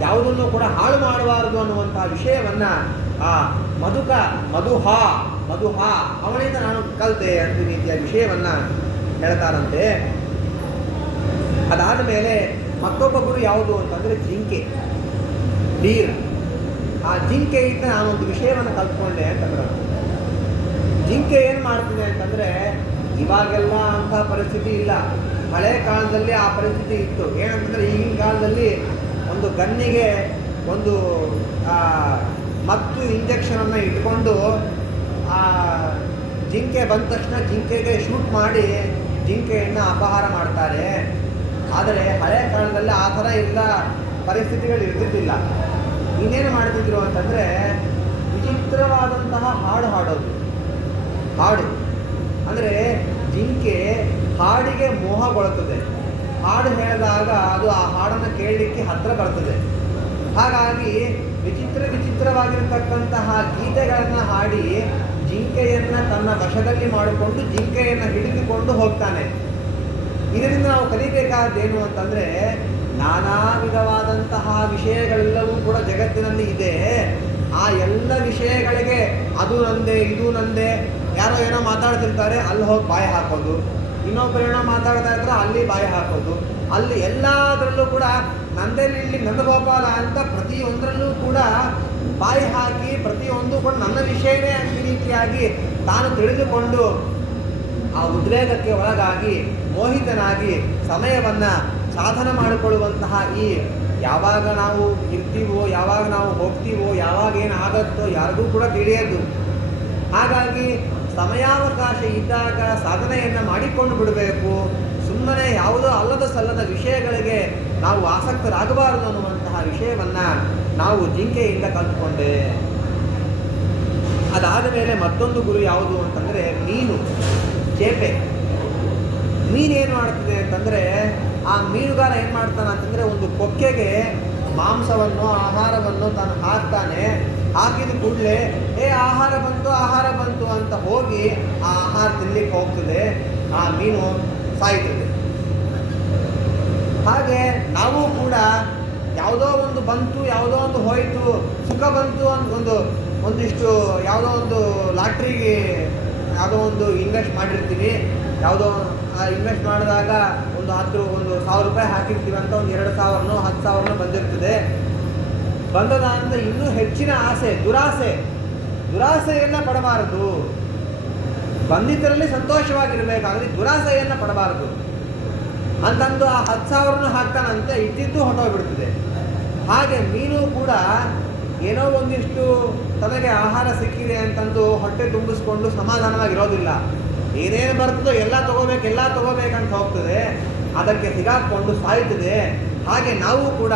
ಯಾವುದನ್ನು ಕೂಡ ಹಾಳು ಮಾಡಬಾರದು ಅನ್ನುವಂಥ ವಿಷಯವನ್ನು ಆ ಮಧುಹ ಅವನಿಂದ ನಾನು ಕಲಿತೆ ಅಂತ ರೀತಿಯ ವಿಷಯವನ್ನು ಹೇಳ್ತಾರಂತೆ. ಅದಾದ ಮೇಲೆ ಮತ್ತೊಬ್ಬ ಗುರು ಯಾವುದು ಅಂತಂದರೆ ಜಿಂಕೆ, ಡೀರ್. ಆ ಜಿಂಕೆಯಿಂದ ನಾನೊಂದು ವಿಷಯವನ್ನು ಕಲ್ತ್ಕೊಂಡೆ ಅಂತಂದ್ರೆ, ಜಿಂಕೆ ಏನು ಮಾಡ್ತಿದೆ ಅಂತಂದರೆ ಇವಾಗೆಲ್ಲ ಅಂಥ ಪರಿಸ್ಥಿತಿ ಇಲ್ಲ, ಹಳೆ ಕಾಲದಲ್ಲಿ ಆ ಪರಿಸ್ಥಿತಿ ಇತ್ತು. ಏನಂತಂದರೆ ಈಗಿನ ಕಾಲದಲ್ಲಿ ಒಂದು ಗನ್ನಿಗೆ ಒಂದು ಮತ್ತು ಇಂಜೆಕ್ಷನನ್ನು ಇಟ್ಕೊಂಡು ಆ ಜಿಂಕೆ ಬಂದ ತಕ್ಷಣ ಜಿಂಕೆಗೆ ಶೂಟ್ ಮಾಡಿ ಜಿಂಕೆಯನ್ನು ಅಪಹಾರ ಮಾಡ್ತಾರೆ. ಆದರೆ ಹಳೆ ಕಾಲದಲ್ಲಿ ಆ ಥರ ಎಲ್ಲ ಪರಿಸ್ಥಿತಿಗಳು ಇರ್ತಿದ್ದಿಲ್ಲ. ಇನ್ನೇನು ಮಾಡ್ತಿದ್ರು ಅಂತಂದರೆ ವಿಚಿತ್ರವಾದಂತಹ ಹಾಡು ಅಂದರೆ ಜಿಂಕೆ ಹಾಡಿಗೆ ಮೋಹಗೊಳ್ಳುತ್ತದೆ. ಹಾಡು ಹೇಳಿದಾಗ ಅದು ಆ ಹಾಡನ್ನು ಕೇಳಲಿಕ್ಕೆ ಹತ್ತಿರ ಬರ್ತದೆ. ಹಾಗಾಗಿ ವಿಚಿತ್ರವಾಗಿರತಕ್ಕಂತಹ ಗೀತೆಗಳನ್ನು ಹಾಡಿ ಜಿಂಕೆಯನ್ನು ತನ್ನ ವಶದಲ್ಲಿ ಮಾಡಿಕೊಂಡು ಜಿಂಕೆಯನ್ನು ಹಿಡಿದುಕೊಂಡು ಹೋಗ್ತಾನೆ. ಇದರಿಂದ ನಾವು ಕಲಿಬೇಕಾದ್ದೇನು ಅಂತಂದರೆ ನಾನಾ ವಿಧವಾದಂತಹ ವಿಷಯಗಳೆಲ್ಲವೂ ಕೂಡ ಜಗತ್ತಿನಲ್ಲಿ ಇದೆ. ಆ ಎಲ್ಲ ವಿಷಯಗಳಿಗೆ ಅದು ನಂದೆ, ಇದು ನಂದೆ, ಯಾರೋ ಏನೋ ಮಾತಾಡ್ತಿರ್ತಾರೆ, ಅಲ್ಲಿ ಹೋಗಿ ಬಾಯಿ ಹಾಕೋದು, ಇನ್ನೊಬ್ಬರು ಏನೋ ಮಾತಾಡ್ತಾ ಇರ್ತಾರೆ, ಅಲ್ಲಿ ಬಾಯಿ ಹಾಕೋದು, ಅಲ್ಲಿ ಎಲ್ಲದರಲ್ಲೂ ಕೂಡ ನಂದೇನಿಲ್ಲಿ ನನ್ನ ಗೋಪಾಲ ಅಂತ ಪ್ರತಿಯೊಂದರಲ್ಲೂ ಕೂಡ ಬಾಯಿ ಹಾಕಿ ಪ್ರತಿಯೊಂದು ಕೂಡ ನನ್ನ ವಿಷಯವೇ ಅಂತ ರೀತಿಯಾಗಿ ತಾನು ತಿಳಿದುಕೊಂಡು ಆ ಉದ್ವೇಗಕ್ಕೆ ಒಳಗಾಗಿ ಮೋಹಿತನಾಗಿ ಸಮಯವನ್ನು ಸಾಧನ ಮಾಡಿಕೊಳ್ಳುವಂತಹ ಈ ಯಾವಾಗ ನಾವು ಇರ್ತೀವೋ, ಯಾವಾಗ ನಾವು ಹೋಗ್ತೀವೋ, ಯಾವಾಗ ಏನು ಆಗುತ್ತೋ ಯಾರಿಗೂ ಕೂಡ ತಿಳಿಯೋದು. ಹಾಗಾಗಿ ಸಮಯಾವಕಾಶ ಇದ್ದಾಗ ಸಾಧನೆಯನ್ನು ಮಾಡಿಕೊಂಡು ಬಿಡಬೇಕು. ಸುಮ್ಮನೆ ಯಾವುದೋ ಅಲ್ಲದ ಸಲ್ಲದ ವಿಷಯಗಳಿಗೆ ನಾವು ಆಸಕ್ತರಾಗಬಾರದು ಅನ್ನುವಂತಹ ವಿಷಯವನ್ನು ನಾವು ಜಿಂಕೆಯಿಂದ ಕಲ್ತ್ಕೊಂಡೆ. ಅದಾದ ಮೇಲೆ ಮತ್ತೊಂದು ಗುರು ಯಾವುದು ಅಂತಂದರೆ ಮೀನು, ಚೇಪೆ. ಮೀನೇನು ಮಾಡ್ತಿದೆ ಅಂತಂದರೆ ಆ ಮೀನುಗಾರ ಏನು ಮಾಡ್ತಾನೆ ಅಂತಂದರೆ ಒಂದು ಕೊಕ್ಕೆಗೆ ಮಾಂಸವನ್ನು ಆಹಾರವನ್ನು ತಾನು ಹಾಕ್ತಾನೆ. ಹಾಕಿದ ಕೂಡಲೇ ಆಹಾರ ಬಂತು ಅಂತ ಹೋಗಿ ಆ ಆಹಾರ ತಿನ್ನಲಿಕ್ಕೆ ಹೋಗ್ತದೆ, ಆ ಮೀನು ಸಾಯ್ತದೆ. ಹಾಗೆ ನಾವು ಕೂಡ ಯಾವುದೋ ಒಂದು ಬಂತು, ಯಾವುದೋ ಒಂದು ಹೋಯಿತು, ಸುಖ ಬಂತು ಅಂತ ಒಂದಿಷ್ಟು ಯಾವುದೋ ಒಂದು ಲಾಟ್ರಿಗೆ ಯಾವುದೋ ಒಂದು ಇನ್ವೆಸ್ಟ್ ಮಾಡಿರ್ತೀವಿ. ಯಾವುದೋ ಇನ್ವೆಸ್ಟ್ ಮಾಡಿದಾಗ ಒಂದು 1,000 ರೂಪಾಯಿ ಹಾಕಿರ್ತೀವಿ ಅಂತ ಒಂದು 2,000 10,000 ಬಂದಿರ್ತದೆ. ಬಂದದ ಅಂತ ಇನ್ನೂ ಹೆಚ್ಚಿನ ಆಸೆ, ದುರಾಸೆಯನ್ನು ಪಡಬಾರದು. ಬಂದಿದ್ದರಲ್ಲಿ ಸಂತೋಷವಾಗಿರಬೇಕಾದ್ರೆ ದುರಾಸೆಯನ್ನು ಪಡಬಾರದು ಅಂತಂದು ಆ 10,000 ಹಾಕ್ತಾನಂತೆ, ಇದ್ದಿದ್ದು ಹೊಟ್ಟೋಗ್ಬಿಡ್ತದೆ. ಹಾಗೆ ಮೀನು ಕೂಡ ಏನೋ ಒಂದಿಷ್ಟು ತನಗೆ ಆಹಾರ ಸಿಕ್ಕಿದೆ ಅಂತಂದು ಹೊಟ್ಟೆ ತುಂಬಿಸ್ಕೊಂಡು ಸಮಾಧಾನವಾಗಿರೋದಿಲ್ಲ. ಏನೇನು ಬರ್ತದೋ ಎಲ್ಲ ತಗೋಬೇಕಂತ ಹೋಗ್ತದೆ, ಅದಕ್ಕೆ ಸಿಗಾಕೊಂಡು ಸಾಯ್ತದೆ. ಹಾಗೆ ನಾವು ಕೂಡ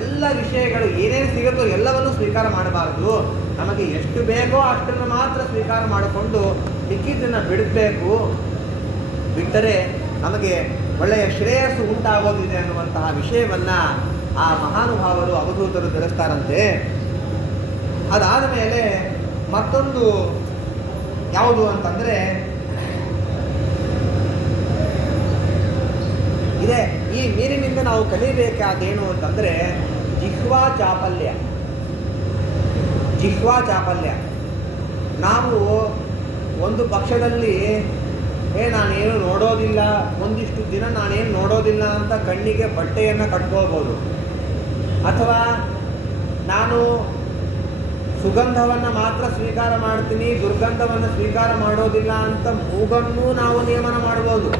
ಎಲ್ಲ ವಿಷಯಗಳು ಏನೇನು ಸಿಗುತ್ತೋ ಎಲ್ಲವನ್ನೂ ಸ್ವೀಕಾರ ಮಾಡಬಾರದು. ನಮಗೆ ಎಷ್ಟು ಬೇಕೋ ಅಷ್ಟನ್ನು ಮಾತ್ರ ಸ್ವೀಕಾರ ಮಾಡಿಕೊಂಡು ಮಿಕ್ಕಿದ್ದನ್ನು ಬಿಡಬೇಕು. ಬಿಟ್ಟರೆ ನಮಗೆ ಒಳ್ಳೆಯ ಶ್ರೇಯಸ್ಸು ಉಂಟಾಗೋದಿದೆ ಅನ್ನುವಂತಹ ವಿಷಯವನ್ನು ಆ ಮಹಾನುಭಾವರು ಅವಧೂತರು ತಿಳಿಸ್ತಾರಂತೆ. ಅದಾದ ಮೇಲೆ ಮತ್ತೊಂದು ಯಾವುದು ಅಂತಂದರೆ ಇದೆ. ಈ ಮೀನಿನಿಂದ ನಾವು ಕಲಿಬೇಕಾದೇನು ಅಂತಂದರೆ ಜಿಹ್ವಾ ಚಾಪಲ್ಯ. ಜಿಹ್ವಾ ಚಾಪಲ್ಯ. ನಾವು ಒಂದು ಪಕ್ಷದಲ್ಲಿ ನಾನೇನು ನೋಡೋದಿಲ್ಲ, ಒಂದಿಷ್ಟು ದಿನ ನಾನೇನು ನೋಡೋದಿಲ್ಲ ಅಂತ ಕಣ್ಣಿಗೆ ಬಟ್ಟೆಯನ್ನು ಕಟ್ಕೋಬೋದು. ಅಥವಾ ನಾನು ಸುಗಂಧವನ್ನು ಮಾತ್ರ ಸ್ವೀಕಾರ ಮಾಡ್ತೀನಿ, ದುರ್ಗಂಧವನ್ನು ಸ್ವೀಕಾರ ಮಾಡೋದಿಲ್ಲ ಅಂತ ಮೂಗನ್ನೂ ನಾವು ನಿಯಮನ ಮಾಡ್ಬೋದು.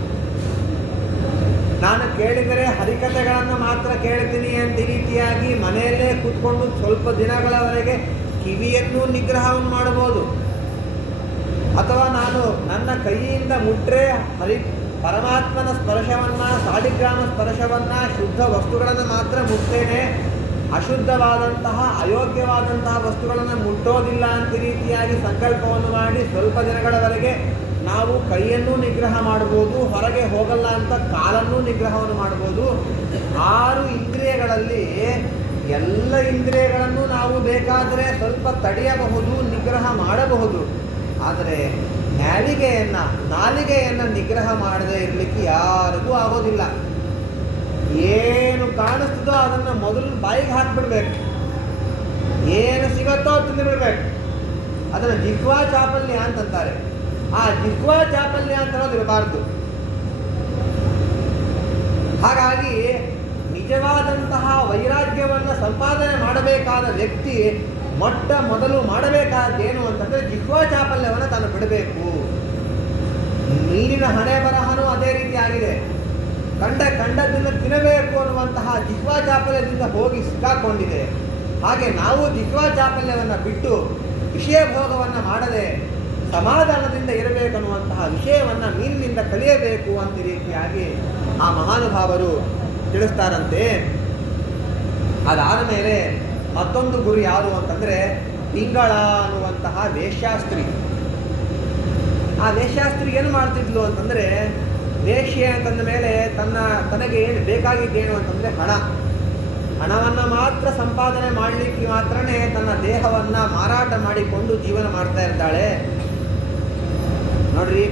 ನಾನು ಕೇಳಿದರೆ ಹರಿಕಥೆಗಳನ್ನು ಮಾತ್ರ ಕೇಳ್ತೀನಿ ಅಂತ ಈ ರೀತಿಯಾಗಿ ಮನೆಯಲ್ಲೇ ಕೂತ್ಕೊಂಡು ಸ್ವಲ್ಪ ದಿನಗಳವರೆಗೆ ಕಿವಿಯನ್ನೂ ನಿಗ್ರಹವನ್ನು ಮಾಡಬಹುದು. ಅಥವಾ ನಾನು ನನ್ನ ಕೈಯಿಂದ ಮುಟ್ರೆ ಪರಮಾತ್ಮನ ಸ್ಪರ್ಶವನ್ನು, ಸಾಲಿಗ್ರಾಮ ಸ್ಪರ್ಶವನ್ನು, ಶುದ್ಧ ವಸ್ತುಗಳನ್ನು ಮಾತ್ರ ಮುಟ್ತೇನೆ, ಅಶುದ್ಧವಾದಂತಹ ಅಯೋಗ್ಯವಾದಂತಹ ವಸ್ತುಗಳನ್ನು ಮುಟ್ಟೋದಿಲ್ಲ ಅಂತ ರೀತಿಯಾಗಿ ಸಂಕಲ್ಪವನ್ನು ಮಾಡಿ ಸ್ವಲ್ಪ ದಿನಗಳವರೆಗೆ ನಾವು ಕೈಯನ್ನು ನಿಗ್ರಹ ಮಾಡ್ಬೋದು. ಹೊರಗೆ ಹೋಗಲ್ಲ ಅಂತ ಕಾಲನ್ನು ನಿಗ್ರಹವನ್ನು ಮಾಡ್ಬೋದು. 6 ಇಂದ್ರಿಯಗಳಲ್ಲಿ ಎಲ್ಲ ಇಂದ್ರಿಯಗಳನ್ನು ನಾವು ಬೇಕಾದರೆ ಸ್ವಲ್ಪ ತಡೆಯಬಹುದು, ನಿಗ್ರಹ ಮಾಡಬಹುದು. ಆದರೆ ನಾಲಿಗೆಯನ್ನು ನಿಗ್ರಹ ಮಾಡದೇ ಇರಲಿಕ್ಕೆ ಯಾರಿಗೂ ಆಗೋದಿಲ್ಲ. ಏನು ಕಾಣಿಸ್ತದೋ ಅದನ್ನು ಮೊದಲು ಬಾಯಿಗೆ ಹಾಕಿಬಿಡ್ಬೇಕು, ಏನು ಸಿಗುತ್ತೋ ತಿಂದುಬಿಡ್ಬೇಕು. ಅದನ್ನು ಜಿಹ್ವಾ ಚಾಪಲ್ಯ ಅಂತಂತಾರೆ. ಆ ಜಿಹ್ವಾ ಚಾಪಲ್ಯ ಅಂತ ಅನ್ನೋದು ಇರಬಾರ್ದು. ಹಾಗಾಗಿ ನಿಜವಾದಂತಹ ವೈರಾಗ್ಯವನ್ನು ಸಂಪಾದನೆ ಮಾಡಬೇಕಾದ ವ್ಯಕ್ತಿ ಮೊಟ್ಟ ಮೊದಲು ಮಾಡಬೇಕಾದ್ದೇನು ಅಂತಂದರೆ ಜಿಹ್ವಾ ಚಾಪಲ್ಯವನ್ನು ತಾನು ಬಿಡಬೇಕು. ಮೀನಿನ ಹಣೆ ಬರಹನೂ ಅದೇ ರೀತಿ ಆಗಿದೆ. ಕಂಡದ್ದನ್ನು ತಿನ್ನಬೇಕು ಅನ್ನುವಂತಹ ಜಿಹ್ವಾ ಚಾಪಲ್ಯದಿಂದ ಹೋಗಿ ಸಿಕ್ಕಾಕೊಂಡಿದೆ. ಹಾಗೆ ನಾವು ಜಿಹ್ವಾ ಚಾಪಲ್ಯವನ್ನು ಬಿಟ್ಟು ವಿಷಯ ಭೋಗವನ್ನು ಮಾಡದೆ ಸಮಾಧಾನದಿಂದ ಇರಬೇಕನ್ನುವಂತಹ ವಿಷಯವನ್ನು ಮೀನಿನಿಂದ ಕಲಿಯಬೇಕು ಅಂತ ರೀತಿಯಾಗಿ ಆ ಮಹಾನುಭಾವರು ತಿಳಿಸ್ತಾರಂತೆ. ಅದಾದ ಮೇಲೆ ಮತ್ತೊಂದು ಗುರು ಯಾರು ಅಂತಂದರೆ ಪಿಂಗಳ ಅನ್ನುವಂತಹ ವೇಶ್ಯಾಸ್ತ್ರಿ. ಆ ವೇಶ್ಯಾಸ್ತ್ರಿ ಏನು ಮಾಡ್ತಿದ್ಲು ಅಂತಂದರೆ, ವೇಶ್ಯೆ ಅಂತಂದ ಮೇಲೆ ತನಗೆ ಏನು ಬೇಕಾಗಿದ್ದೇನು ಅಂತಂದರೆ ಹಣವನ್ನು ಮಾತ್ರ ಸಂಪಾದನೆ ಮಾಡಲಿಕ್ಕೆ ಮಾತ್ರನೇ ತನ್ನ ದೇಹವನ್ನು ಮಾರಾಟ ಮಾಡಿಕೊಂಡು ಜೀವನ ಮಾಡ್ತಾ ಇರ್ತಾಳೆ. ನೋಡ್ರಿ,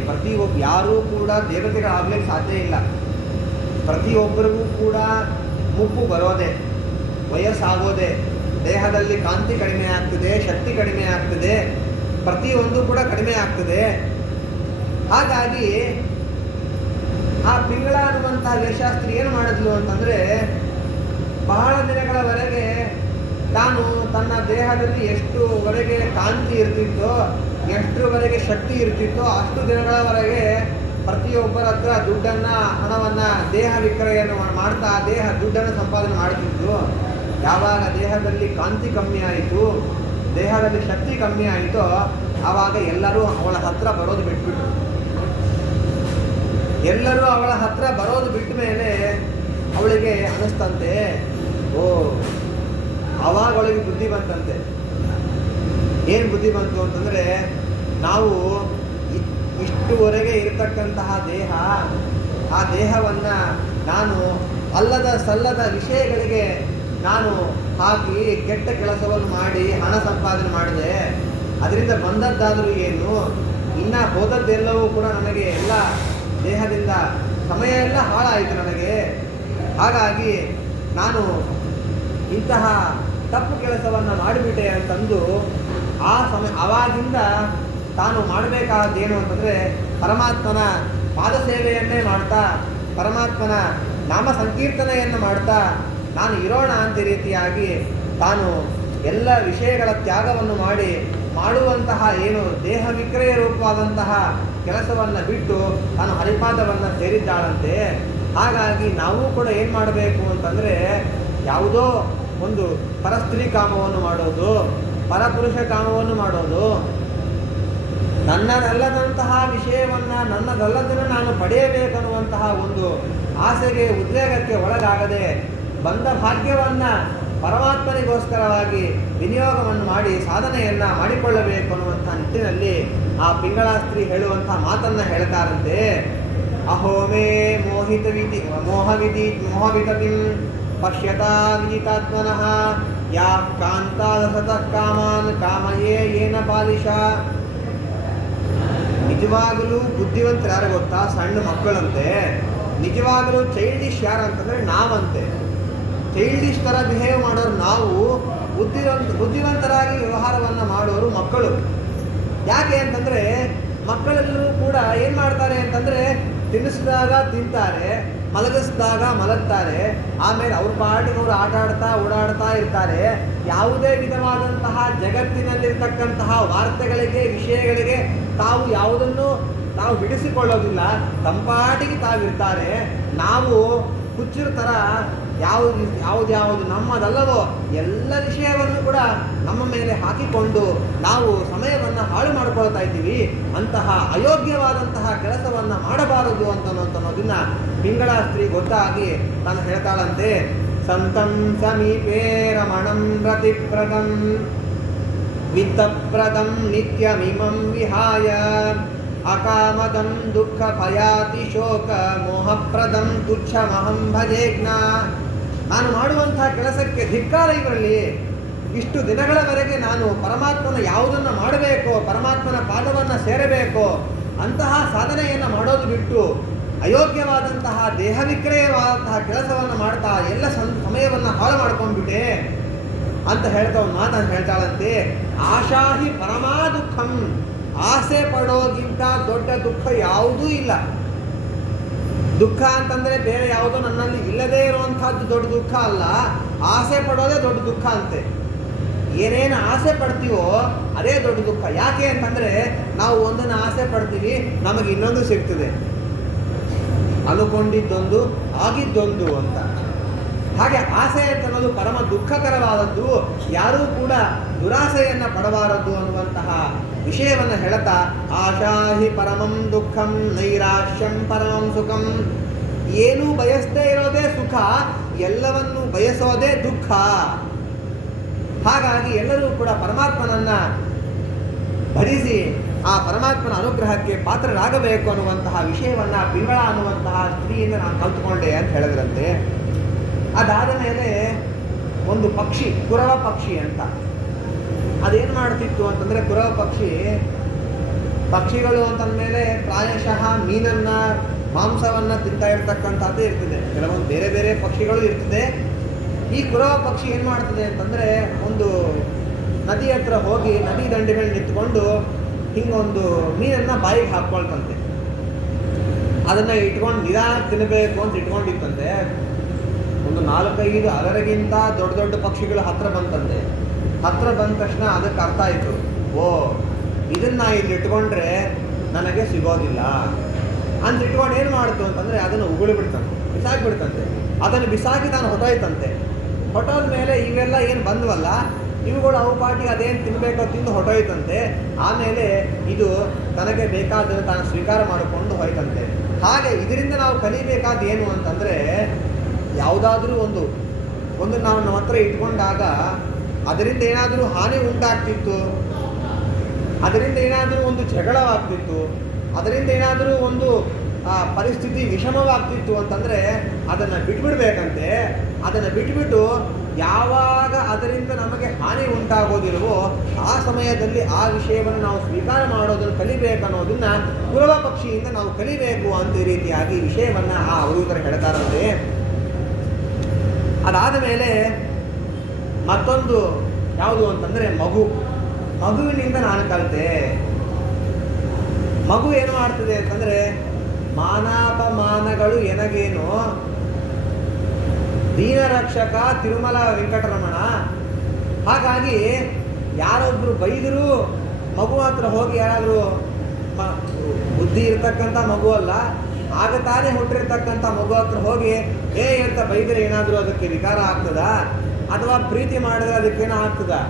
ಯಾರೂ ಕೂಡ ದೇವತೆಗಳಾಗಲಿಕ್ಕೆ ಸಾಧ್ಯ ಇಲ್ಲ. ಪ್ರತಿಯೊಬ್ಬರಿಗೂ ಕೂಡ ಮುಪ್ಪು ಬರೋದೆ, ವಯಸ್ಸಾಗೋದೆ, ದೇಹದಲ್ಲಿ ಕಾಂತಿ ಕಡಿಮೆ ಆಗ್ತದೆ, ಶಕ್ತಿ ಕಡಿಮೆ ಆಗ್ತದೆ, ಪ್ರತಿಯೊಂದು ಕೂಡ ಕಡಿಮೆ ಆಗ್ತದೆ. ಹಾಗಾಗಿ ಆ ಪಿಂಗಳ ಅನ್ನುವಂಥ ವೇಶ್ಯಾಸ್ತ್ರಿ ಏನು ಮಾಡಿದ್ಲು ಅಂತಂದರೆ, ಬಹಳ ದಿನಗಳವರೆಗೆ ತಾನು ತನ್ನ ದೇಹದಲ್ಲಿ ಎಷ್ಟುವರೆಗೆ ಕಾಂತಿ ಇರ್ತಿತ್ತೋ, ಎಷ್ಟರವರೆಗೆ ಶಕ್ತಿ ಇರ್ತಿತ್ತೋ ಅಷ್ಟು ದಿನಗಳವರೆಗೆ ಪ್ರತಿಯೊಬ್ಬರ ಹತ್ರ ಹಣವನ್ನು ದೇಹ ವಿಕ್ರಯವನ್ನು ಮಾಡ್ತಾ ದುಡ್ಡನ್ನು ಸಂಪಾದನೆ ಮಾಡ್ತಿದ್ದು. ಯಾವಾಗ ದೇಹದಲ್ಲಿ ಕಾಂತಿ ಕಮ್ಮಿ ಆಯಿತು, ದೇಹದಲ್ಲಿ ಶಕ್ತಿ ಕಮ್ಮಿ ಆಯಿತೋ ಆವಾಗ ಎಲ್ಲರೂ ಅವಳ ಹತ್ರ ಬರೋದು ಬಿಟ್ಬಿಟ್ರು. ಎಲ್ಲರೂ ಅವಳ ಹತ್ರ ಬರೋದು ಬಿಟ್ಟ ಮೇಲೆ ಅವಳಿಗೆ ಅನ್ನಿಸ್ತಂತೆ, ಆವಾಗ ಅವಳಿಗೆ ಬುದ್ಧಿ ಬಂತಂತೆ. ಏನು ಬುದ್ಧಿ ಬಂತು ಅಂತಂದರೆ, ನಾವು ಇಷ್ಟುವರೆಗೆ ಇರತಕ್ಕಂತಹ ದೇಹ, ಆ ದೇಹವನ್ನು ನಾನು ಅಲ್ಲದ ಸಲ್ಲದ ವಿಷಯಗಳಿಗೆ ನಾನು ಹಾಕಿ ಕೆಟ್ಟ ಕೆಲಸವನ್ನು ಮಾಡಿ ಹಣ ಸಂಪಾದನೆ ಮಾಡಿದೆ. ಅದರಿಂದ ಬಂದದ್ದಾದರೂ ಏನು, ಇನ್ನು ಹೋದದ್ದೆಲ್ಲವೂ ಕೂಡ ನನಗೆ ಎಲ್ಲ ದೇಹದಿಂದ ಸಮಯ ಎಲ್ಲ ಹಾಳಾಯಿತು ನನಗೆ. ಹಾಗಾಗಿ ನಾನು ಇಂತಹ ತಪ್ಪು ಕೆಲಸವನ್ನು ಮಾಡಿಬಿಟ್ಟೆ ಅಂತಂದು ಆವಾಗಿಂದ ತಾನು ಮಾಡಬೇಕಾದ್ದೇನು ಅಂತಂದರೆ ಪರಮಾತ್ಮನ ಪಾದಸೇವೆಯನ್ನೇ ಮಾಡ್ತಾ, ಪರಮಾತ್ಮನ ನಾಮ ಸಂಕೀರ್ತನೆಯನ್ನು ಮಾಡ್ತಾ ನಾನು ಇರೋಣ ಅಂತ ರೀತಿಯಾಗಿ ತಾನು ಎಲ್ಲ ವಿಷಯಗಳ ತ್ಯಾಗವನ್ನು ಮಾಡುವಂತಹ ಏನು ದೇಹ ವಿಕ್ರಯ ರೂಪವಾದಂತಹ ಕೆಲಸವನ್ನು ಬಿಟ್ಟು ತಾನು ಹರಿಪಾದವನ್ನು ಸೇರಿದ್ದಾಳಂತೆ. ಹಾಗಾಗಿ ನಾವು ಕೂಡ ಏನು ಮಾಡಬೇಕು ಅಂತಂದರೆ, ಯಾವುದೋ ಒಂದು ಪರಸ್ತ್ರೀ ಕಾಮವನ್ನು ಮಾಡೋದು, ಪರಪುರುಷ ಕಾಮವನ್ನು ಮಾಡೋದು, ನನ್ನದಲ್ಲದಂತಹ ವಿಷಯವನ್ನು ನನ್ನದಲ್ಲದನ್ನು ನಾನು ಪಡೆಯಬೇಕನ್ನುವಂತಹ ಒಂದು ಆಸೆಗೆ, ಉದ್ವೇಗಕ್ಕೆ ಒಳಗಾಗದೆ ಬಂದ ಭಾಗ್ಯವನ್ನು ಪರಮಾತ್ಮನಿಗೋಸ್ಕರವಾಗಿ ವಿನಿಯೋಗವನ್ನು ಮಾಡಿ ಸಾಧನೆಯನ್ನು ಮಾಡಿಕೊಳ್ಳಬೇಕು ಅನ್ನುವಂಥ ನಿಟ್ಟಿನಲ್ಲಿ ಆ ಪಿಂಗಳ ಸ್ತ್ರೀ ಹೇಳುವಂಥ ಮಾತನ್ನು ಹೇಳ್ತಾರಂತೆ. ಅಹೋ ಮೇ ಮೋಹವಿತತಿಂ ಪಶ್ಯತಾ ವಿಜಿತಾತ್ಮನಃ ಯಾ ಕಾಂತಾದ ಸತಃ ಕಾಮಾನ್ ಕಾಮಯೇ ಏನ ಪಾಲಿಶ. ನಿಜವಾಗಲೂ ಬುದ್ಧಿವಂತರು ಯಾರು ಗೊತ್ತಾ? ಸಣ್ಣ ಮಕ್ಕಳಂತೆ. ನಿಜವಾಗಲೂ ಚೈಲ್ಡಿಶ್ ಯಾರು ಅಂತಂದರೆ ನಾವಂತೆ. ಚೈಲ್ಡಿಶ್ ಥರ ಬಿಹೇವ್ ಮಾಡೋರು ನಾವು, ಬುದ್ಧಿವಂತರಾಗಿ ವ್ಯವಹಾರವನ್ನು ಮಾಡೋರು ಮಕ್ಕಳು. ಯಾಕೆ ಅಂತಂದರೆ ಮಕ್ಕಳೆಲ್ಲರೂ ಕೂಡ ಏನು ಮಾಡ್ತಾರೆ ಅಂತಂದರೆ ತಿನ್ನಿಸಿದಾಗ ತಿಂತಾರೆ, ಮಲಗಿಸಿದಾಗ ಮಲಗ್ತಾರೆ, ಆಮೇಲೆ ಅವ್ರ ಪಾಟಿಗೆ ಅವರು ಆಟ ಆಡ್ತಾ ಓಡಾಡ್ತಾ ಇರ್ತಾರೆ. ಯಾವುದೇ ವಿಧವಾದಂತಹ ಜಗತ್ತಿನಲ್ಲಿರ್ತಕ್ಕಂತಹ ವಾರ್ತೆಗಳಿಗೆ ವಿಷಯಗಳಿಗೆ ತಾವು ಯಾವುದನ್ನು ನಾವು ಬಿಡಿಸಿಕೊಳ್ಳೋದಿಲ್ಲ, ತಂಪಾಟಿಗೆ ತಾವಿರ್ತಾರೆ. ನಾವು ಹುಚ್ಚರ ಥರ ಯಾವುದು ನಮ್ಮದಲ್ಲವೋ ಎಲ್ಲ ವಿಷಯವನ್ನು ಕೂಡ ನಮ್ಮ ಮೇಲೆ ಹಾಕಿಕೊಂಡು ನಾವು ಸಮಯವನ್ನು ಹಾಳು ಮಾಡಿಕೊಳ್ತಾ ಇದ್ದೀವಿ. ಅಂತಹ ಅಯೋಗ್ಯವಾದಂತಹ ಕೆಲಸವನ್ನು ಮಾಡಬಾರದು ಅನ್ನೋದನ್ನ ಪಿಂಗಳ ಸ್ತ್ರೀ ಗೊತ್ತಾಗಿ ತಾನು ಹೇಳ್ತಾಳಂತೆ. ಸಂತಂ ಸಮೀಪೇ ರಮಣಂ ರತಿಪ್ರದಂ ವಿತ್ತಪ್ರದಂ ನಿತ್ಯಮಿಮಂ ವಿಹಾಯ ಅಕಾಮದಂ ದುಃಖ ಭಯಾತಿ ಶೋಕ ಮೋಹಪ್ರದಂ ತುಚ್ಛಮಹಂ ಭಜೇಜ್ಞ. ನಾನು ಮಾಡುವಂತಹ ಕೆಲಸಕ್ಕೆ ಧಿಕ್ಕಾರ ಇವರಲ್ಲಿ. ಇಷ್ಟು ದಿನಗಳವರೆಗೆ ನಾನು ಪರಮಾತ್ಮನ ಯಾವುದನ್ನು ಮಾಡಬೇಕೋ, ಪರಮಾತ್ಮನ ಪಾದವನ್ನು ಸೇರಬೇಕೋ ಅಂತಹ ಸಾಧನೆಯನ್ನು ಮಾಡೋದು ಬಿಟ್ಟು ಅಯೋಗ್ಯವಾದಂತಹ ದೇಹ ವಿಕ್ರಯವಾದಂತಹ ಕೆಲಸವನ್ನು ಮಾಡ್ತಾ ಎಲ್ಲ ಸಮಯವನ್ನು ಹಾಳು ಮಾಡ್ಕೊಂಡ್ಬಿಟ್ಟೆ ಅಂತ ಹೇಳ್ತಾ ಒಂದು ಮಾತನ್ನು ಹೇಳ್ತಾಳಂತೆ. ಆಶಾಹಿ ಪರಮಾ ದುಃಖಂ. ಆಸೆ ಪಡೋಗಿಂತ ದೊಡ್ಡ ದುಃಖ ಯಾವುದೂ ಇಲ್ಲ. ದುಃಖ ಅಂತಂದರೆ ಬೇರೆ ಯಾವುದೋ ನನ್ನಲ್ಲಿ ಇಲ್ಲದೇ ಇರುವಂಥದ್ದು ದೊಡ್ಡ ದುಃಖ ಅಲ್ಲ, ಆಸೆ ಪಡೋದೇ ದೊಡ್ಡ ದುಃಖ ಅಂತೆ. ಏನೇನು ಆಸೆ ಪಡ್ತೀವೋ ಅದೇ ದೊಡ್ಡ ದುಃಖ. ಯಾಕೆ ಅಂತಂದರೆ ನಾವು ಒಂದನ್ನು ಆಸೆ ಪಡ್ತೀವಿ, ನಮಗೆ ಇನ್ನೊಂದು ಸಿಗ್ತದೆ. ಅನುಕೊಂಡಿದ್ದೊಂದು ಆಗಿದ್ದೊಂದು ಅಂತ. ಹಾಗೆ ಆಸೆ ಅನ್ನೋದು ಪರಮ ದುಃಖಕರವಾದದ್ದು. ಯಾರೂ ಕೂಡ ದುರಾಸೆಯನ್ನು ಪಡಬಾರದು ಅನ್ನುವಂತಹ ವಿಷಯವನ್ನು ಹೇಳ್ತಾ, ಆಶಾಹಿ ಪರಮಂ ದುಃಖಂ ನೈರಾಶ್ಯಂ ಪರಮಂ ಸುಖಂ. ಏನೂ ಬಯಸದೇ ಇರೋದೇ ಸುಖ, ಎಲ್ಲವನ್ನೂ ಬಯಸೋದೇ ದುಃಖ. ಹಾಗಾಗಿ ಎಲ್ಲರೂ ಕೂಡ ಪರಮಾತ್ಮನನ್ನು ಭರಿಸಿ ಆ ಪರಮಾತ್ಮನ ಅನುಗ್ರಹಕ್ಕೆ ಪಾತ್ರರಾಗಬೇಕು ಅನ್ನುವಂತಹ ವಿಷಯವನ್ನು ಪಿಂಗಳ ಅನ್ನುವಂತಹ ಸ್ತ್ರೀಯಿಂದ ನಾನು ಕಲ್ತ್ಕೊಂಡೆ ಅಂತ ಹೇಳಿದ್ರಂತೆ. ಅದಾದ ಮೇಲೆ ಒಂದು ಪಕ್ಷಿ, ಕುರವ ಪಕ್ಷಿ ಅಂತ, ಅದೇನು ಮಾಡ್ತಿತ್ತು ಅಂತಂದರೆ, ಕುರವ ಪಕ್ಷಿಗಳು ಅಂತಂದಮೇಲೆ ಪ್ರಾಯಶಃ ಮೀನನ್ನು ಮಾಂಸವನ್ನು ತಿಂತಾ ಇರ್ತಕ್ಕಂಥದ್ದು ಇರ್ತದೆ. ಕೆಲವೊಂದು ಬೇರೆ ಬೇರೆ ಪಕ್ಷಿಗಳು ಇರ್ತದೆ. ಈ ಕುರವ ಪಕ್ಷಿ ಏನು ಮಾಡ್ತದೆ ಅಂತಂದರೆ, ಒಂದು ನದಿ ಹತ್ರ ಹೋಗಿ ನದಿ ದಂಡೆ ಮೇಲೆ ನಿಂತ್ಕೊಂಡು ಹಿಂಗೊಂದು ಮೀನನ್ನು ಬಾಯಿಗೆ ಹಾಕ್ಕೊಳ್ತಂತೆ. ಅದನ್ನು ಇಟ್ಕೊಂಡು ನಿಧಾನ ತಿನ್ನಬೇಕು ಅಂತ ಇಟ್ಕೊಂಡಿತ್ತಂತೆ. ಒಂದು 4-5 ಅದರಿಗಿಂತ ದೊಡ್ಡ ದೊಡ್ಡ ಪಕ್ಷಿಗಳು ಹತ್ರ ಬಂತಂತೆ. ಹತ್ರ ಬಂದ ತಕ್ಷಣ ಅದಕ್ಕೆ ಅರ್ಥ ಆಯಿತು, ಓ ಇದನ್ನು ಇಲ್ಲಿ ಇಟ್ಕೊಂಡ್ರೆ ನನಗೆ ಸಿಗೋದಿಲ್ಲ ಅಂತ ಇಟ್ಕೊಂಡು ಏನು ಮಾಡ್ತು ಅಂತಂದರೆ ಅದನ್ನು ಉಗುಳಿಬಿಡ್ತಂತೆ, ಬಿಸಾಕಿಬಿಡ್ತಂತೆ. ಅದನ್ನು ಬಿಸಾಕಿ ತಾನು ಹೊಟ್ಟೋಯ್ತಂತೆ. ಹೊಟ್ಟೋದ ಮೇಲೆ ಇವೆಲ್ಲ ಏನು ಬಂದವಲ್ಲ ಇವುಗಳು ಅವು ಪಾಟಿಗೆ ಅದೇನು ತಿನ್ನಬೇಕೋ ತಿಂದು ಹೊಟ್ಟೋಯ್ತಂತೆ. ಆಮೇಲೆ ಇದು ತನಗೆ ಬೇಕಾದನ್ನು ತಾನು ಸ್ವೀಕಾರ ಮಾಡಿಕೊಂಡು ಹೋಯ್ತಂತೆ. ಹಾಗೆ ಇದರಿಂದ ನಾವು ಕಲಿಬೇಕಾದ ಏನು ಅಂತಂದರೆ, ಯಾವುದಾದ್ರೂ ಒಂದು ನಾವು ನಮ್ಮ ಹತ್ರ ಇಟ್ಕೊಂಡಾಗ ಅದರಿಂದ ಏನಾದರೂ ಹಾನಿ ಉಂಟಾಗ್ತಿತ್ತು, ಅದರಿಂದ ಏನಾದರೂ ಒಂದು ಜಗಳವಾಗ್ತಿತ್ತು, ಅದರಿಂದ ಏನಾದರೂ ಒಂದು ಪರಿಸ್ಥಿತಿ ವಿಷಮವಾಗ್ತಿತ್ತು ಅಂತಂದರೆ ಅದನ್ನು ಬಿಟ್ಬಿಡ್ಬೇಕಂತೆ. ಅದನ್ನು ಬಿಟ್ಬಿಟ್ಟು ಯಾವಾಗ ಅದರಿಂದ ನಮಗೆ ಹಾನಿ ಉಂಟಾಗೋದಿಲ್ವೋ ಆ ಸಮಯದಲ್ಲಿ ಆ ವಿಷಯವನ್ನು ನಾವು ಸ್ವೀಕಾರ ಮಾಡೋದನ್ನು ಕಲಿಬೇಕನ್ನೋದನ್ನು ಕುರವ ಪಕ್ಷಿಯಿಂದ ನಾವು ಕಲಿಬೇಕು ಅಂತ ಈ ರೀತಿಯಾಗಿ ವಿಷಯವನ್ನು ಆ ಅವಧೂತರು ಹೇಳ್ತಾರಂತೆ. ಅದಾದ ಮೇಲೆ ಮತ್ತೊಂದು ಯಾವುದು ಅಂತಂದರೆ ಮಗುವಿನಿಂದ ನಾನು ಕಲಿತೆ. ಮಗು ಏನು ಮಾಡ್ತದೆ ಅಂತಂದರೆ, ಮಾನಾಪಮಾನಗಳು ಎನಗೇನು, ದೀನರಕ್ಷಕ ತಿರುಮಲ ವೆಂಕಟರಮಣ. ಹಾಗಾಗಿ ಯಾರೊಬ್ಬರು ಬೈದರೂ ಮಗು ಹತ್ರ ಹೋಗಿ, ಯಾರಾದರೂ ಬುದ್ಧಿ ಇರ್ತಕ್ಕಂಥ ಮಗು ಅಲ್ಲ, ಆಗ ತಾನೇ ಹುಟ್ಟಿರ್ತಕ್ಕಂಥ ಮಗು ಹತ್ರ ಹೋಗಿ ಅಂತ ಬೈದರೆ ಏನಾದರೂ ಅದಕ್ಕೆ ವಿಕಾರ ಆಗ್ತದಾ? ಅಥವಾ ಪ್ರೀತಿ ಮಾಡಿದ್ರೆ ಅದಕ್ಕೇನೋ ಆಗ್ತದಾ?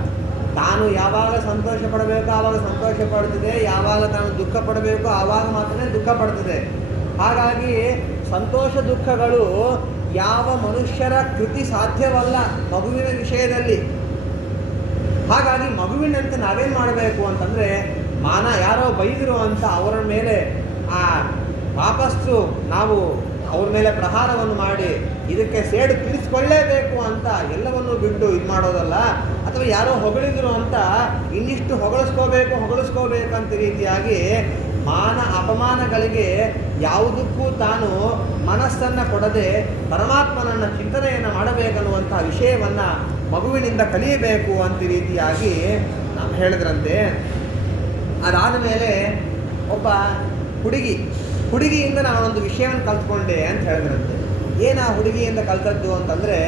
ತಾನು ಯಾವಾಗ ಸಂತೋಷ ಪಡಬೇಕೋ ಆವಾಗ ಸಂತೋಷ ಪಡ್ತದೆ, ಯಾವಾಗ ತಾನು ದುಃಖ ಪಡಬೇಕೋ ಆವಾಗ ಮಾತ್ರ ದುಃಖ ಪಡ್ತದೆ. ಹಾಗಾಗಿ ಸಂತೋಷ ದುಃಖಗಳು ಯಾವ ಮನುಷ್ಯರ ಕೃತಿ ಸಾಧ್ಯವಲ್ಲ ಮಗುವಿನ ವಿಷಯದಲ್ಲಿ. ಹಾಗಾಗಿ ಮಗುವಿನಂತೆ ನಾವೇನು ಮಾಡಬೇಕು ಅಂತಂದರೆ, ಮಾನ ಯಾರೋ ಬೈದರು ಅಂತ ಅವರ ಮೇಲೆ ವಾಪಸ್ಸು ನಾವು ಅವ್ರ ಮೇಲೆ ಪ್ರಹಾರವನ್ನು ಮಾಡಿ ಇದಕ್ಕೆ ಸೇಡು ತೀರಿಸ್ಕೊಳ್ಳೇಬೇಕು ಅಂತ ಎಲ್ಲವನ್ನೂ ಬಿಟ್ಟು ಇದು ಮಾಡೋದಲ್ಲ. ಅಥವಾ ಯಾರೋ ಹೊಗಳಿದ್ರು ಅಂತ ಇನ್ನಿಷ್ಟು ಹೊಗಳಿಸ್ಕೋಬೇಕಂತ ರೀತಿಯಾಗಿ ಮಾನ ಅಪಮಾನಗಳಿಗೆ ಯಾವುದಕ್ಕೂ ತಾನು ಮನಸ್ಸನ್ನು ಕೊಡದೆ ಪರಮಾತ್ಮನನ್ನು ಚಿಂತನೆಯನ್ನು ಮಾಡಬೇಕನ್ನುವಂಥ ವಿಷಯವನ್ನು ಮಗುವಿನಿಂದ ಕಲಿಯಬೇಕು ಅಂತ ರೀತಿಯಾಗಿ ನಾವು ಹೇಳಿದ್ರಂತೆ. ಅದಾದ ಮೇಲೆ ಒಬ್ಬ ಹುಡುಗಿಯಿಂದ ನಾನು ಒಂದು ವಿಷಯವನ್ನು ಕಲ್ತ್ಕೊಂಡೆ ಅಂತ ಹೇಳಿದ್ರಂತೆ. ಏನು ಆ ಹುಡುಗಿಯಿಂದ ಕಲ್ತದ್ದು ಅಂತಂದರೆ,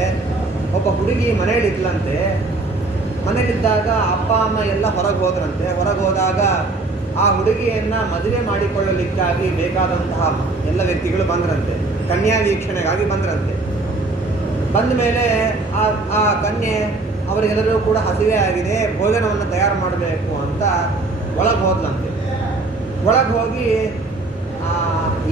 ಒಬ್ಬ ಹುಡುಗಿ ಮನೇಲಿದ್ಲಂತೆ. ಮನೇಲಿದ್ದಾಗ ಅಪ್ಪ ಅಮ್ಮ ಎಲ್ಲ ಹೊರಗೆ ಹೋದಾಗ ಆ ಹುಡುಗಿಯನ್ನು ಮದುವೆ ಮಾಡಿಕೊಳ್ಳಲಿಕ್ಕಾಗಿ ಬೇಕಾದಂತಹ ಎಲ್ಲ ವ್ಯಕ್ತಿಗಳು ಬಂದ್ರಂತೆ, ಕನ್ಯಾ ವೀಕ್ಷಣೆಗಾಗಿ ಬಂದ್ರಂತೆ. ಬಂದ ಮೇಲೆ ಆ ಕನ್ಯೆ ಅವರಿಗೆಲ್ಲರೂ ಕೂಡ ಹಸಿವೆ ಆಗಿದೆ, ಭೋಜನವನ್ನು ತಯಾರು ಮಾಡಬೇಕು ಅಂತ ಒಳಗೆ ಹೋದ್ಲಂತೆ. ಒಳಗೆ ಹೋಗಿ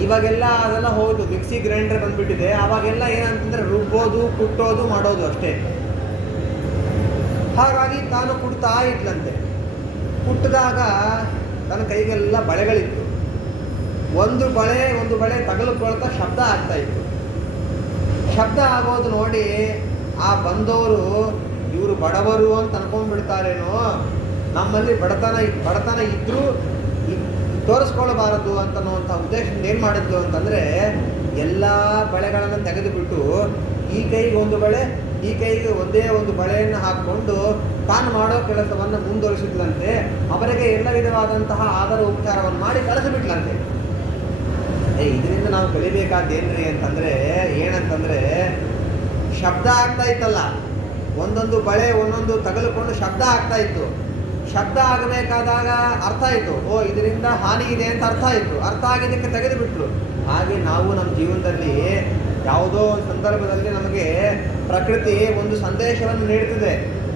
ಇವಾಗೆಲ್ಲ ಅದೆಲ್ಲ ಹೌದು, ಮಿಕ್ಸಿ ಗ್ರೈಂಡರ್ ಬಂದುಬಿಟ್ಟಿದೆ. ಆವಾಗೆಲ್ಲ ಏನಂತಂದರೆ ರುಬ್ಬೋದು, ಕುಟ್ಟೋದು, ಮಾಡೋದು ಅಷ್ಟೇ. ಹಾಗಾಗಿ ತಾನು ಕುಟ್ತಾ ಇದ್ಲಂತೆ. ಕುಟ್ಟಿದಾಗ ತನ್ನ ಕೈಗೆಲ್ಲ ಬಳೆಗಳಿತ್ತು. ಒಂದು ಬಳೆ ತಗಲುಕೊಳ್ತಾ ಶಬ್ದ ಆಗ್ತಾ ಇತ್ತು. ಶಬ್ದ ಆಗೋದು ನೋಡಿ ಆ ಬಂದವರು ಇವರು ಬಡವರು ಅಂತ ಅನ್ಕೊಂಡ್ಬಿಡ್ತಾರೇನೋ, ನಮ್ಮಲ್ಲಿ ಬಡತನ ಇದ್ರೂ ತೋರಿಸ್ಕೊಳ್ಬಾರದು ಅಂತನ್ನುವಂಥ ಉದ್ದೇಶದಿಂದ ಏನು ಮಾಡಿದ್ಲು ಅಂತಂದರೆ, ಎಲ್ಲ ಬಳೆಗಳನ್ನು ತೆಗೆದುಬಿಟ್ಟು ಈ ಕೈಗೆ ಒಂದು ಬಳೆ, ಈ ಕೈಗೆ ಒಂದೇ ಒಂದು ಬಳೆಯನ್ನು ಹಾಕ್ಕೊಂಡು ತಾನು ಮಾಡೋ ಕೆಲಸವನ್ನು ಮುಂದುವರಿಸಿದ್ಲಂತೆ. ಅವರಿಗೆ ಎಲ್ಲ ವಿಧವಾದಂತಹ ಆದರ ಉಪಚಾರವನ್ನು ಮಾಡಿ ಕಳಿಸಿಬಿಟ್ಲಂತೆ. ಇದರಿಂದ ನಾವು ಕಲಿಬೇಕಾದ್ದೇನ್ರಿ ಅಂತಂದರೆ ಏನಂತಂದರೆ, ಶಬ್ದ ಆಗ್ತಾ ಇತ್ತಲ್ಲ, ಒಂದೊಂದು ಬಳೆ ಒಂದೊಂದು ತಗಲುಕೊಂಡು ಶಬ್ದ ಆಗ್ತಾ ಇತ್ತು. ಶಬ್ದ ಆಗಬೇಕಾದಾಗ ಅರ್ಥ ಆಯಿತು, ಇದರಿಂದ ಹಾನಿ ಇದೆ ಅಂತ ಅರ್ಥ ಆಗಿದ್ದಕ್ಕೆ ತೆಗೆದುಬಿಟ್ರು. ಹಾಗೆ ನಾವು ನಮ್ಮ ಜೀವನದಲ್ಲಿ ಯಾವುದೋ ಒಂದು ಸಂದರ್ಭದಲ್ಲಿ ನಮಗೆ ಪ್ರಕೃತಿ ಒಂದು ಸಂದೇಶವನ್ನು ನೀಡ್ತದೆ.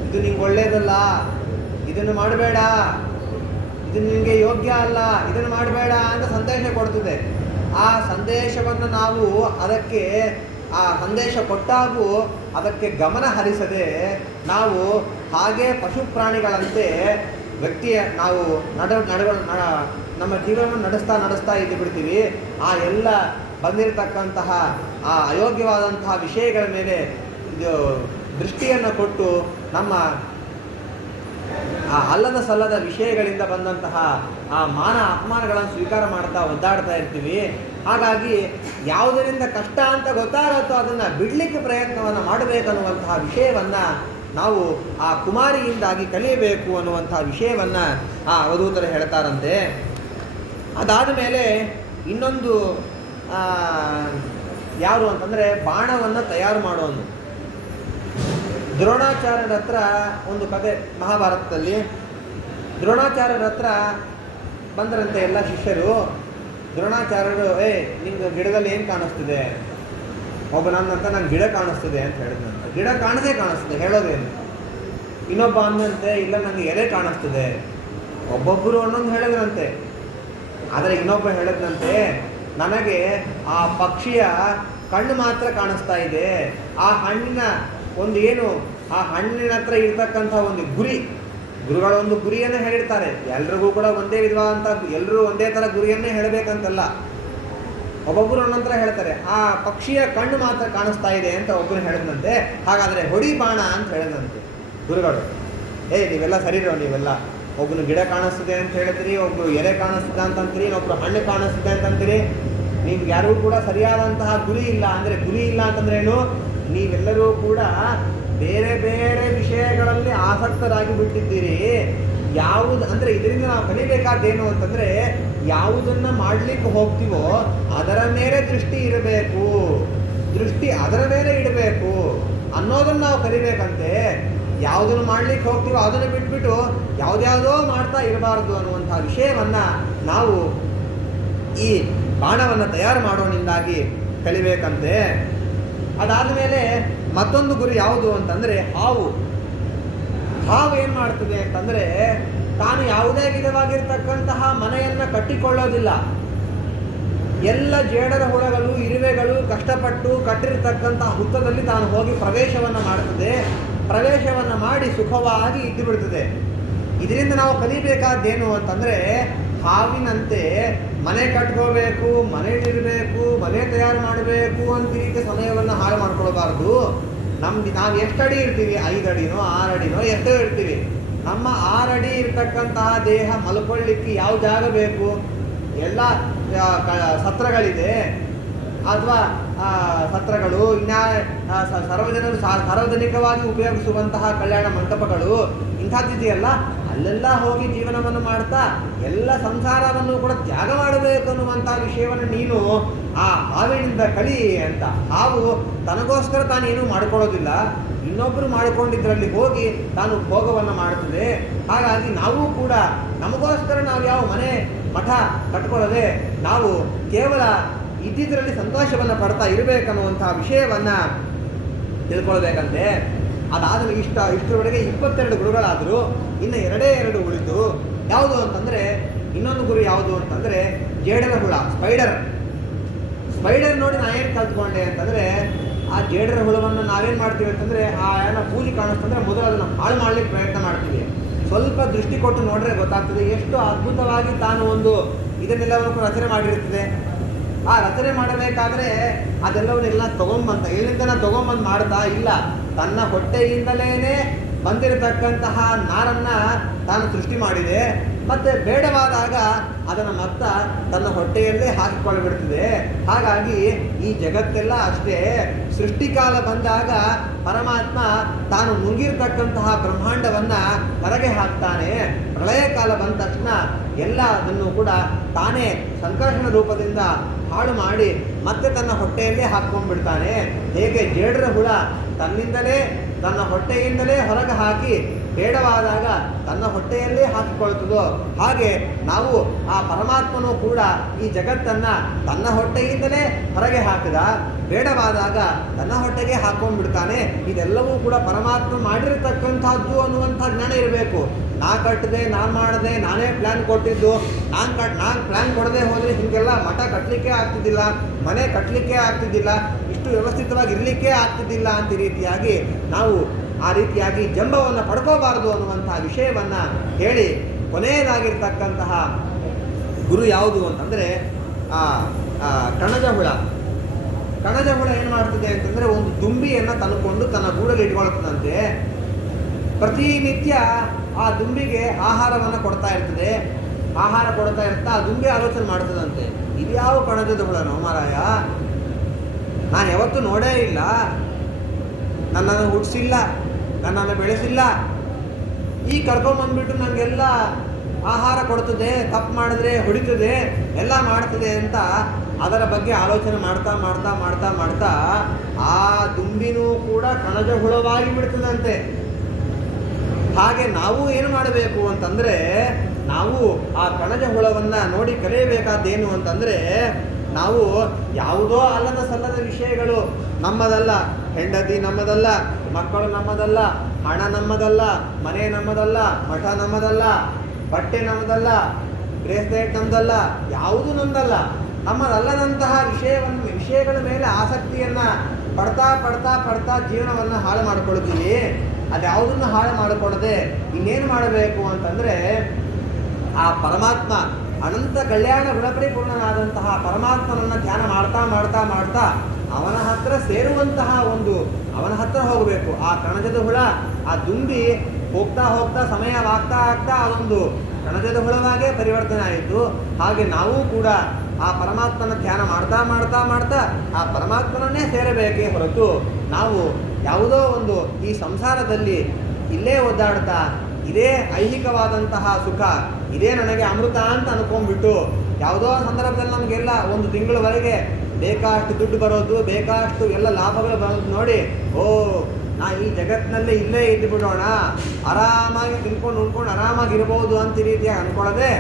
ಇದು ನಿಂಗೆ ಒಳ್ಳೆಯದಲ್ಲ, ಇದನ್ನು ಮಾಡಬೇಡ, ಇದು ನಿನಗೆ ಯೋಗ್ಯ ಅಲ್ಲ, ಇದನ್ನು ಮಾಡಬೇಡ ಅಂತ ಸಂದೇಶ ಕೊಡ್ತದೆ. ಆ ಸಂದೇಶವನ್ನು ನಾವು ಆ ಸಂದೇಶ ಕೊಟ್ಟಾಗೂ ಅದಕ್ಕೆ ಗಮನ ಹರಿಸದೆ ನಾವು ಹಾಗೆ ಪಶು ಪ್ರಾಣಿಗಳಂತೆ ನಾವು ನಮ್ಮ ಜೀವನವನ್ನು ನಡೆಸ್ತಾ ಇದ್ದು ಬಿಡ್ತೀವಿ. ಆ ಎಲ್ಲ ಬಂದಿರತಕ್ಕಂತಹ ಆ ಅಯೋಗ್ಯವಾದಂತಹ ವಿಷಯಗಳ ಮೇಲೆ ದೃಷ್ಟಿಯನ್ನು ಕೊಟ್ಟು ನಮ್ಮ ಆ ಅಲ್ಲದ ಸಲ್ಲದ ವಿಷಯಗಳಿಂದ ಬಂದಂತಹ ಆ ಮಾನ ಅಪಮಾನಗಳನ್ನು ಸ್ವೀಕಾರ ಮಾಡ್ತಾ ಒದ್ದಾಡ್ತಾ ಇರ್ತೀವಿ. ಹಾಗಾಗಿ ಯಾವುದರಿಂದ ಕಷ್ಟ ಅಂತ ಗೊತ್ತಾಗುತ್ತೋ ಅದನ್ನು ಬಿಡಲಿಕ್ಕೆ ಪ್ರಯತ್ನವನ್ನು ಮಾಡಬೇಕನ್ನುವಂತಹ ವಿಷಯವನ್ನು ನಾವು ಆ ಕುಮಾರಿಯಿಂದಾಗಿ ಕಲಿಯಬೇಕು ಅನ್ನುವಂತಹ ವಿಷಯವನ್ನು ಆ ಅವಧೂತರು ಹೇಳ್ತಾರಂತೆ. ಅದಾದ ಮೇಲೆ ಇನ್ನೊಂದು ಯಾರು ಅಂತಂದರೆ ಬಾಣವನ್ನು ತಯಾರು ಮಾಡೋನು. ದ್ರೋಣಾಚಾರ್ಯರ ಹತ್ರ ಒಂದು ಕತೆ ಮಹಾಭಾರತದಲ್ಲಿ. ದ್ರೋಣಾಚಾರ್ಯರ ಹತ್ರ ಬಂದರಂತೆ ಎಲ್ಲ ಶಿಷ್ಯರು. ದ್ರೋಣಾಚಾರ್ಯರು, ನಿಮ್ಗೆ ಗಿಡದಲ್ಲಿ ಏನು ಕಾಣಿಸ್ತಿದೆ? ಒಬ್ಬ ನನ್ನಂತ ನಂಗೆ ಗಿಡ ಕಾಣಿಸ್ತಿದೆ ಅಂತ ಹೇಳಿದಂತೆ. ಗಿಡ ಕಾಣಿಸ್ತಿದೆ ಹೇಳೋದೇನು? ಇನ್ನೊಬ್ಬ ಅಂದಂತೆ, ಇಲ್ಲ ನನಗೆ ಎಲೆ ಕಾಣಿಸ್ತಿದೆ. ಒಬ್ಬೊಬ್ಬರು ಒಂದೊಂದು ಹೇಳಿದ್ರಂತೆ. ಆದರೆ ಇನ್ನೊಬ್ಬ ಹೇಳಿದಂತೆ, ನನಗೆ ಆ ಪಕ್ಷಿಯ ಕಣ್ಣು ಮಾತ್ರ ಕಾಣಿಸ್ತಾ ಇದೆ. ಆ ಹಣ್ಣಿನ ಆ ಹಣ್ಣಿನ ಹತ್ರ ಇರ್ತಕ್ಕಂಥ ಒಂದು ಗುರುಗಳೊಂದು ಗುರಿಯನ್ನು ಹೇಳಿರ್ತಾರೆ. ಎಲ್ರಿಗೂ ಕೂಡ ಒಂದೇ ವಿಧವಾದಂಥ ಎಲ್ಲರೂ ಒಂದೇ ಥರ ಗುರಿಯನ್ನೇ ಹೇಳಬೇಕಂತಲ್ಲ. ಒಬ್ಬೊಬ್ಬರು ಒಂದೊಂಥರ ಹೇಳ್ತಾರೆ. ಆ ಪಕ್ಷಿಯ ಕಣ್ಣು ಮಾತ್ರ ಕಾಣಿಸ್ತಾ ಇದೆ ಅಂತ ಒಬ್ಬರು ಹೇಳಿದಂತೆ. ಹಾಗಾದರೆ ಹೊಡಿ ಬಾಣ ಅಂತ ಹೇಳಿದಂತೆ ಗುರುಗಳು. ನೀವೆಲ್ಲ ಸರಿರೋ, ನೀವೆಲ್ಲ ಒಬ್ಬನು ಗಿಡ ಕಾಣಿಸ್ತಿದೆ ಅಂತ ಹೇಳಿದ್ರಿ, ಒಬ್ಬರು ಎಲೆ ಕಾಣಿಸ್ತಿದೆ ಅಂತಂತೀರಿ, ಒಬ್ಬರು ಹಣ್ಣು ಕಾಣಿಸ್ತಿದೆ ಅಂತಂತೀರಿ. ನಿಮ್ಗೆ ಯಾರಿಗೂ ಕೂಡ ಸರಿಯಾದಂತಹ ಗುರಿ ಇಲ್ಲ. ಅಂದರೆ ಗುರಿ ಇಲ್ಲ ಅಂತಂದ್ರೆ ಏನು? ನೀವೆಲ್ಲರೂ ಕೂಡ ಬೇರೆ ಬೇರೆ ವಿಷಯಗಳಲ್ಲಿ ಆಸಕ್ತರಾಗಿ ಬಿಟ್ಟಿದ್ದೀರಿ. ಯಾವುದು ಅಂದರೆ ಇದರಿಂದ ನಾವು ಕಲಿಬೇಕಾದ್ದೇನು ಅಂತಂದರೆ, ಯಾವುದನ್ನು ಮಾಡಲಿಕ್ಕೆ ಹೋಗ್ತೀವೋ ಅದರ ಮೇಲೆ ದೃಷ್ಟಿ ಇರಬೇಕು, ದೃಷ್ಟಿ ಅದರ ಮೇಲೆ ಇಡಬೇಕು ಅನ್ನೋದನ್ನು ನಾವು ಕಲಿಬೇಕಂತೆ. ಯಾವುದನ್ನು ಮಾಡಲಿಕ್ಕೆ ಹೋಗ್ತೀವೋ ಅದನ್ನು ಬಿಟ್ಬಿಟ್ಟು ಯಾವುದ್ಯಾವುದೋ ಮಾಡ್ತಾ ಇರಬಾರ್ದು ಅನ್ನುವಂಥ ವಿಷಯವನ್ನು ನಾವು ಈ ಬಾಣವನ್ನು ತಯಾರು ಮಾಡೋನಿಂದಾಗಿ ಕಲಿಬೇಕಂತೆ. ಅದಾದ ಮೇಲೆ ಮತ್ತೊಂದು ಗುರಿ ಯಾವುದು ಅಂತಂದರೆ ಹಾವು ಏನು ಮಾಡ್ತದೆ ಅಂತಂದರೆ, ತಾನು ಯಾವುದೇ ವಿಧವಾಗಿರ್ತಕ್ಕಂತಹ ಮನೆಯನ್ನು ಕಟ್ಟಿಕೊಳ್ಳೋದಿಲ್ಲ. ಎಲ್ಲ ಜೇಡರ ಹುಳಗಳು ಇರುವೆಗಳು ಕಷ್ಟಪಟ್ಟು ಕಟ್ಟಿರ್ತಕ್ಕಂತಹ ಹುತ್ತದಲ್ಲಿ ತಾನು ಹೋಗಿ ಪ್ರವೇಶವನ್ನು ಮಾಡುತ್ತದೆ. ಪ್ರವೇಶವನ್ನು ಮಾಡಿ ಸುಖವಾಗಿ ಇದ್ದು ಬಿಡ್ತದೆ. ಇದರಿಂದ ನಾವು ಕಲಿಬೇಕಾದ್ದೇನು ಅಂತಂದರೆ, ಹಾವಿನಂತೆ ಮನೆ ಕಟ್ಕೋಬೇಕು, ಮನೆಯಲ್ಲಿರಬೇಕು, ಮನೆ ತಯಾರು ಮಾಡಬೇಕು ಅಂತ ರೀತಿ ಸಮಯವನ್ನು ಹಾಳು ಮಾಡ್ಕೊಳ್ಬಾರ್ದು. ನಾವು ಎಷ್ಟು ಅಡಿ ಇರ್ತೀವಿ, 5 ಅಡಿನೋ 6 ಅಡಿನೋ ಎಷ್ಟೋ ಇರ್ತೀವಿ. ನಮ್ಮ 6 ಅಡಿ ಇರ್ತಕ್ಕಂತಹ ದೇಹ ಮಲ್ಕೊಳ್ಳಿಕ್ಕೆ ಯಾವ ಜಾಗ ಬೇಕು? ಎಲ್ಲ ಸತ್ರಗಳಿದೆ, ಅಥವಾ ಸತ್ರಗಳು, ಸರ್ವಜನರು ಸಾರ್ವಜನಿಕವಾಗಿ ಉಪಯೋಗಿಸುವಂತಹ ಕಲ್ಯಾಣ ಮಂಟಪಗಳು ಇಂಥದ್ದಿದೆಯಲ್ಲ, ಅಲ್ಲೆಲ್ಲ ಹೋಗಿ ಜೀವನವನ್ನು ಮಾಡ್ತಾ ಎಲ್ಲ ಸಂಸಾರವನ್ನು ಕೂಡ ತ್ಯಾಗ ಮಾಡಬೇಕು ಅನ್ನುವಂಥ ವಿಷಯವನ್ನು ನೀನು ಆ ಹಾವಿನಿಂದ ಕಲಿ ಅಂತ. ಹಾವು ತನಗೋಸ್ಕರ ತಾನೇನು ಮಾಡಿಕೊಳ್ಳೋದಿಲ್ಲ, ಇನ್ನೊಬ್ಬರು ಮಾಡಿಕೊಂಡಿದ್ರಲ್ಲಿ ಹೋಗಿ ತಾನು ಭೋಗವನ್ನು ಮಾಡುತ್ತದೆ. ಹಾಗಾಗಿ ನಾವು ಕೂಡ ನಮಗೋಸ್ಕರ ನಾವು ಯಾವ ಮನೆ ಮಠ ಕಟ್ಕೊಳ್ಳದೆ ನಾವು ಕೇವಲ ಇದ್ದಿದ್ರಲ್ಲಿ ಸಂತೋಷವನ್ನು ಪಡ್ತಾ ಇರಬೇಕನ್ನುವಂಥ ವಿಷಯವನ್ನು ತಿಳ್ಕೊಳ್ಬೇಕಂತೆ. ಅದಾದರೂ ಇಷ್ಟರವರೆಗೆ 22 ಗುರುಗಳಾದರೂ ಇನ್ನು 2 ಉಳಿತು. ಯಾವುದು ಅಂತಂದರೆ, ಇನ್ನೊಂದು ಗುರು ಯಾವುದು ಅಂತಂದರೆ ಜೇಡರ ಹುಳ, ಸ್ಪೈಡರ್ ನೋಡಿ ನಾ ಏನು ಕಲ್ತ್ಕೊಂಡೆ ಅಂತಂದರೆ, ಆ ಜೇಡರ ಹುಳವನ್ನು ನಾವೇನು ಮಾಡ್ತೀವಿ ಅಂತಂದರೆ, ಆ ಏನೋ ಪೂಜೆ ಕಾಣಿಸ್ತಂದ್ರೆ ಮೊದಲು ಅದನ್ನು ಹಾಳು ಮಾಡಲಿಕ್ಕೆ ಪ್ರಯತ್ನ ಮಾಡ್ತೀವಿ. ಸ್ವಲ್ಪ ದೃಷ್ಟಿ ಕೊಟ್ಟು ನೋಡ್ರೆ ಗೊತ್ತಾಗ್ತದೆ ಎಷ್ಟು ಅದ್ಭುತವಾಗಿ ತಾನು ಒಂದು ಇದನ್ನೆಲ್ಲವನ್ನು ರಚನೆ ಮಾಡಿರ್ತದೆ. ಆ ರಚನೆ ಮಾಡಬೇಕಾದ್ರೆ ಅದೆಲ್ಲವನ್ನೆಲ್ಲ ಎಲ್ಲಿಂದ ತೊಗೊಂಬಂದು ಮಾಡ್ತಾ ಇಲ್ಲ, ತನ್ನ ಹೊಟ್ಟೆಯಿಂದಲೇ ಬಂದಿರತಕ್ಕಂತಹ ನಾರನ್ನು ತಾನು ಸೃಷ್ಟಿ ಮಾಡಿದೆ. ಮತ್ತು ಬೇಡವಾದಾಗ ಅದನ್ನು ಮತ್ತ ತನ್ನ ಹೊಟ್ಟೆಯಲ್ಲೇ ಹಾಕಿಕೊಳ್ಳಬಿಡ್ತದೆ. ಹಾಗಾಗಿ ಈ ಜಗತ್ತೆಲ್ಲ ಅಷ್ಟೇ, ಸೃಷ್ಟಿಕಾಲ ಬಂದಾಗ ಪರಮಾತ್ಮ ತಾನು ನುಂಗಿರ್ತಕ್ಕಂತಹ ಬ್ರಹ್ಮಾಂಡವನ್ನು ಹೊರಗೆ ಹಾಕ್ತಾನೆ. ಪ್ರಳಯ ಕಾಲ ಬಂದ ತಕ್ಷಣ ಎಲ್ಲ ಅದನ್ನು ಕೂಡ ತಾನೇ ಸಂಕರ್ಷಣ ರೂಪದಿಂದ ಹಾಳು ಮಾಡಿ ಮತ್ತೆ ತನ್ನ ಹೊಟ್ಟೆಯಲ್ಲೇ ಹಾಕ್ಕೊಂಡ್ಬಿಡ್ತಾನೆ. ಹೇಗೆ ಜೇಡರ ಹುಳ ತನ್ನಿಂದಲೇ ತನ್ನ ಹೊಟ್ಟೆಯಿಂದಲೇ ಹೊರಗೆ ಹಾಕಿ ಬೇಡವಾದಾಗ ತನ್ನ ಹೊಟ್ಟೆಯಲ್ಲೇ ಹಾಕಿಕೊಳ್ತದೋ, ಹಾಗೆ ನಾವು ಆ ಪರಮಾತ್ಮನೂ ಕೂಡ ಈ ಜಗತ್ತನ್ನು ತನ್ನ ಹೊಟ್ಟೆಯಿಂದಲೇ ಹೊರಗೆ ಹಾಕಿದ, ಬೇಡವಾದಾಗ ತನ್ನ ಹೊಟ್ಟೆಗೆ ಹಾಕ್ಕೊಂಡ್ಬಿಡ್ತಾನೆ. ಇದೆಲ್ಲವೂ ಕೂಡ ಪರಮಾತ್ಮ ಮಾಡಿರತಕ್ಕಂಥದ್ದು ಅನ್ನುವಂಥ ಜ್ಞಾನ ಇರಬೇಕು. ನಾ ಕಟ್ಟಿದೆ, ನಾನು ಮಾಡಿದೆ, ನಾನೇ ಪ್ಲ್ಯಾನ್ ಕೊಟ್ಟಿದ್ದು, ನಾನು ಪ್ಲ್ಯಾನ್ ಕೊಡದೆ ಹೋದರೆ ಹೀಗೆಲ್ಲ ಮಠ ಕಟ್ಟಲಿಕ್ಕೆ ಆಗ್ತಿದ್ದಿಲ್ಲ, ಮನೆ ಕಟ್ಟಲಿಕ್ಕೆ ಆಗ್ತಿದ್ದಿಲ್ಲ, ಇಷ್ಟು ವ್ಯವಸ್ಥಿತವಾಗಿ ಇರಲಿಕ್ಕೆ ಆಗ್ತಿದ್ದಿಲ್ಲ ಅಂತ ರೀತಿಯಾಗಿ ನಾವು ಆ ರೀತಿಯಾಗಿ ಜಂಬವನ್ನು ಪಡ್ಕೋಬಾರದು ಅನ್ನುವಂಥ ವಿಷಯವನ್ನು ಹೇಳಿ ಕೊನೆಯದಾಗಿರ್ತಕ್ಕಂತಹ ಗುರು ಯಾವುದು ಅಂತಂದರೆ ಕಣಜ ಹುಳ. ಕಣಜ ಹುಳ ಏನು ಮಾಡ್ತದೆ ಅಂತಂದರೆ, ಒಂದು ದುಂಬಿಯನ್ನು ತಂದುಕೊಂಡು ತನ್ನ ಗೂಡಲ್ಲಿ ಇಟ್ಕೊಳ್ತದಂತೆ. ಪ್ರತಿನಿತ್ಯ ಆ ದುಂಬಿಗೆ ಆಹಾರವನ್ನು ಕೊಡ್ತಾ ಇರ್ತದೆ. ಆಹಾರ ಕೊಡ್ತಾ ಇರ್ತಾ ಆ ದುಂಬಿ ಆಲೋಚನೆ ಮಾಡ್ತದಂತೆ, ಇದು ಯಾವ ಕಣಜದ ಹುಳನೋ ಮಾರಾಯ, ನಾನು ಯಾವತ್ತೂ ನೋಡೇ ಇಲ್ಲ, ನನ್ನನ್ನು ಹುಟ್ಟಿಸಿಲ್ಲ, ನನ್ನನ್ನು ಬೆಳೆಸಿಲ್ಲ, ಈ ಕರ್ಕೊಂಬಂದ್ಬಿಟ್ಟು ನನಗೆಲ್ಲ ಆಹಾರ ಕೊಡ್ತದೆ, ತಪ್ಪು ಮಾಡಿದ್ರೆ ಹೊಡಿತದೆ, ಎಲ್ಲ ಮಾಡ್ತದೆ ಅಂತ ಅದರ ಬಗ್ಗೆ ಆಲೋಚನೆ ಮಾಡ್ತಾ ಮಾಡ್ತಾ ಮಾಡ್ತಾ ಮಾಡ್ತಾ ಆ ದುಂಬಿನೂ ಕೂಡ ಕಣಜ ಹುಳವಾಗಿ ಬಿಡ್ತದಂತೆ. ಹಾಗೆ ನಾವು ಏನು ಮಾಡಬೇಕು ಅಂತಂದರೆ, ನಾವು ಆ ಕಣಜ ಹುಳವನ್ನು ನೋಡಿ ಕಲಿಯಬೇಕಾದ್ದೇನು ಅಂತಂದರೆ, ನಾವು ಯಾವುದೋ ಅಲ್ಲದ ಸಲ್ಲದ ವಿಷಯಗಳು ನಮ್ಮದಲ್ಲ, ಹೆಂಡತಿ ನಮ್ಮದಲ್ಲ, ಮಕ್ಕಳು ನಮ್ಮದಲ್ಲ, ಹಣ ನಮ್ಮದಲ್ಲ, ಮನೆ ನಮ್ಮದಲ್ಲ, ಮಠ ನಮ್ಮದಲ್ಲ, ಬಟ್ಟೆ ನಮ್ಮದಲ್ಲ, ಬ್ರೇಸ್ಲೆಟ್ ನಮ್ಮದಲ್ಲ, ಯಾವುದೂ ನಮ್ಮದಲ್ಲ, ನಮ್ಮದಲ್ಲದಂತಹ ವಿಷಯಗಳ ಮೇಲೆ ಆಸಕ್ತಿಯನ್ನು ಪಡ್ತಾ ಪಡ್ತಾ ಪಡ್ತಾ ಜೀವನವನ್ನು ಹಾಳು ಮಾಡಿಕೊಳ್ತೀವಿ. ಅದ್ಯಾವುದನ್ನು ಹಾಳು ಮಾಡಿಕೊಳ್ಳದೆ ಇನ್ನೇನು ಮಾಡಬೇಕು ಅಂತಂದರೆ, ಆ ಪರಮಾತ್ಮ ಅನಂತ ಕಲ್ಯಾಣ ಗುಣಪರಿಪೂರ್ಣನಾದಂತಹ ಪರಮಾತ್ಮನನ್ನು ಧ್ಯಾನ ಮಾಡ್ತಾ ಮಾಡ್ತಾ ಮಾಡ್ತಾ ಅವನ ಹತ್ರ ಸೇರುವಂತಹ ಅವನ ಹತ್ರ ಹೋಗಬೇಕು. ಆ ಕಣಜದ ಹುಳ, ಆ ದುಂಬಿ ಹೋಗ್ತಾ ಹೋಗ್ತಾ ಸಮಯವಾಗ್ತಾ ಆಗ್ತಾ ಅದೊಂದು ಕಣಜದ ಹುಳವಾಗೇ ಪರಿವರ್ತನೆ ಆಯಿತು. ಹಾಗೆ ನಾವು ಕೂಡ ಆ ಪರಮಾತ್ಮನ ಧ್ಯಾನ ಮಾಡ್ತಾ ಮಾಡ್ತಾ ಮಾಡ್ತಾ ಆ ಪರಮಾತ್ಮನನ್ನೇ ಸೇರಬೇಕೇ ಹೊರತು ನಾವು ಯಾವುದೋ ಒಂದು ಈ ಸಂಸಾರದಲ್ಲಿ ಇಲ್ಲೇ ಒದ್ದಾಡ್ತಾ ಇದೇ ಐಹಿಕವಾದಂತಹ ಸುಖ, ಇದೇ ನನಗೆ ಅಮೃತ ಅಂತ ಅನ್ಕೊಂಡ್ಬಿಟ್ಟು ಯಾವುದೋ ಸಂದರ್ಭದಲ್ಲಿ ನಮಗೆಲ್ಲ ಒಂದು ತಿಂಗಳವರೆಗೆ ಬೇಕಾಷ್ಟು ದುಡ್ಡು ಬರೋದು, ಬೇಕಾಷ್ಟು ಎಲ್ಲ ಲಾಭಗಳು ಬರೋದು ನೋಡಿ, ನಾ ಈ ಜಗತ್ತಿನಲ್ಲೇ ಇಲ್ಲೇ ಇದ್ದು ಬಿಡೋಣ, ಆರಾಮಾಗಿ ತಿನ್ಕೊಂಡು ಉಣ್ಕೊಂಡು ಆರಾಮಾಗಿರ್ಬೋದು ಅಂತ ರೀತಿಯಾಗಿ ಅಂದ್ಕೊಳ್ಳದೆ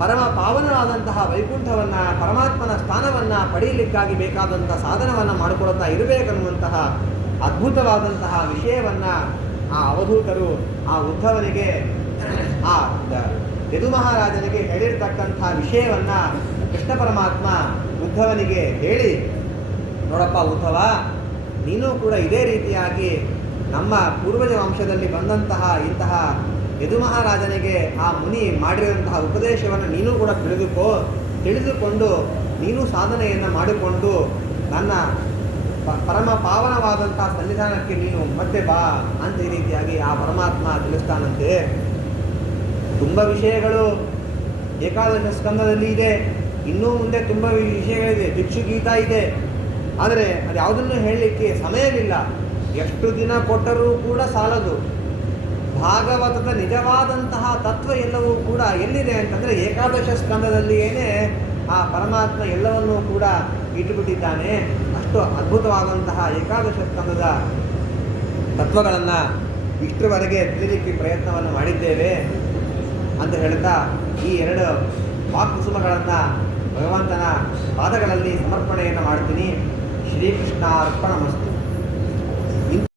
ಪರಮ ಪಾವನವಾದಂತಹ ವೈಕುಂಠವನ್ನು, ಪರಮಾತ್ಮನ ಸ್ಥಾನವನ್ನು ಪಡೆಯಲಿಕ್ಕಾಗಿ ಬೇಕಾದಂಥ ಸಾಧನವನ್ನು ಮಾಡಿಕೊಳ್ತಾ ಇರಬೇಕನ್ನುವಂತಹ ಅದ್ಭುತವಾದಂತಹ ವಿಷಯವನ್ನು ಆ ಅವಧೂತರು ಆ ಉದ್ಧವನಿಗೆ, ಆ ಯದು ಮಹಾರಾಜನಿಗೆ ಹೇಳಿರ್ತಕ್ಕಂಥ ವಿಷಯವನ್ನು ಕೃಷ್ಣ ಪರಮಾತ್ಮ ಉದ್ಧವನಿಗೆ ಹೇಳಿ, ನೋಡಪ್ಪ ಉದ್ಧವ, ನೀನು ಕೂಡ ಇದೇ ರೀತಿಯಾಗಿ ನಮ್ಮ ಪೂರ್ವಜ ವಂಶದಲ್ಲಿ ಬಂದಂತಹ ಇಂತಹ ಯದು ಮಹಾರಾಜನಿಗೆ ಆ ಮುನಿ ಮಾಡಿರುವಂತಹ ಉಪದೇಶವನ್ನು ನೀನು ಕೂಡ ತಿಳಿದುಕೊಂಡು ನೀನು ಸಾಧನೆಯನ್ನು ಮಾಡಿಕೊಂಡು ನನ್ನ ಪರಮ ಪಾವನವಾದಂತಹ ಸನ್ನಿಧಾನಕ್ಕೆ ನೀನು ಮತ್ತೆ ಬಾ ಅಂತ ಈ ರೀತಿಯಾಗಿ ಆ ಪರಮಾತ್ಮ ತಿಳಿಸ್ತಾನಂತೆ. ತುಂಬ ವಿಷಯಗಳು ಏಕಾದಶ ಸ್ಕಂದದಲ್ಲಿ ಇದೆ, ಇನ್ನೂ ಮುಂದೆ ತುಂಬ ವಿಷಯಗಳಿದೆ, ಭಿಕ್ಷು ಗೀತಾ ಇದೆ. ಆದರೆ ಅದು ಯಾವುದನ್ನು ಹೇಳಲಿಕ್ಕೆ ಸಮಯವಿಲ್ಲ. ಎಷ್ಟು ದಿನ ಕೊಟ್ಟರೂ ಕೂಡ ಸಾಲದು. ಭಾಗವತದ ನಿಜವಾದಂತಹ ತತ್ವ ಎಲ್ಲವೂ ಕೂಡ ಎಲ್ಲಿದೆ ಅಂತಂದರೆ ಏಕಾದಶ ಸ್ಕಂದದಲ್ಲಿಯೇ ಆ ಪರಮಾತ್ಮ ಎಲ್ಲವನ್ನೂ ಕೂಡ ಇಟ್ಟುಬಿಟ್ಟಿದ್ದಾನೆ. ಅಷ್ಟು ಅದ್ಭುತವಾದಂತಹ ಏಕಾದಶ ಸ್ಕಂದದ ತತ್ವಗಳನ್ನು ಇಷ್ಟರವರೆಗೆ ತಿಳಿಲಿಕ್ಕೆ ಪ್ರಯತ್ನವನ್ನು ಮಾಡಿದ್ದೇವೆ ಅಂತ ಹೇಳ್ತಾ ಈ 2 ವಾಕ್ಕುಸುಮಗಳನ್ನು ಭಗವಂತನ ಪಾದಗಳಲ್ಲಿ ಸಮರ್ಪಣೆಯನ್ನು ಮಾಡ್ತೀನಿ. ಶ್ರೀಕೃಷ್ಣಾರ್ಪಣಮಸ್ತು.